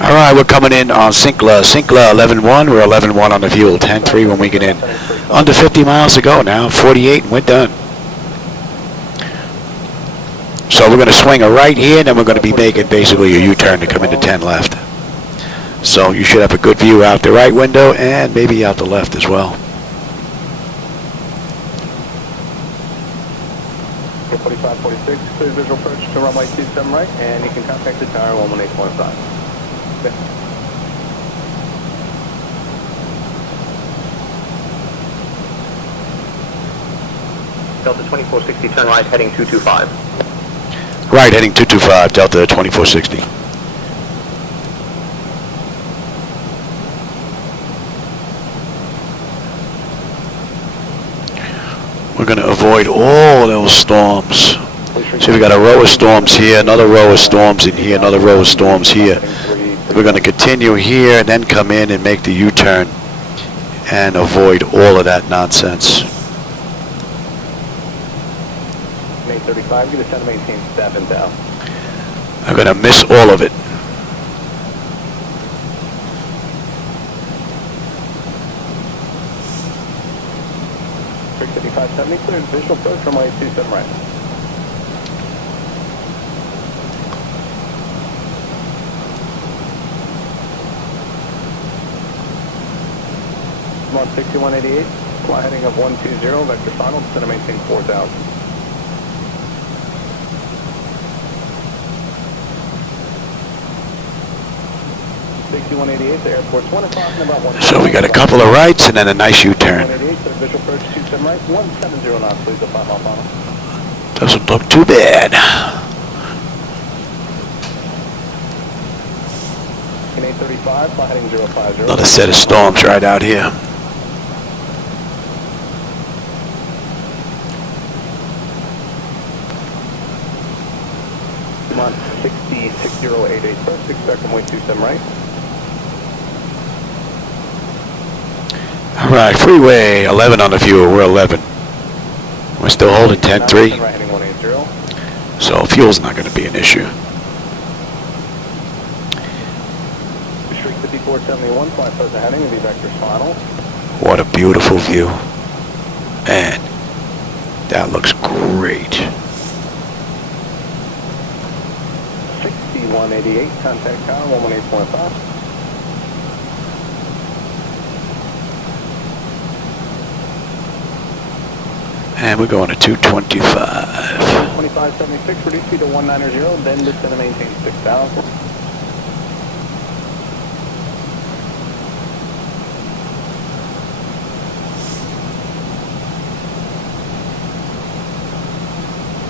All right, we're coming in on Sinclair 11-1. We're 11-1 on the fuel, 10-3 when we get in. Under 50 miles to go now, 48, and we're done. So we're going to swing a right here, and then we're going to be making basically a U-turn to come into 10 left. So you should have a good view out the right window and maybe out the left as well. 4546, clear visual approach to runway 27 right, and you can contact the tower 118.5. Delta 2460, turn right, heading 225. Right, heading 225, Delta 2460. We're going to avoid all those storms. See, we got a row of storms here, another row of storms in here, another row of storms here. We're going to continue here and then come in and make the U-turn and avoid all of that nonsense. 835, get a 10 maintain 7 down. I'm going to miss all of it. Clear visual approach from runway 27 right. I'm on 6188, fly heading of 120, vector final, center maintain 4000. The airport's 1 o'clock and about 1. So we got a couple of rights and then a nice U-turn. Visual approach 27 right, 170 knots, please, the 5 mile final. Doesn't look too bad. 835, fly heading 050. Another set of storms right out here. I'm on 6088, first expect runway 27 right. All right, freeway 11 on the fuel. We're 11. We're still holding 10-3. So fuel's not going to be an issue. Street 5471, fly present heading, and the vector's final. What a beautiful view. Man, that looks great. 6188, contact tower 118.5. And we're going to 225. 2576, reduce speed to 190, then descend and maintain 6000.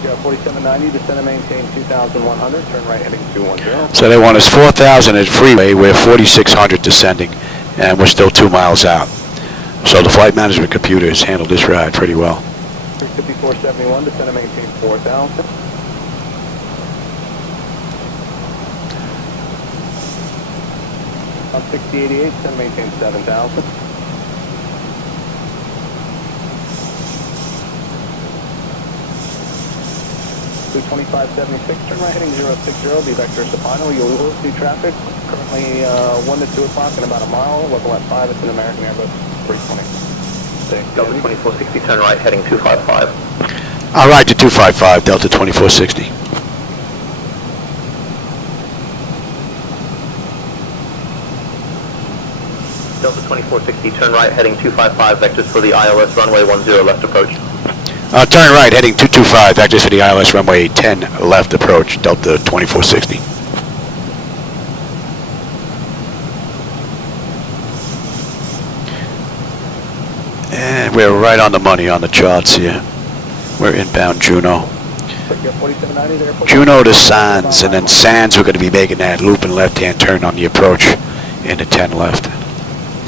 Yeah, 4790, descend and maintain 2100, turn right heading 210. So they want us 4,000 at freeway, we're 4,600 descending, and we're still 2 miles out. So the flight management computer has handled this ride pretty well. 5471, descend and maintain 4000. On 6088, descend and maintain 7000. To 2576, turn right heading 060, be vector to final. You will see traffic, currently 1 to 2 o'clock in about a mile, level at 5, it's an American Airbus 320. Delta 2460, turn right heading 255. All right, to 255, Delta 2460. Delta 2460, turn right, heading 255, vectors for the ILS runway 10 left approach. Turn right, heading 225, vectors for the ILS runway 10 left approach, Delta 2460. And we're right on the money on the charts here. We're inbound Juneau. Juneau to Sands, and then Sands we're going to be making that loop and left-hand turn on the approach into 10 left.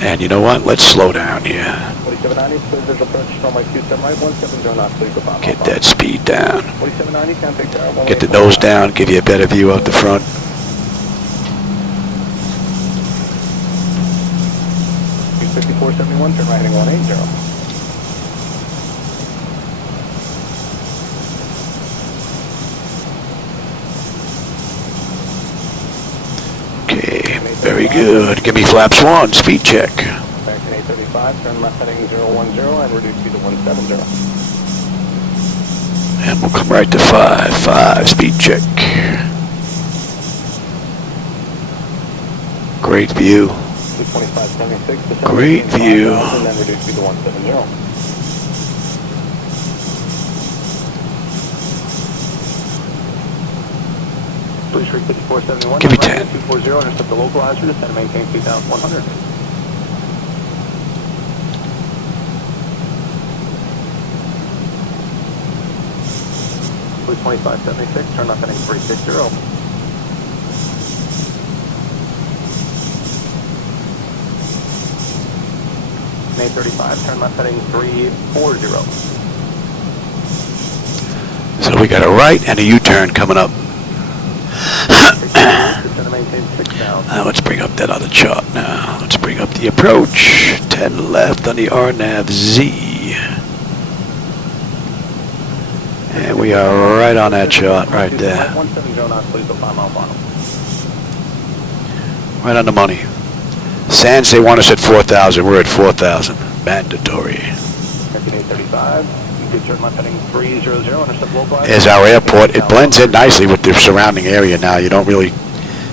And you know what? Let's slow down here. Get that speed down. Get the nose down, give you a better view out the front. Turn right heading 180. Okay, very good. Give me flaps 1, speed check. Back to 835, turn left heading 010 and reduce speed to 170. And we'll come right to 5, speed check. Great view. 2576, Great view. And then reduce speed to 170. Please reach 5471. Give me 10. 240, intercept the localizer, descend and maintain 2100. Please 2576, turn left heading 360. May 35, turn left heading 340. So we got a right and a U-turn coming up. Now let's bring up that other chart now. Let's bring up the approach. 10 left on the RNAV-Z. And we are right on that chart right there. Right on the money. Sands, they want us at 4,000. We're at 4,000. Mandatory. There's our airport. It blends in nicely with the surrounding area now. You don't really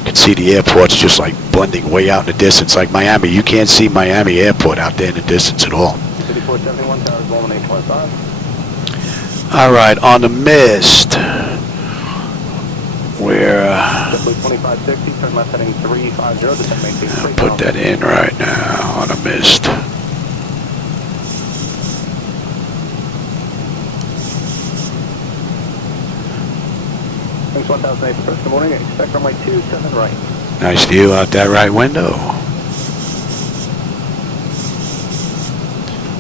can see the airport's just like blending way out in the distance. Like Miami, you can't see Miami Airport out there in the distance at all. All right, on the mist. We're put that in right now on the mist. Thanks 1008 for good morning. Expect runway 27 right. Nice view out that right window.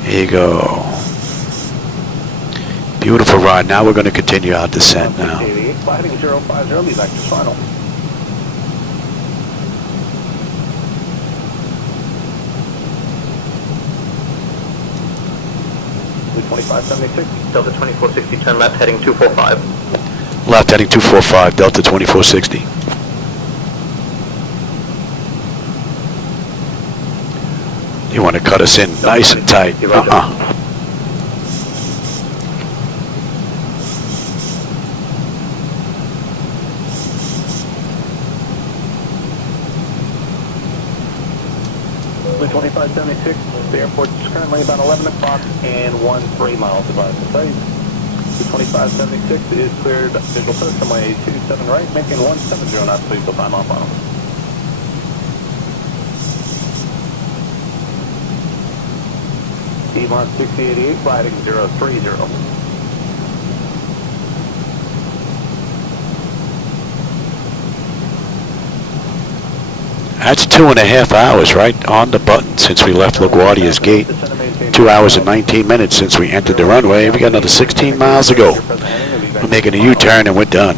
Here you go. Beautiful ride. Now we're going to continue our descent now. Flight heading 050, leave vectors final. With 2576, Delta 2460, turn left heading 245. Left heading 245, Delta 2460. You want to cut us in nice and tight. With 2576, the airport is currently about 11 o'clock and 13 miles above the site. 2576 is cleared visual first runway 27 right, making 170 knots, please go 5 mile final. D-Mark 6088, riding 030. That's 2.5 hours right on the button since we left LaGuardia's gate. 2 hours and 19 minutes since we entered the runway. We got another 16 miles to go. We're making a U-turn and we're done.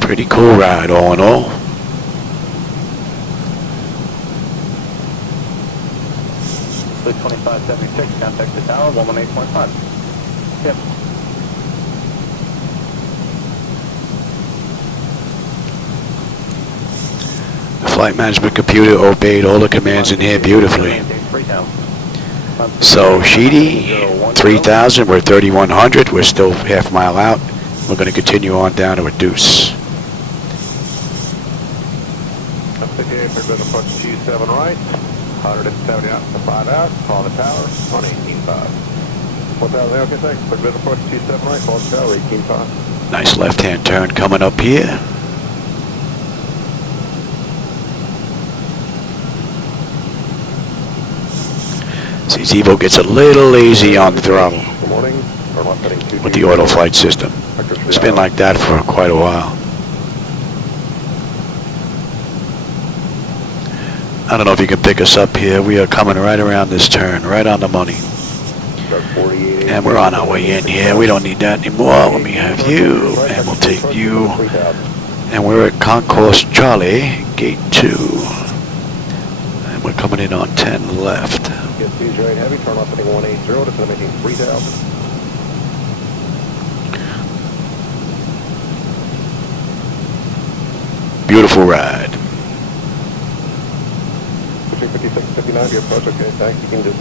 Pretty cool ride all in all. Flight 2576, contact the tower, 118.5. Yep. The flight management computer obeyed all the commands in here beautifully. So Sheedy, 3,000, we're 3,100, we're still half mile out. We're going to continue on down to a deuce. been approach 27 right, 170 out to 5 out, follow the tower, on 18.5. 4,000, okay, thanks. Put been approach 27 right, follow the tower, 18.5. Nice left-hand turn coming up here. See, Zibo gets a little lazy on the throttle Good morning. with the auto flight system. It's been like that for quite a while. I don't know if you can pick us up here. We are coming right around this turn, right on the money. And we're on our way in here. We don't need that anymore. Let me have you, and we'll take you. And we're at Concourse Charlie, Gate 2. And we're coming in on 10 left. Get these right heavy, turn off heading 180, descending 3,000. Beautiful ride. 5659, your approach, okay, thanks. You can just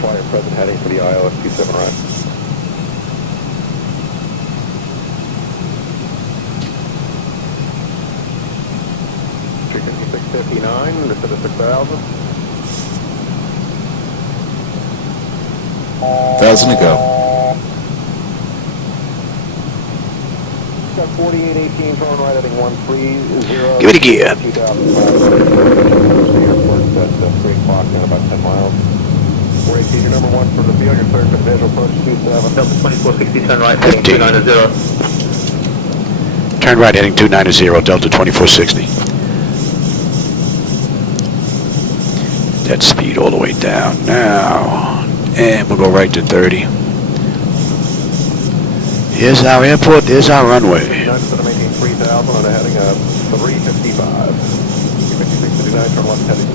fly your present heading for the ILS 27 right. $356.59, this is 6,000. 1,000 to go. Got 4818, turn right heading 130. Give it a gear. 2005. That's 3 o'clock in about 10 miles. 418, your number 1 for the field, your third for the visual approach 27. Delta 2460, turn right, 15. 290. Turn right heading 290, Delta 2460. That speed all the way down now. And we'll go right to 30. Here's our airport, there's our runway. 3,000 on a heading of 355. 5659, turn left heading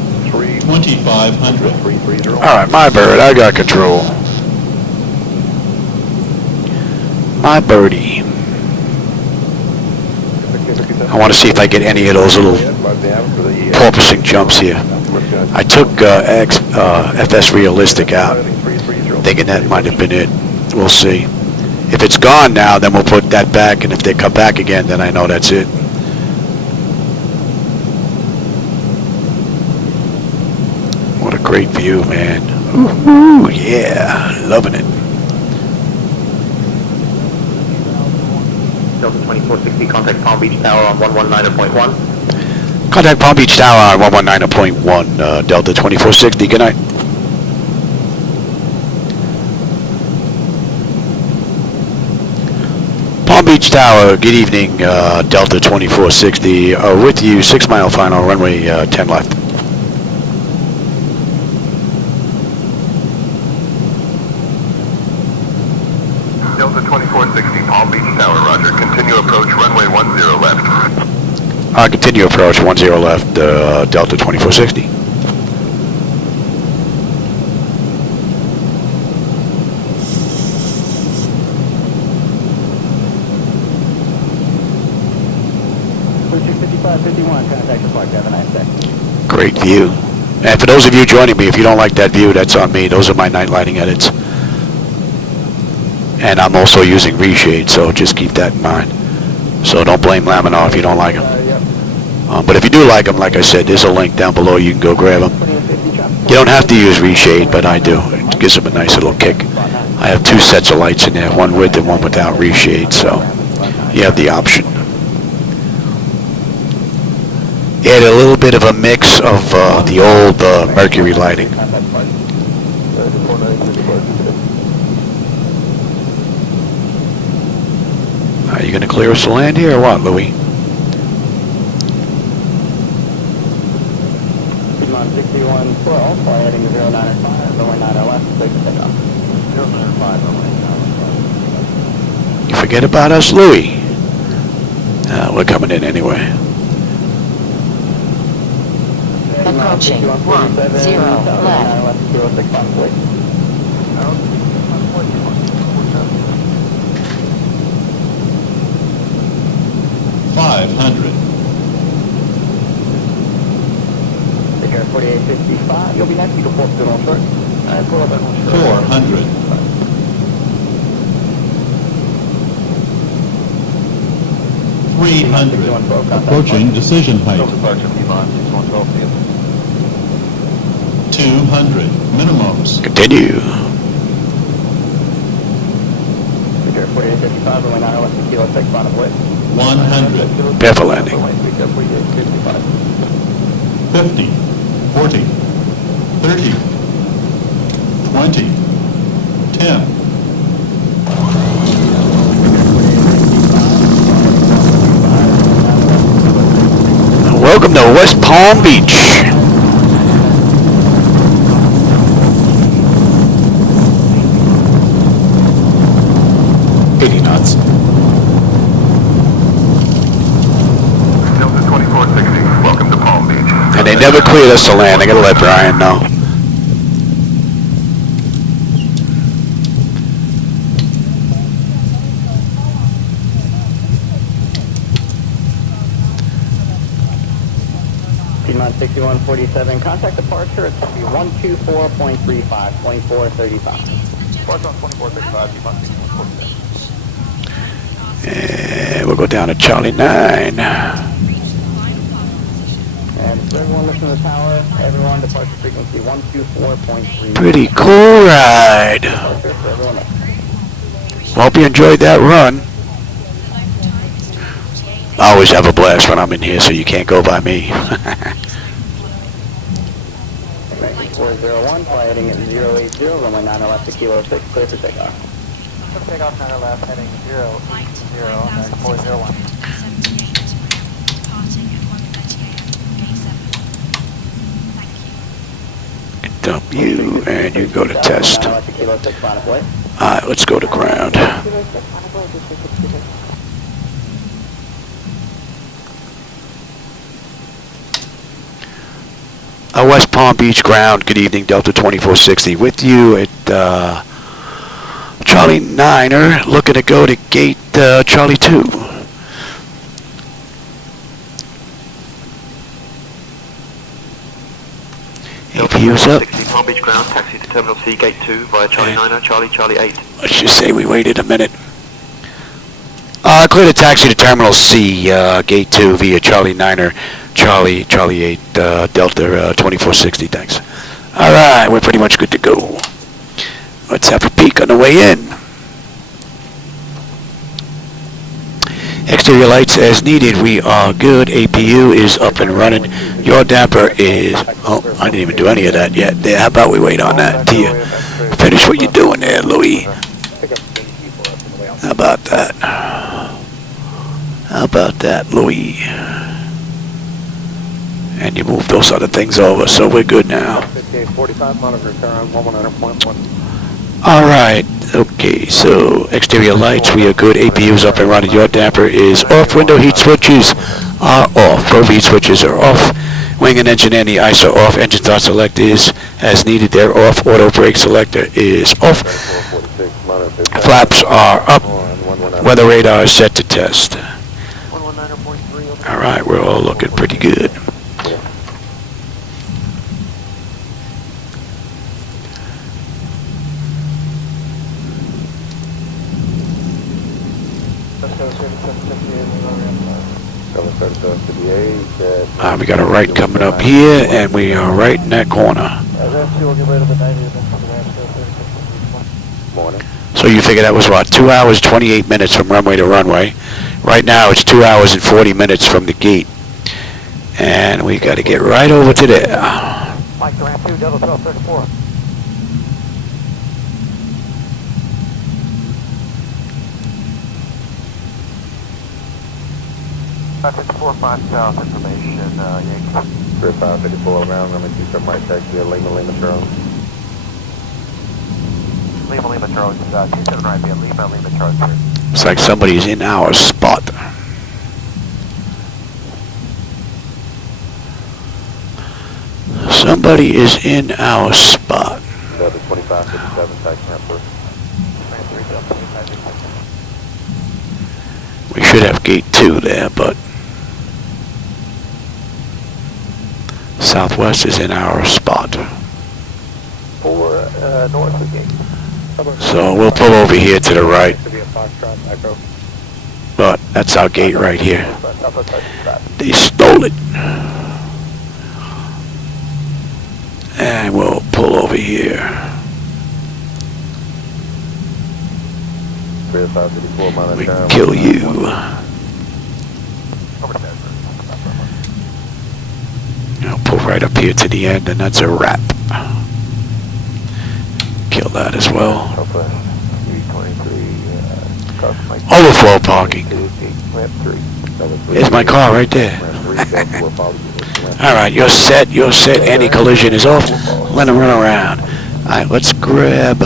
2,500. 330. All right, my bird, I got control. My birdie. I want to see if I get any of those little porpoising jumps here. I took FS Realistic out, thinking that might have been it. We'll see. If it's gone now, then we'll put that back, and if they come back again, then I know that's it. What a great view, man. Ooh, yeah, loving it. Delta 2460, contact Palm Beach Tower on 119.1. Contact Palm Beach Tower on 119.1, Delta 2460, good night. Palm Beach Tower, good evening, Delta 2460, with you, 6 mile final, runway 10 left. Delta 2460, Palm Beach Tower, roger. Continue approach, runway 10 left. Continue approach, 10 left, Delta 2460. Great view. And for those of you joining me, if you don't like that view, that's on me. Those are my night lighting edits. And I'm also using reshade, so just keep that in mind. So don't blame Laminar if you don't like them. But if you do like them, like I said, there's a link down below. You can go grab them. You don't have to use reshade, but I do. It gives them a nice little kick. I have 2 sets of lights in there, one with and one without reshade, so you have the option. Add a little bit of a mix of the old Mercury lighting. Are you going to clear us to land here or what, Louis? 6112, fly heading 095, runway 90 left, take the takeoff. 095, runway 90 You forget about us, Louis. We're coming in anyway. Approaching 10 left. 500. Take care, 4855. You'll be next. You can pull up to on short. Pull up at on short. 400. 300. Approaching decision height. Departure Lima 6112 field. 200. Minimums. Continue. Secure 4855, runway 9 left to kilo 6, final way. 100. Prepare for landing. 50. 40. 30. 20. 10. Welcome to West Palm Beach. 80 knots. Delta 2460, welcome to Palm Beach. And they never cleared us to land. I gotta let Brian know. Piedmont 6147, contact departure at 124.35, 2435. Departure on 2465, Piedmont 6147. And we'll go down to Charlie 9. And for everyone listening to the tower, everyone, departure frequency 124.3. Pretty cool ride. Departure for everyone else. Hope you enjoyed that run. I always have a blast when I'm in here, so you can't go by me. 401, fly heading at 080, runway 9 left to kilo 6, clear for takeoff. Takeoff 9 left, heading 080, and 401. Dump you, and you go to test. Alright, let's go to ground. West Palm Beach ground, good evening, Delta 2460 with you at Charlie 9er, looking to go to gate Charlie 2. APU's up. 16 Palm Beach ground, taxi to Terminal C, Gate 2 via Charlie 9er, Charlie 8. Let's just say we waited a minute. Clear the taxi to Terminal C, Gate 2 via Charlie 9er, Charlie 8, Delta 2460, thanks. Alright, we're pretty much good to go. Let's have a peek on the way in. Exterior lights as needed, we are good. APU is up and running. Your damper is, oh, I didn't even do any of that yet. There, how about we wait on that till you finish what you're doing there, Louis? How about that? How about that, Louis? And you move those other things over, so we're good now. 5845, monitor turn on 119.1. Alright, okay, so exterior lights, we are good. APU's up and running. Your damper is off. Window heat switches are off. Probe heat switches are off. Wing and engine anti-ice are off. Engine start select is as needed. They're off. Auto brake selector is off. Flaps are up. Weather radar is set to test. Alright, we're all looking pretty good. We got a right coming up here, and we are right in that corner. So you figure that was what, 2 hours, 28 minutes from runway to runway. Right now it's 2 hours and 40 minutes from the gate. And we got to get right over to there. Mike, ramp 2, Delta 1234. 554, 5 south information, Yankee. 554 around, I'm going to do some right taxi, Lima Charlie. Lima Charlie, 27 right there, Lima Charlie 3. It's like somebody's in our spot. Somebody is in our spot. Delta 2557, taxi number. We should have gate 2 there, but Southwest is in our spot. For north of gate. So we'll pull over here to the right. But That's our gate right here. They stole it. And we'll pull over here. We can kill you. I'll pull right up here to the end, and that's a wrap. Kill that as well. Overflow parking. There's my car right there. Alright, you're set, you're set. Anti-collision is off. Let him run around. Alright, let's grab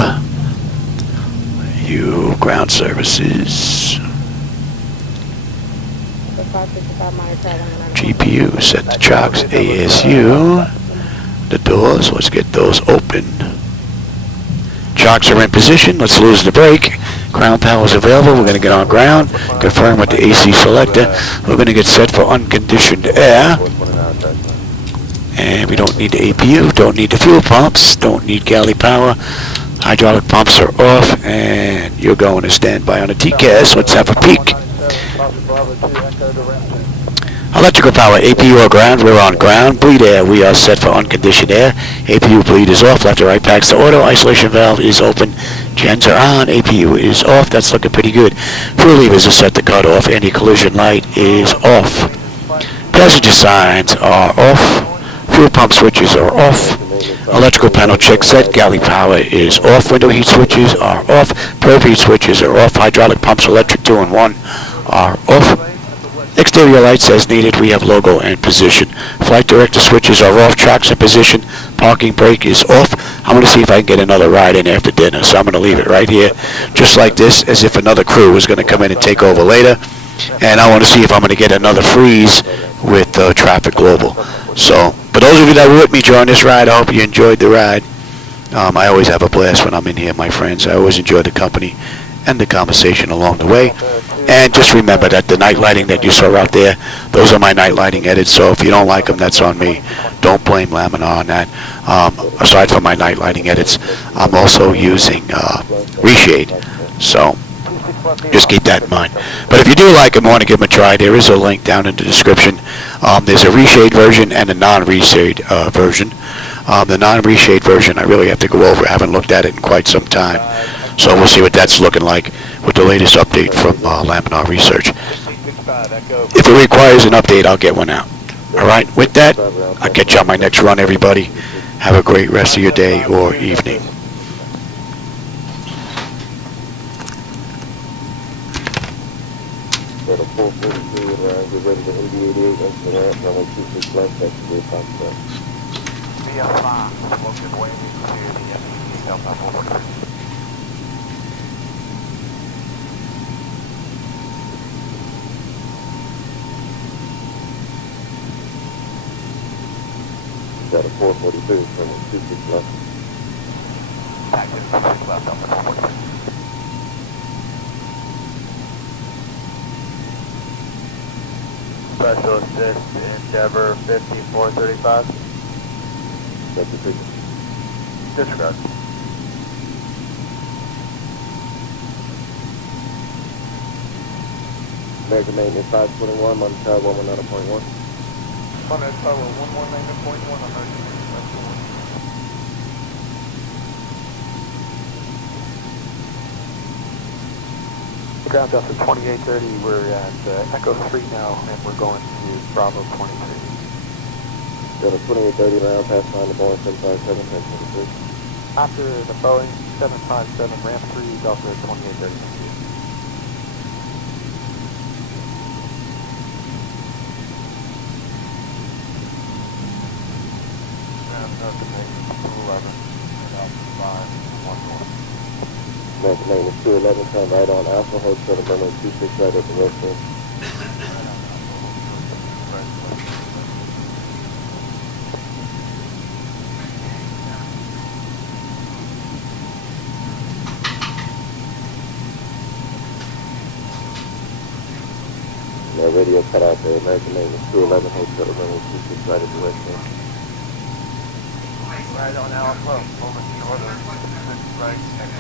you, ground services. GPU, set the chocks. ASU. The doors, let's get those open. Chocks are in position. Let's lose the brake. Ground power is available. We're going to get on ground. Confirm with the AC selector. We're going to get set for unconditioned air. And we don't need the APU. Don't need the fuel pumps. Don't need galley power. Hydraulic pumps are off. And you're going to stand by on a TCAS. Let's have a peek. Electrical power, APU or ground, we're on ground. Bleed air, we are set for unconditioned air. APU bleed is off, left to right packs to auto. Isolation valve is open. Gens are on, APU is off, that's looking pretty good. Fuel levers are set to cut off, anti-collision light is off. Passenger signs are off. Fuel pump switches are off. Electrical panel check set, galley power is off. Window heat switches are off. Probe heat switches are off. Hydraulic pumps, electric 2 and 1 are off. Exterior lights as needed, we have logo and position. Flight director switches are off, chocks in position, parking brake is off. I'm going to see if I can get another ride in after dinner, so I'm going to leave it right here, just like this, as if another crew is going to come in and take over later. And I want to see if I'm going to get another freeze with Traffic Global. So, for those of you that were with me during this ride, I hope you enjoyed the ride. I always have a blast when I'm in here, my friends. I always enjoy the company and the conversation along the way. And just remember that the night lighting that you saw out there, those are my night lighting edits, so if you don't like them, that's on me. Don't blame Laminar on that. Aside from my night lighting edits, I'm also using reshade, so just keep that in mind. But if you do like them, want to give them a try, there is a link down in the description. There's a reshade version and a non-reshade version. The non-reshade version, I really have to go over. I haven't looked at it in quite some time. So we'll see what that's looking like with the latest update from Laminar Research. If it requires an update, I'll get one out. All right, with that, I'll catch you on my next run, everybody. Have a great rest of your day or evening. Got a 442 from 26 left. Active 26 left on the 442. Special assist Endeavor 5435. That's the ticket. Disregard. American Maintenance 521, Montana 119.1. On that tower, 119.1 on that. Ground Delta 2830, we're at Echo 3 now, and we're going to Bravo 23. Got a 2830 round pass line to Boeing 757, pass 23. After the Boeing 757, ramp 3, Delta 2830. American Maintenance 211, turn right on Alpha, hold shuttle runway 26 right at the restroom. Radio cut out there, American Maintenance 211, hold shuttle runway 26 right at the restroom. Right on Alpha, over to the order, right.